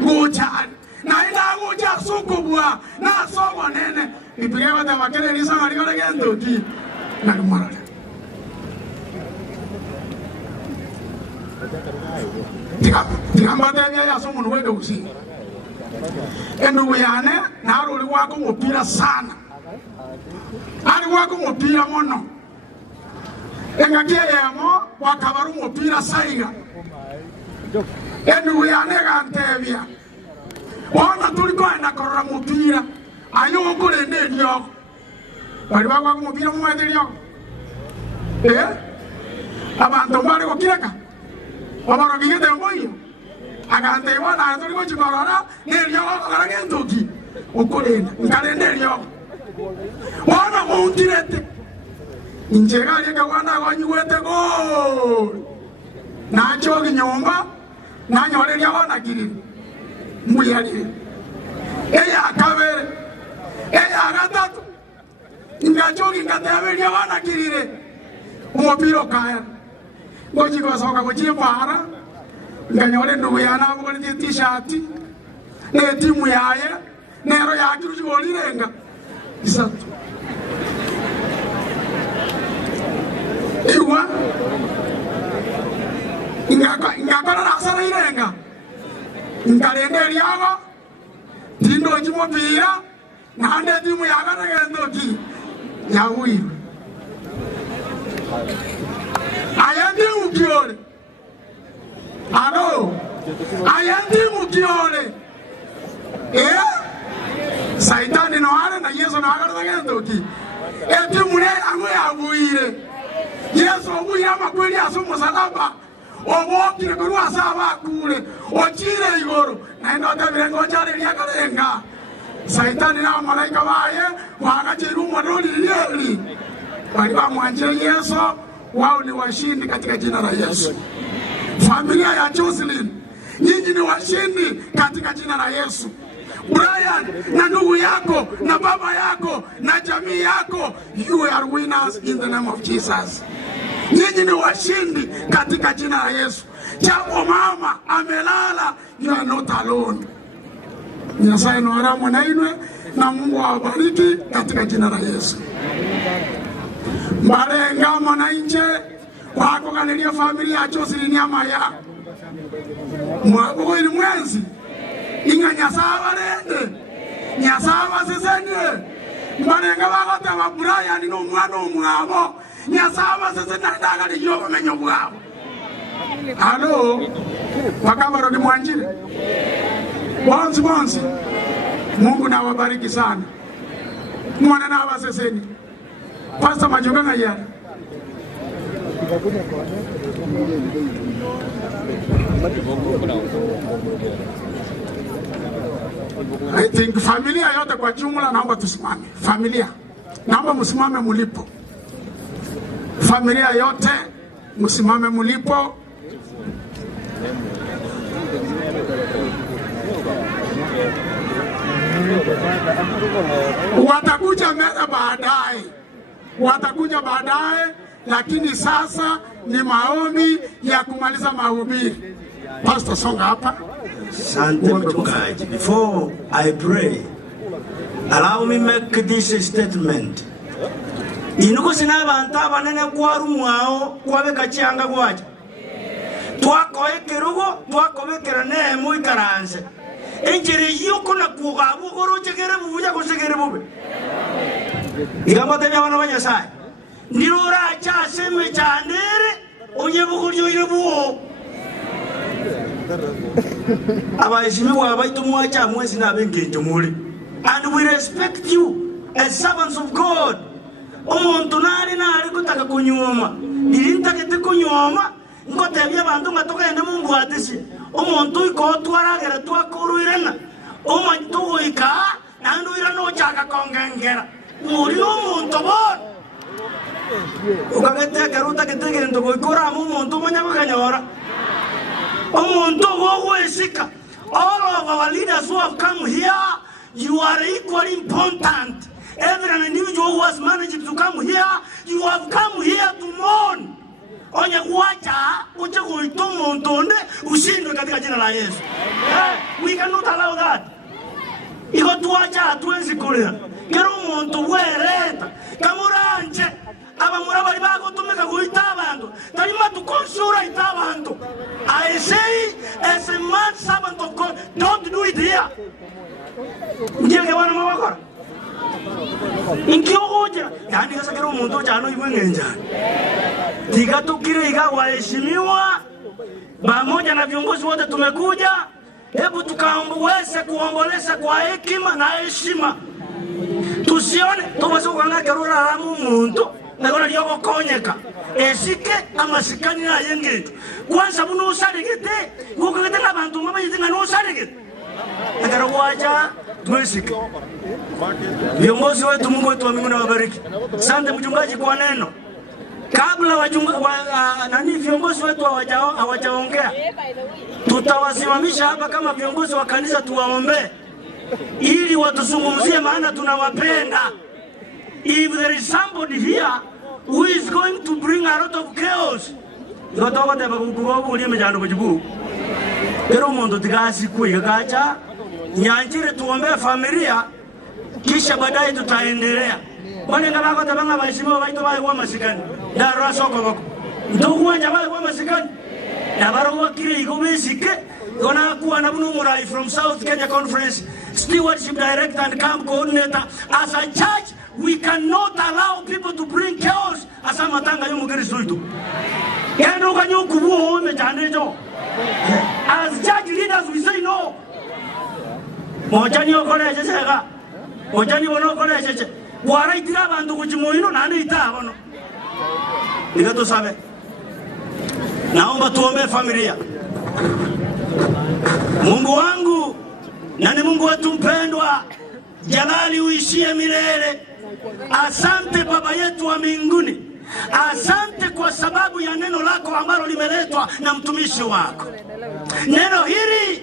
nguchani na ila ngucha sukubwa na somo nene Biblia wata wakere lisa marigore gento ki na kumara. Tikambata ya somo nwega usi. Endo yane na roli wako mupira sana. Ali wako mupira mono. Engakie yamo wakabaru mupira saiga. Endo yane gantebia. Wana tuliko enda korra mupira. Ayo kule ndio. Bali wako mupira mwedelio. Abantu bali kokireka. Abaro kigete mboyo. Agante wana tuliko chikorora ndio akarage ndoki. Ukule ngale ndio. Wana muntirete. Injega yeka wana wanyuwete go. Nacho kinyomba na nyole lya wana kiriri. Muyali. Eya akabere. Eya agatatu. Ngachoki ngatabeli lya wana kirire. Umupiro kaya. Ngoji kwa soka kuchipara. Nganyole ndugu yana abukole t-shirt. Ne timu yaye. Nero yakiru chigolirenga. Isatu. Iwa. Ingakona nasara irenga. Ngalende liago. Tindo chimopira. Nande timu yaga nagendoki. Yawi. Ayandi ukiole. Alo. Ayandi ukiole. Saitani no ara na Yesu no aga nagendoki. Timu ne amwe abuire. Yesu obuya makweli asumu salaba. Obokire kuru asaba kule. Ochire igoro. Na ndo tabirengo chale lyakalenga. Saitani na malaika baye wakachiru modoli lili. Wali bamwanjia Yesu, wao ni washindi katika jina la Yesu. Familia ya Jocelyn, nyinyi ni washindi katika jina la Yesu. Brian na ndugu yako na baba yako na jamii yako, you are winners in the name of Jesus. Nyinyi ni washindi katika jina la Yesu. Japo mama amelala, you are not alone. Nyasaye no aramu na inwe na Mungu awabariki katika jina la Yesu. Marenga mwananchi wako kanilia familia ya Jocelyn Nyamaya. Mwabuko ili mwenzi. Inga nyasawa rende. Nyasawa sisende. Marenga wako tewa Brian no mwana umwabo. Nyasawa sisende nataka liyogo menyo bwabo. Halo. Wakamaro ni mwanjire. Bonzi. Mungu na wabariki sana. Mwana na waseseni. Pastor Majoka na yale. I think familia yote kwa jumla naomba tusimame. Familia. Naomba msimame mulipo. Familia yote msimame mulipo. Watakuja baadaye, lakini sasa ni maombi ya kumaliza mahubiri. Pastor songa hapa. Asante mchungaji. Before I pray, allow me make this statement. Inuko sina bantu abanene kwa rumwao kwabeka cyanga gwaje. Twakoekerugo twakobekera ne mu ikaranze. Enjeri yuko na kugabu gorochegere buya gusegere bube. Igamba tanya bana banyasai. Nirora cha seme chanere onye bukuryo yebuo. Abayishimi wabayito mwacha mwezi na bengenjo muri. And we respect you as servants of God. Omuntu nari nari kutaka kunyoma. Irintagete kunyoma ngotebye abantu ngatoka ende mu mbwatisi. Omuntu ikotwaragera twakuruirana. Omuntu ika nandu irano chaka kongengera. Muri omuntu bo. Ukagete karuta ketegere ndo ikora mu omuntu manyabaganyora. Omuntu wesika. All of our leaders who have come here, you are equally important. Every individual who has managed to come here, you have come here to mourn. Onye kuacha uche kuitomo ntonde ushindwe katika jina la Yesu. We cannot allow that. Iko tuacha hatuwezi kulea. kero umuntu wereta kamuranje abamura bari bagutumika guhita abantu tarima tukonsura ita abantu. I say as a man servant of God, don't do it here. Ndiye wana mawakora inkiogoja yani kasa kero umuntu jano ibwengenja tika tukire iga waheshimiwa pamoja na viongozi wote tumekuja. Hebu tukaomboleze kuomboleza kwa hekima na heshima. Tusione tubazo kwanga kerura hamu muntu nakona lyoko konyeka esike amasikani na yengetu kwanza buno usaregete ngokugete abantu mama yizinga no usaregete akara wacha tuesike. Viongozi wetu, Mungu wetu wa mbinguni awabariki. Asante mchungaji kwa neno. Kabla viongozi wetu hawajaongea, tutawasimamisha hapa kama viongozi wa kanisa tuwaombe ili watuzungumzie, maana tunawapenda. If there is somebody here who is going to bring a lot of chaos, yotoka teba kukubabu liye mejando kujibu. Pero mondo tigasi kuiga kacha nyanjire tuombe familia, kisha baadaye tutaendelea. Wale ngabako tabanga baheshimiwa baito bae kwa masikani darwa soko bako ndugu wanja bae kwa masikani na baro kile igomesike gona kuwa na bunu murai from South Kenya Conference stewardship director and camp coordinator. As a church we cannot allow people to bring chaos asa matanga yo mukristo itu kendo kanyo kubuo mechanejo. As church leaders we say no. Mojani okole chechega mojani wono okole cheche wara itira bantu kuchimoino nani itabono nikato sabe. Naomba tuombe familia. Mungu wangu na ni Mungu wetu mpendwa, jalali uishie milele. Asante Baba yetu wa mbinguni, asante kwa sababu ya neno lako ambalo limeletwa na mtumishi wako. Neno hili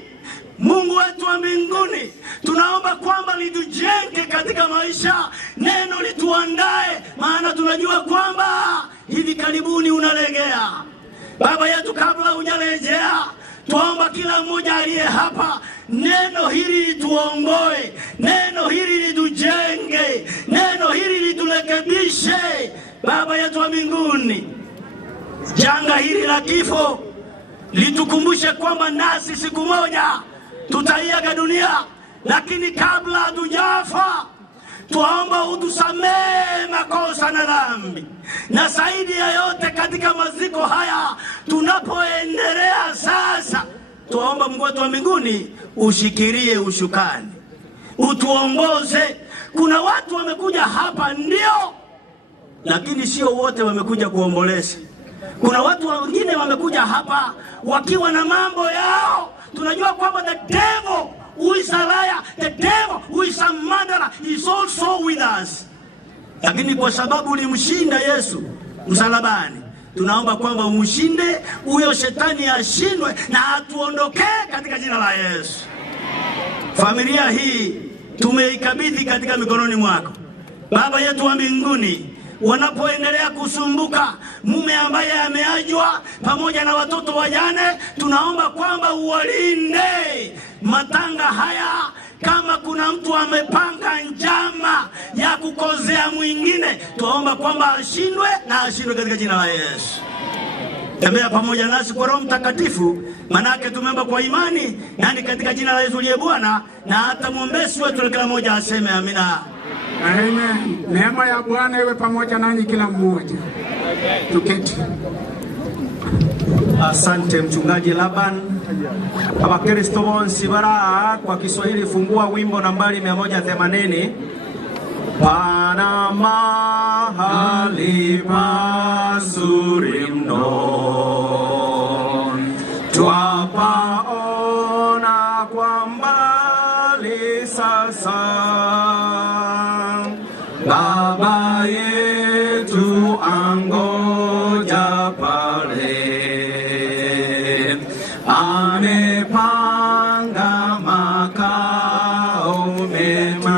Mungu wetu wa mbinguni, tunaomba kwamba litujenge katika maisha. Neno lituandae, maana tunajua kwamba hivi karibuni unalegea. Baba yetu, kabla hujalejea, tuomba kila mmoja aliye hapa, neno hili lituongoe, neno hili litujenge, neno hili liturekebishe. Baba yetu wa mbinguni, janga hili la kifo litukumbushe kwamba nasi siku moja tutaiaga dunia, lakini kabla hatujafa tuomba utusamee makosa na dhambi. Na zaidi ya yote katika maziko haya tunapoendelea sasa, tuomba Mungu wetu wa mbinguni ushikirie ushukani, utuongoze. Kuna watu wamekuja hapa ndio, lakini sio wote wamekuja kuomboleza. Kuna watu wengine wamekuja hapa wakiwa na mambo yao. Tunajua kwamba the devil who is a liar, the devil who is a murderer is also with us. Lakini kwa sababu ulimshinda Yesu msalabani, tunaomba kwamba umshinde huyo shetani, ashindwe na atuondokee katika jina la Yesu. Familia hii tumeikabidhi katika mikononi mwako. Baba yetu wa mbinguni, wanapoendelea kusumbuka, mume ambaye ameajwa pamoja na watoto wajane, tunaomba kwamba uwalinde matanga haya. Kama kuna mtu amepanga njama ya kukozea mwingine, tuomba kwamba ashindwe na ashindwe katika jina la Yesu. Tembea pamoja nasi kwa Roho Mtakatifu, manake tumeomba kwa imani, yani katika jina la Yesu aliye Bwana, na hata mwombezi wetu kila mmoja aseme amina. Amen. Neema ya Bwana iwe pamoja nanyi kila mmoja. Tuketi. Asante mchungaji Laban. Abakristo bonsi bara kwa Kiswahili, fungua wimbo nambari 180. Pana mahali pazuri mno, twapaona kwa mbali sasa. Baba yetu angoja pale, amepanga makao mema.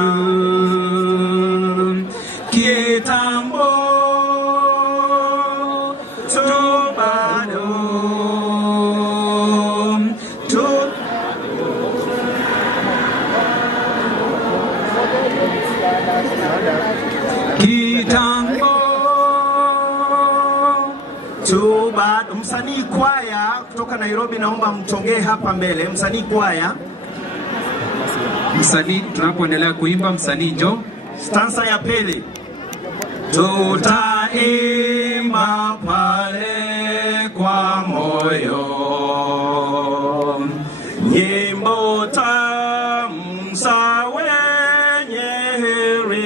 Kitambo tu bado tu Msanii kwaya kutoka Nairobi, naomba mtongee hapa mbele. Msanii kwaya. Msanii, tunapoendelea kuimba, msanii njoo. Stanza ya pili. Tutaimba pale kwa moyo, nyimbo tamu za wenye heri,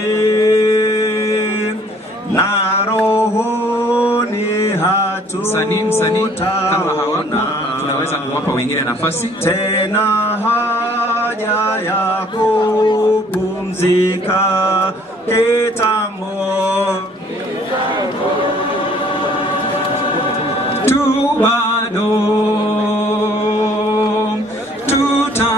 na rohoni hatu. Msanii kama hawana, tunaweza kuwapa wengine nafasi. Tena haja ya kupumzika kitambo tu bado tuta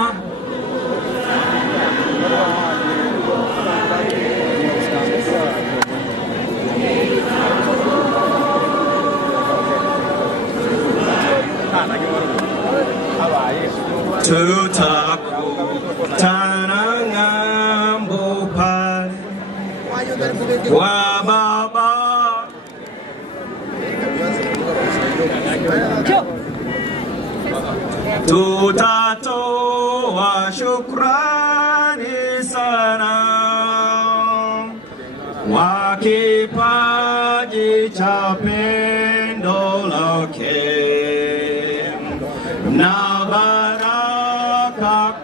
tutakutana ng'ambo pale kwa Baba. Tutatoa shukrani sana kwa kipaji cha pendo lake na baraka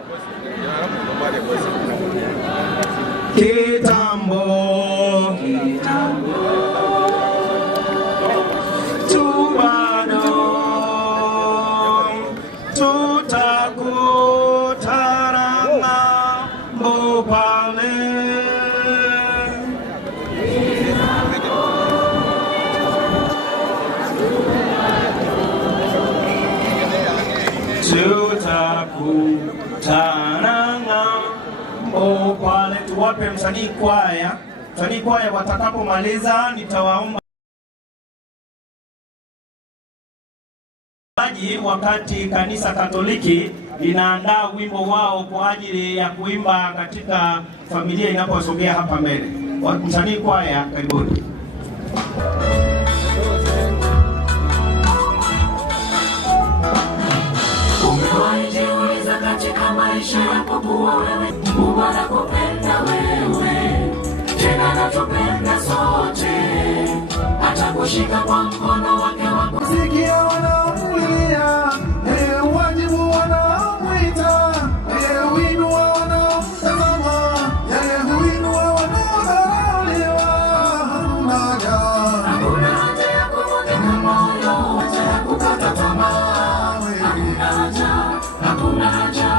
kitambo tu bado tutakutana ng'ambo pale. Tutakutana ng'ambo pale. Tuwape msanii kwaya. Msanii kwaya watakapomaliza nitawaomba wakati kanisa Katoliki linaandaa wimbo wao kwa ajili ya kuimba katika familia inaposogea hapa mbele. Msanii kwaya, karibuni. Umewajiuliza katika maisha yako kuwa wewe Mungu anakupenda wewe, tena anatupenda sote, atakushika kwa mkono wake wa Sikia wanaomlilia, wajibu wanaomwita, huinua wanaomtazama, yeye huinua wanaodharauliwa. Hakuna haja ya kuvunjika moyo, haja ya kukata tamaa, hakuna haja.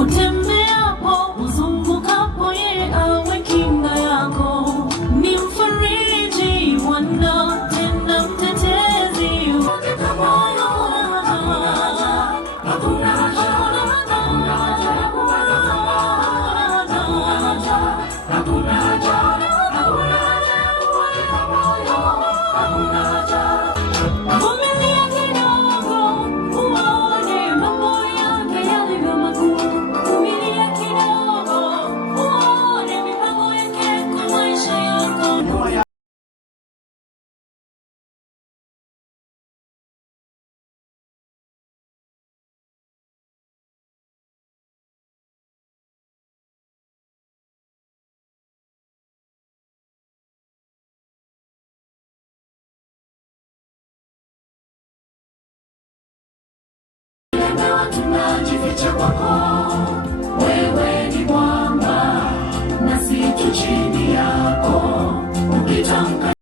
Utembeapo, uzungukapo, yeye awe kinga yako. Ni mfariji Bwana, tena mtetezi. Hakuna haja, hakuna haja ya kukata tamaa, hakuna haja ya kuvunjika moyo, hakuna haja. Vumilia kidogo, uone mambo yake yalivyo makuu. Vumilia kidogo, uone mipango yake kwa maisha yako. Tunajificha kwako, wewe ni mwamba, nasi tu chini yako, ukitamka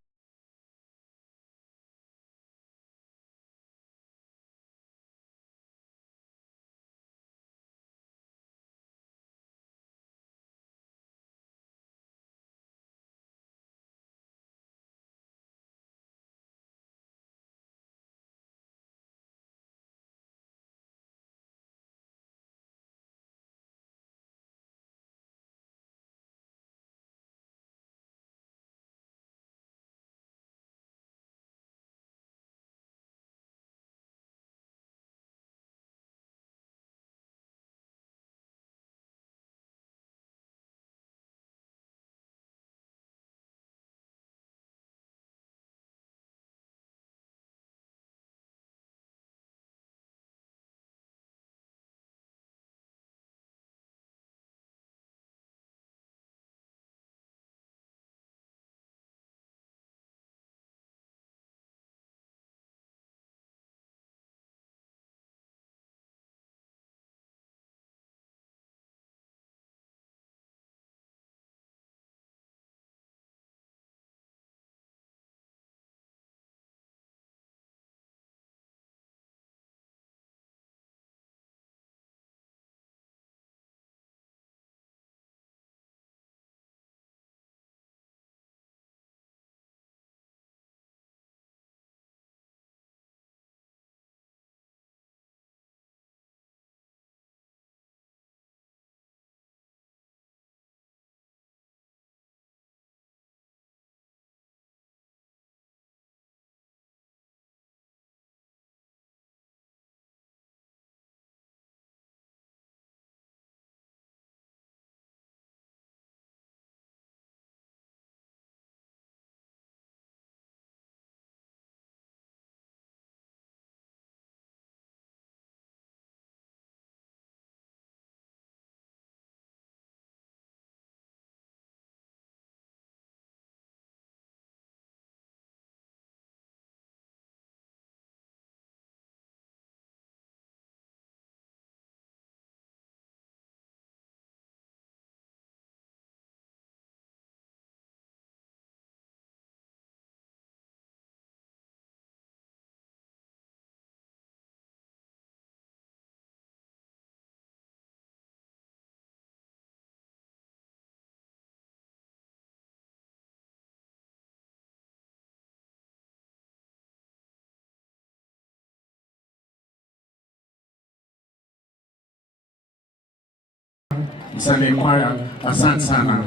Sunday Choir, asante sana.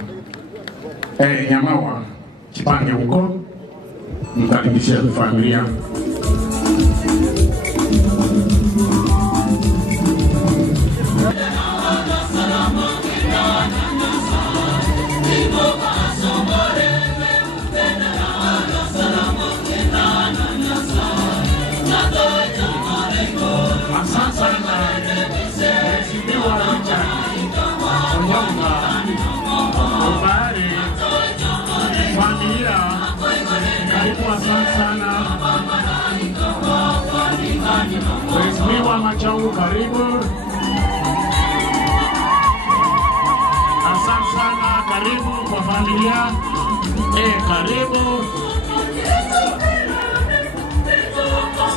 Nyamawa, chipange huko, mkaribishe familia. Mheshimiwa Machau, karibu. Asante sana, karibu kwa familia. Karibu.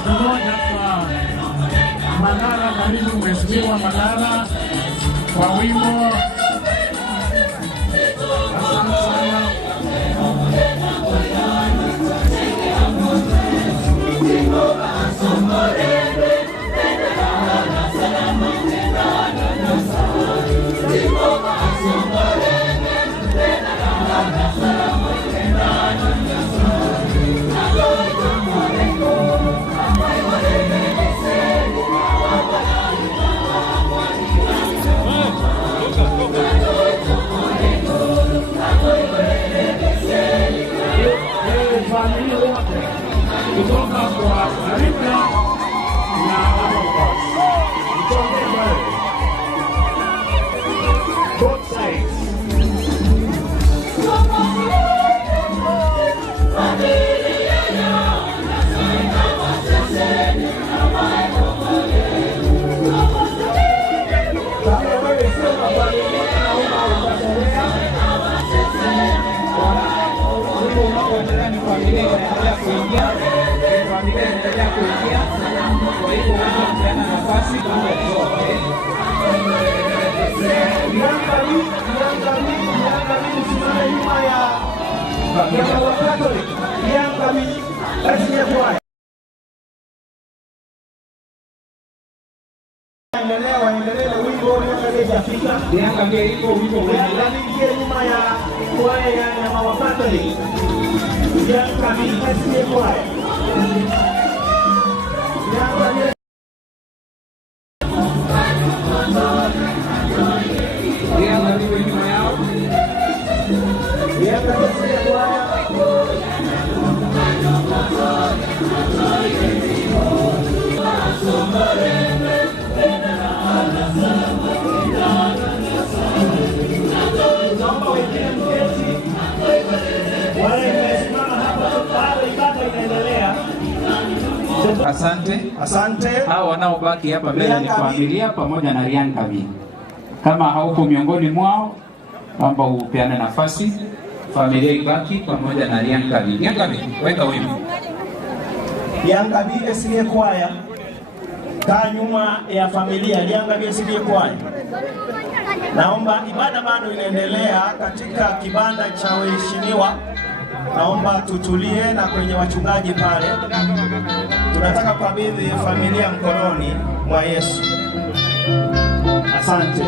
Mmoja kwa Magara, karibu Mheshimiwa Magara kwa wimbo. Asante sana. Asante. Hao wanaobaki hapa mbele ni familia pamoja na Ryan Kabi. Kama hauko miongoni mwao, naomba upeane nafasi. Familia ibaki pamoja na Ryan Kabi. Ryan Kabi, weka wimbo. Ryan Kabi esiye kwaya. Kaa nyuma ya familia. Ryan Kabi esiye kwaya. Naomba ibada bado inaendelea katika kibanda cha waheshimiwa. Naomba tutulie na kwenye wachungaji pale. Tunataka kukabidhi familia mkononi mwa Yesu. Asante.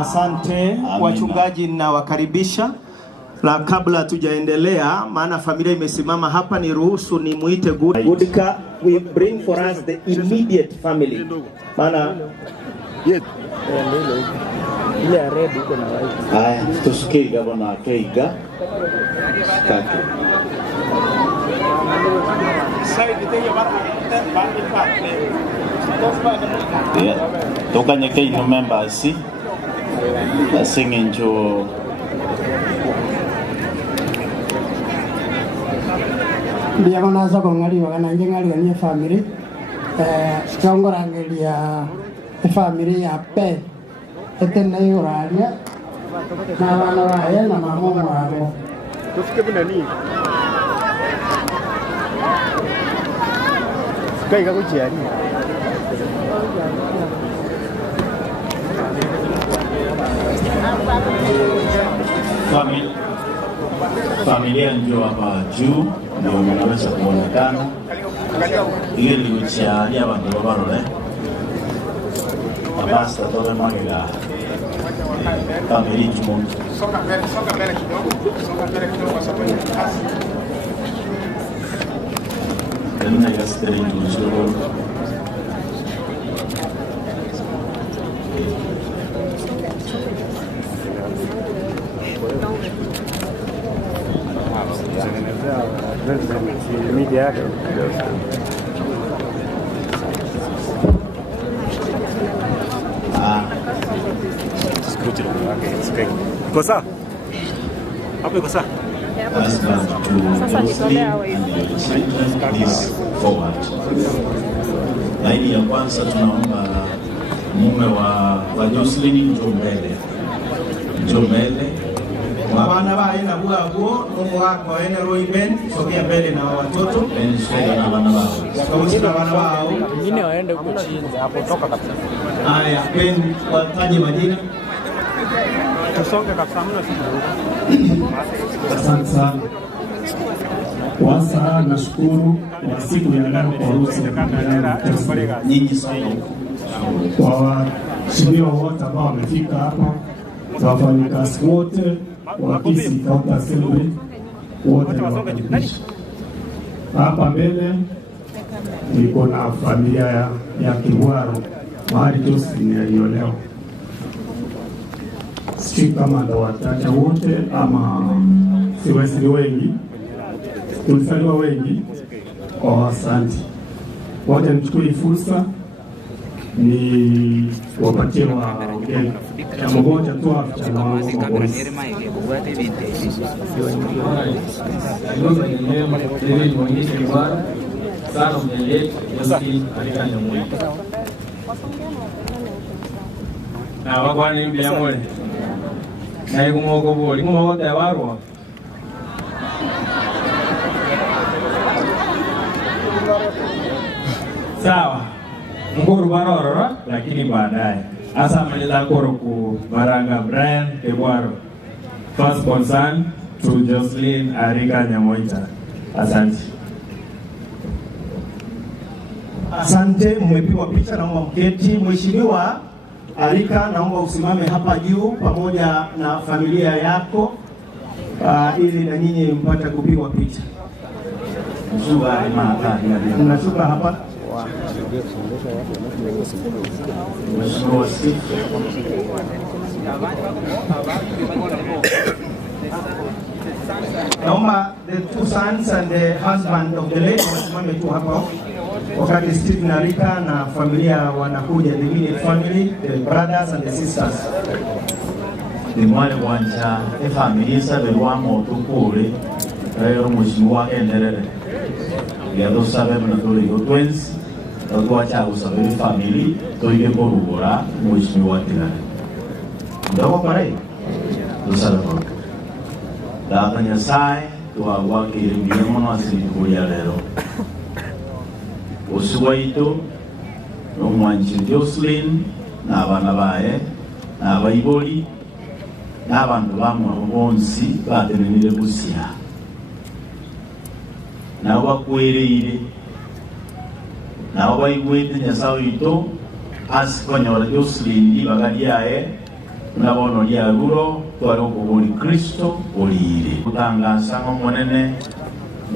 Asante wachungaji, na wakaribisha. Na kabla hatujaendelea, maana familia imesimama hapa, ni ruhusu ni muite Goodka. We bring for us the immediate family. Maana ile red iko na white. Haya, tusikie gavana Keiga. Kaka. Yeah. Toka nyeke ino members. Singing to Diagona za kongari wakana njengali ya family tongorangeria family ya pe etena yoralia na wana wae na mamo wao tufike bunani kai kako chiari familia ndio hapa juu ndio mnaweza kuonekana. Ile ni uchiari abantu barore. Basta tobe magega. Familia jumu. Songa mbele kidogo kwa sababu ya kazi. Tena yasteri ndio. Kosa? Hapo iko sawa? Sasa nitolea wewe. Forward. Na hii ya kwanza tunaomba mume wa Jocelyn njoo mbele. Wana bae na buabuo nomo wako ene roiben sogea mbele na watoto na wana wao. Wakamushika wana wao. Wengine waende huko chini hapo toka kabisa. Haya, Ben wataje majina. Tusonge kabisa mna Asante sana. Kwanza nashukuru kwa siku ya leo kwa ruhusa ya kamera nyingi sana. Kwa waheshimiwa wote ambao wamefika hapa, wafanyakazi wote wa Kisii County Assembly wote nawakaribisha. Hapa mbele niko na familia ya Kibwaro mahali Jocelyn aliolewa. Sijui kama ndo watacha wote ama siwezi wengi. Tulizaliwa wengi. Asante. Wote nichukue fursa ni wapatie wa ugeni. Jambo moja tu wasichana wangu kwa polisi. na wagwani mbia mole na kumoko boli kumoko tawarwa sawa mkuru barora lakini baadaye asa maliza koro ku Baranga Brian Kebwaro, first concern to Jocelyn Arika Nyamoita. Asante. Asante, mmepigwa picha, naomba mketi. Mheshimiwa Arika, naomba usimame hapa juu pamoja na familia yako ili na nyinyi mpate kupigwa picha. Mnashuka hapa. Mheshimiwa Steve. the two sons and the husband of the lady wasimame tu hapa wakati Steve na Rika na familia wanakuja, the immediate family, the brothers and the sisters. Ni mwale wanja family sabe wa moto kule leo mheshimiwa endelele ya ndo sabe na tuli twins kwa cha usabe family to ile borubora mheshimiwa tena ndio pare usabe da tanya sai tua wake ile mwana asili ya leo usuwaito no mwanji Jocelyn na abana bae na abayiboli n'abantu bamwe bonsi baterenire gusiha nabo bakwereire nabo bayigwete nyasawito asikonyora Jocelyn bagaliae nabono lya guro twaro kubuli Kristo olire kutangaza ngomonene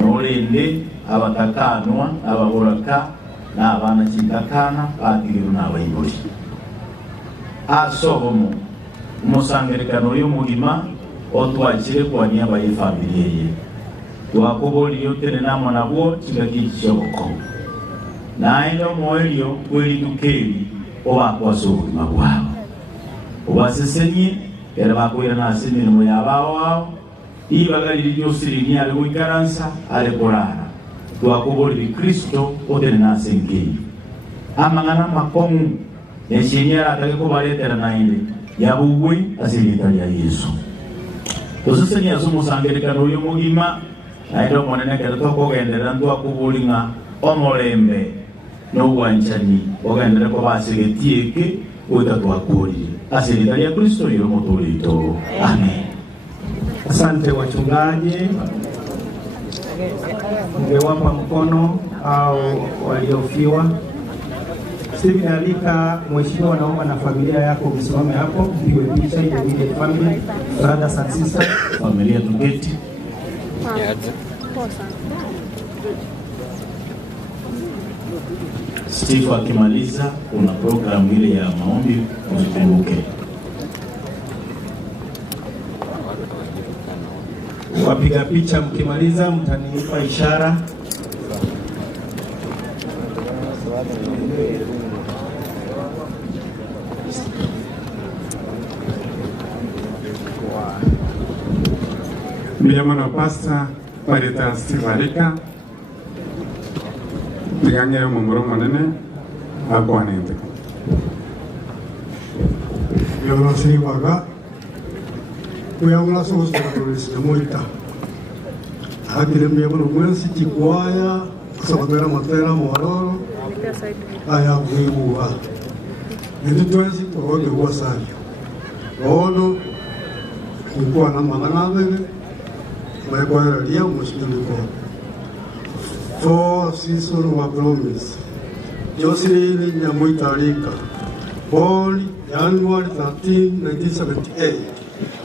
nolende abatakanwa ababuraka n'abana kitakana batigiro n'abayiboli asobomo umusangerekano y'umugima otwakire kwa niaba y'ifamilie ye twakuboli yotere namo nabwo kigakishoko nayo moyo kweli tukeli obakwasa ubuzima bwabo obasesenye era bakwira nasimira mu yabawo ibagaliri Jocelyn ali wikaransa ale korara twakuboli Kristo otere nasengei amangana makomu neshinyara atakeko baletera nainde yabuwe asilita ya Yesu tosesenya asumusangerekano y'omugima nairo monene kerto kogendera ndo akubulinga omolembe no wanchani ogendera ko basigetieke utatwakuri asilita ya Kristo yo motolito. Amen. Asante wachungaji, ungewapa mkono au waliofiwa. Steve na Rika, mheshimiwa, naomba na familia yako msimame hapo, mpigwe picha ile ile family, brothers and sisters, familia tuketi. Steve akimaliza kuna program ile ya maombi usikumbuke. Wapiga picha mkimaliza mtanipa ishara. Miyamano Pastor Parita Stivarika Tigange Mumuro Manene Akwanente Yoro Siwaga Kuyamla Sos de la Provincia Moita Akile Miyamano Mwensi Chikwaya Sabatera Matera Mororo Aya Kuiwa Ndi twensi Tohoge Wasari Ono Kukua na Manganabele my brother Liam was beautiful. 4 seasons were promised. Jocelyn Nyamuita Rika, born January 13, 1978,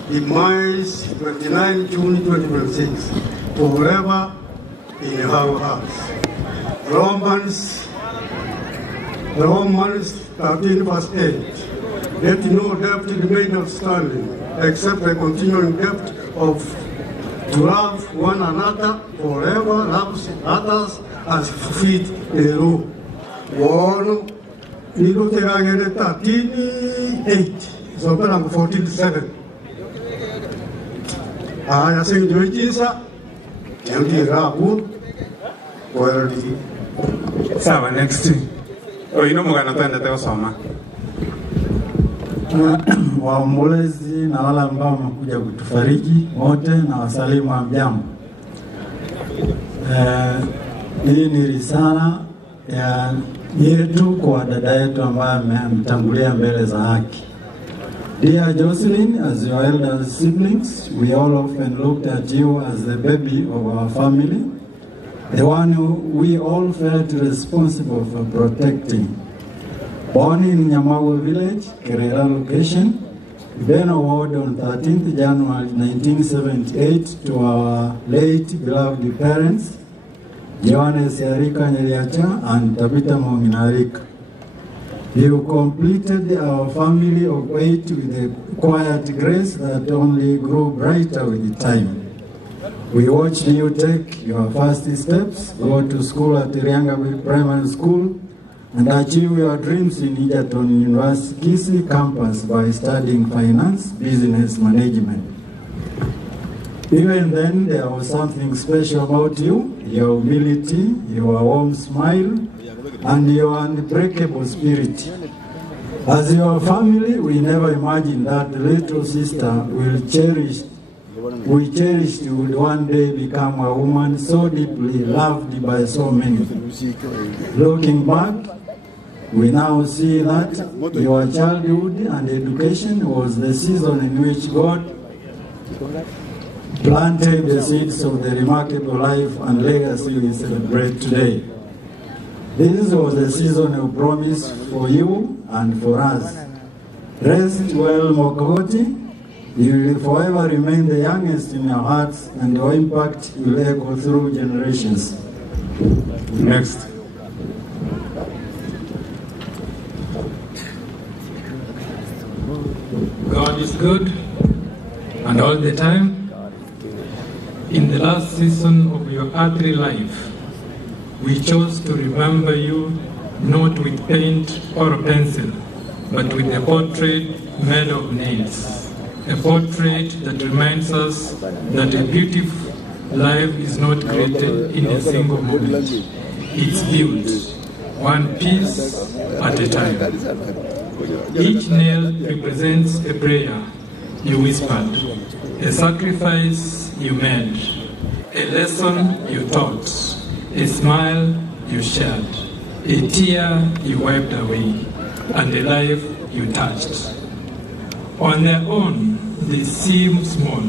demise 29 June 2026, forever in our hearts. Romans 13 verse 8, let no debt remain outstanding, except a continuing debt of to love one another forever, loves others as feet the law. One, Nilo Teragere 13:8, so number 14:7. I sing the Jinsa, and the Rabu, where the Sawa, next thing. Oh, you know, Mugana Tanda Soma. Waombolezi na wale ambao wamekuja kutufariji wote na wasalimu hamjambo. Hii ni risala ya yetu kwa dada yetu ambaye ametangulia mbele za haki. Dear Jocelyn, as your elder siblings, we all often looked at you as the baby of our family, the one who we all felt responsible for protecting. Born in Nyamawe village, Kerala location, then awarded on 13th January 1978 to our late beloved parents, Johannes Yarika Nyeriacha and Tabitha Mominarika. You completed our family of 8 with a quiet grace that only grew brighter with time. We watched you take your first steps, go to school at Riangaville Primary School, and achieve your dreams in Egerton University Kisii campus by studying finance, business management. Even then, there was something special about you, your humility, your warm smile, and your unbreakable spirit. As your family, we never imagined that the little sister we cherished would one day become a woman so deeply loved by so many. Looking back, we now see that your childhood and education was the season in which God planted the seeds of the remarkable life and legacy we celebrate today. This was a season of promise for you and for us. Rest well, Mokogoti. You will forever remain the youngest in your hearts, and your impact will echo through generations. Next. God is good, and all the time. In the last season of your earthly life, we chose to remember you not with paint or pencil, but with a portrait made of nails. A portrait that reminds us that a beautiful life is not created in a single moment. It's built, one piece at a time. Each nail represents a prayer you whispered, a sacrifice you made, a lesson you taught, a smile you shared, a tear you wiped away, and a life you touched. On their own, they seem small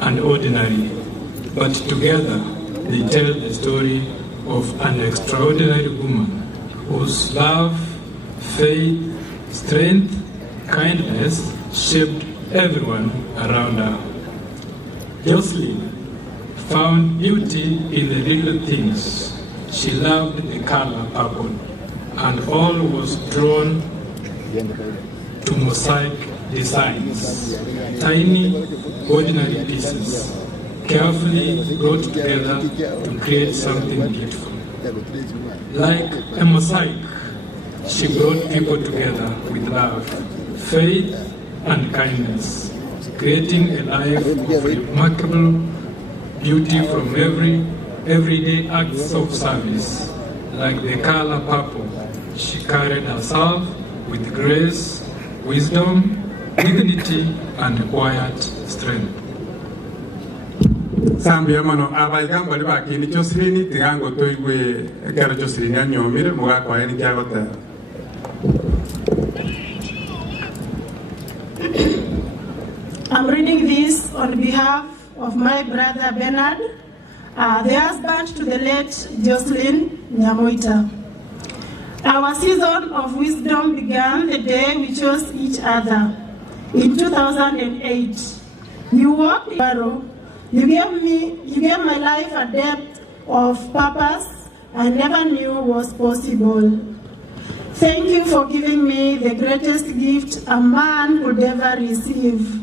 and ordinary, but together they tell the story of an extraordinary woman whose love, faith, strength, kindness shaped everyone around her. Jocelyn found beauty in the little things. She loved the color purple, and all was drawn to mosaic designs, tiny, ordinary pieces, carefully brought together to create something beautiful. Like a mosaic, she brought people together with love, faith, and kindness, creating a life of remarkable beauty from everyday acts of service. Like the color purple, she carried herself with grace, wisdom, dignity, and quiet strength. Sambia mano abaiga bali bakini Jocelyn tigango toigwe kera Jocelyn anyomire muga kwa eni kyagota. I'm reading this on behalf of my brother Bernard, the husband to the late Jocelyn Nyamoita. Our season of wisdom began the day we chose each other. In 2008, you walked in Barrow. You gave my life a depth of purpose I never knew was possible. Thank you for giving me the greatest gift a man could ever receive.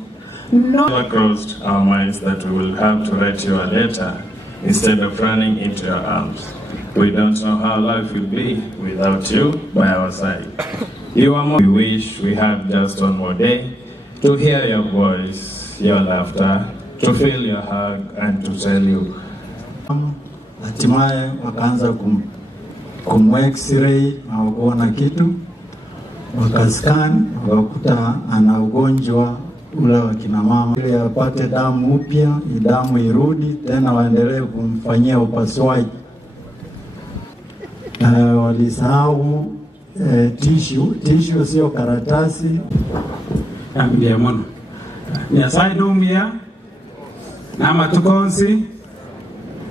Never crossed our minds that we will have to write you a letter instead of running into your arms. We don't know how life will be without you by our side. You are more. We wish we had just one more day to hear your voice, your laughter, to feel your hug, and to tell you. Hatimaye wakaanza x-ray na kuona kitu, wakascan wakakuta ana ugonjwa ule wa kina mama, ili apate damu upya, damu irudi tena waendelee kumfanyia upasuaji. Walisahau tissue sio karatasi. Ndio mono. Nyasaye dumia na matukonsi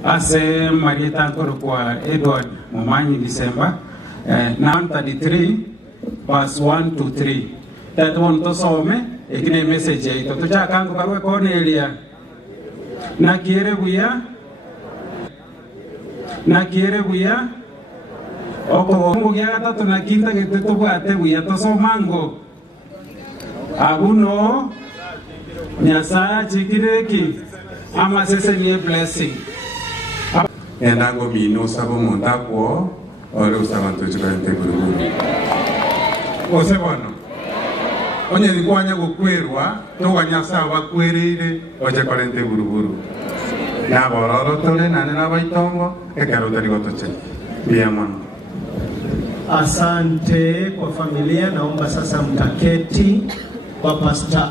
ase Marieta nkoro kwa Edward Mumanyi December 9:33 verse 1 to 3. That one to some ikine message ito to chakango karwe Cornelia na kiere buya oko mungu gata to na kinta ke to bwate buya to so mango abuno Nyasaye chikireki ama sese ni blessing. Endango mino sabo montakwo ore usabantu chikarente buruburu. Ose bono. Onye dikwanya gukwerwa tuganyasa bakwerire oje karente buruburu. Na bororo tole nane na baitongo ekaro tari gotoche. Biamano. Asante kwa familia, naomba sasa mtaketi. Kwa Pastor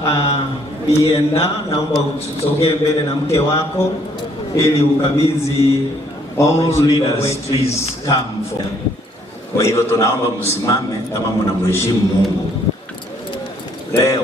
Bienda, naomba usogee mbele na mke wako ili ukabidhi. All leaders please come for. Kwa hivyo tunaomba msimame kama mnamheshimu Mungu. Leo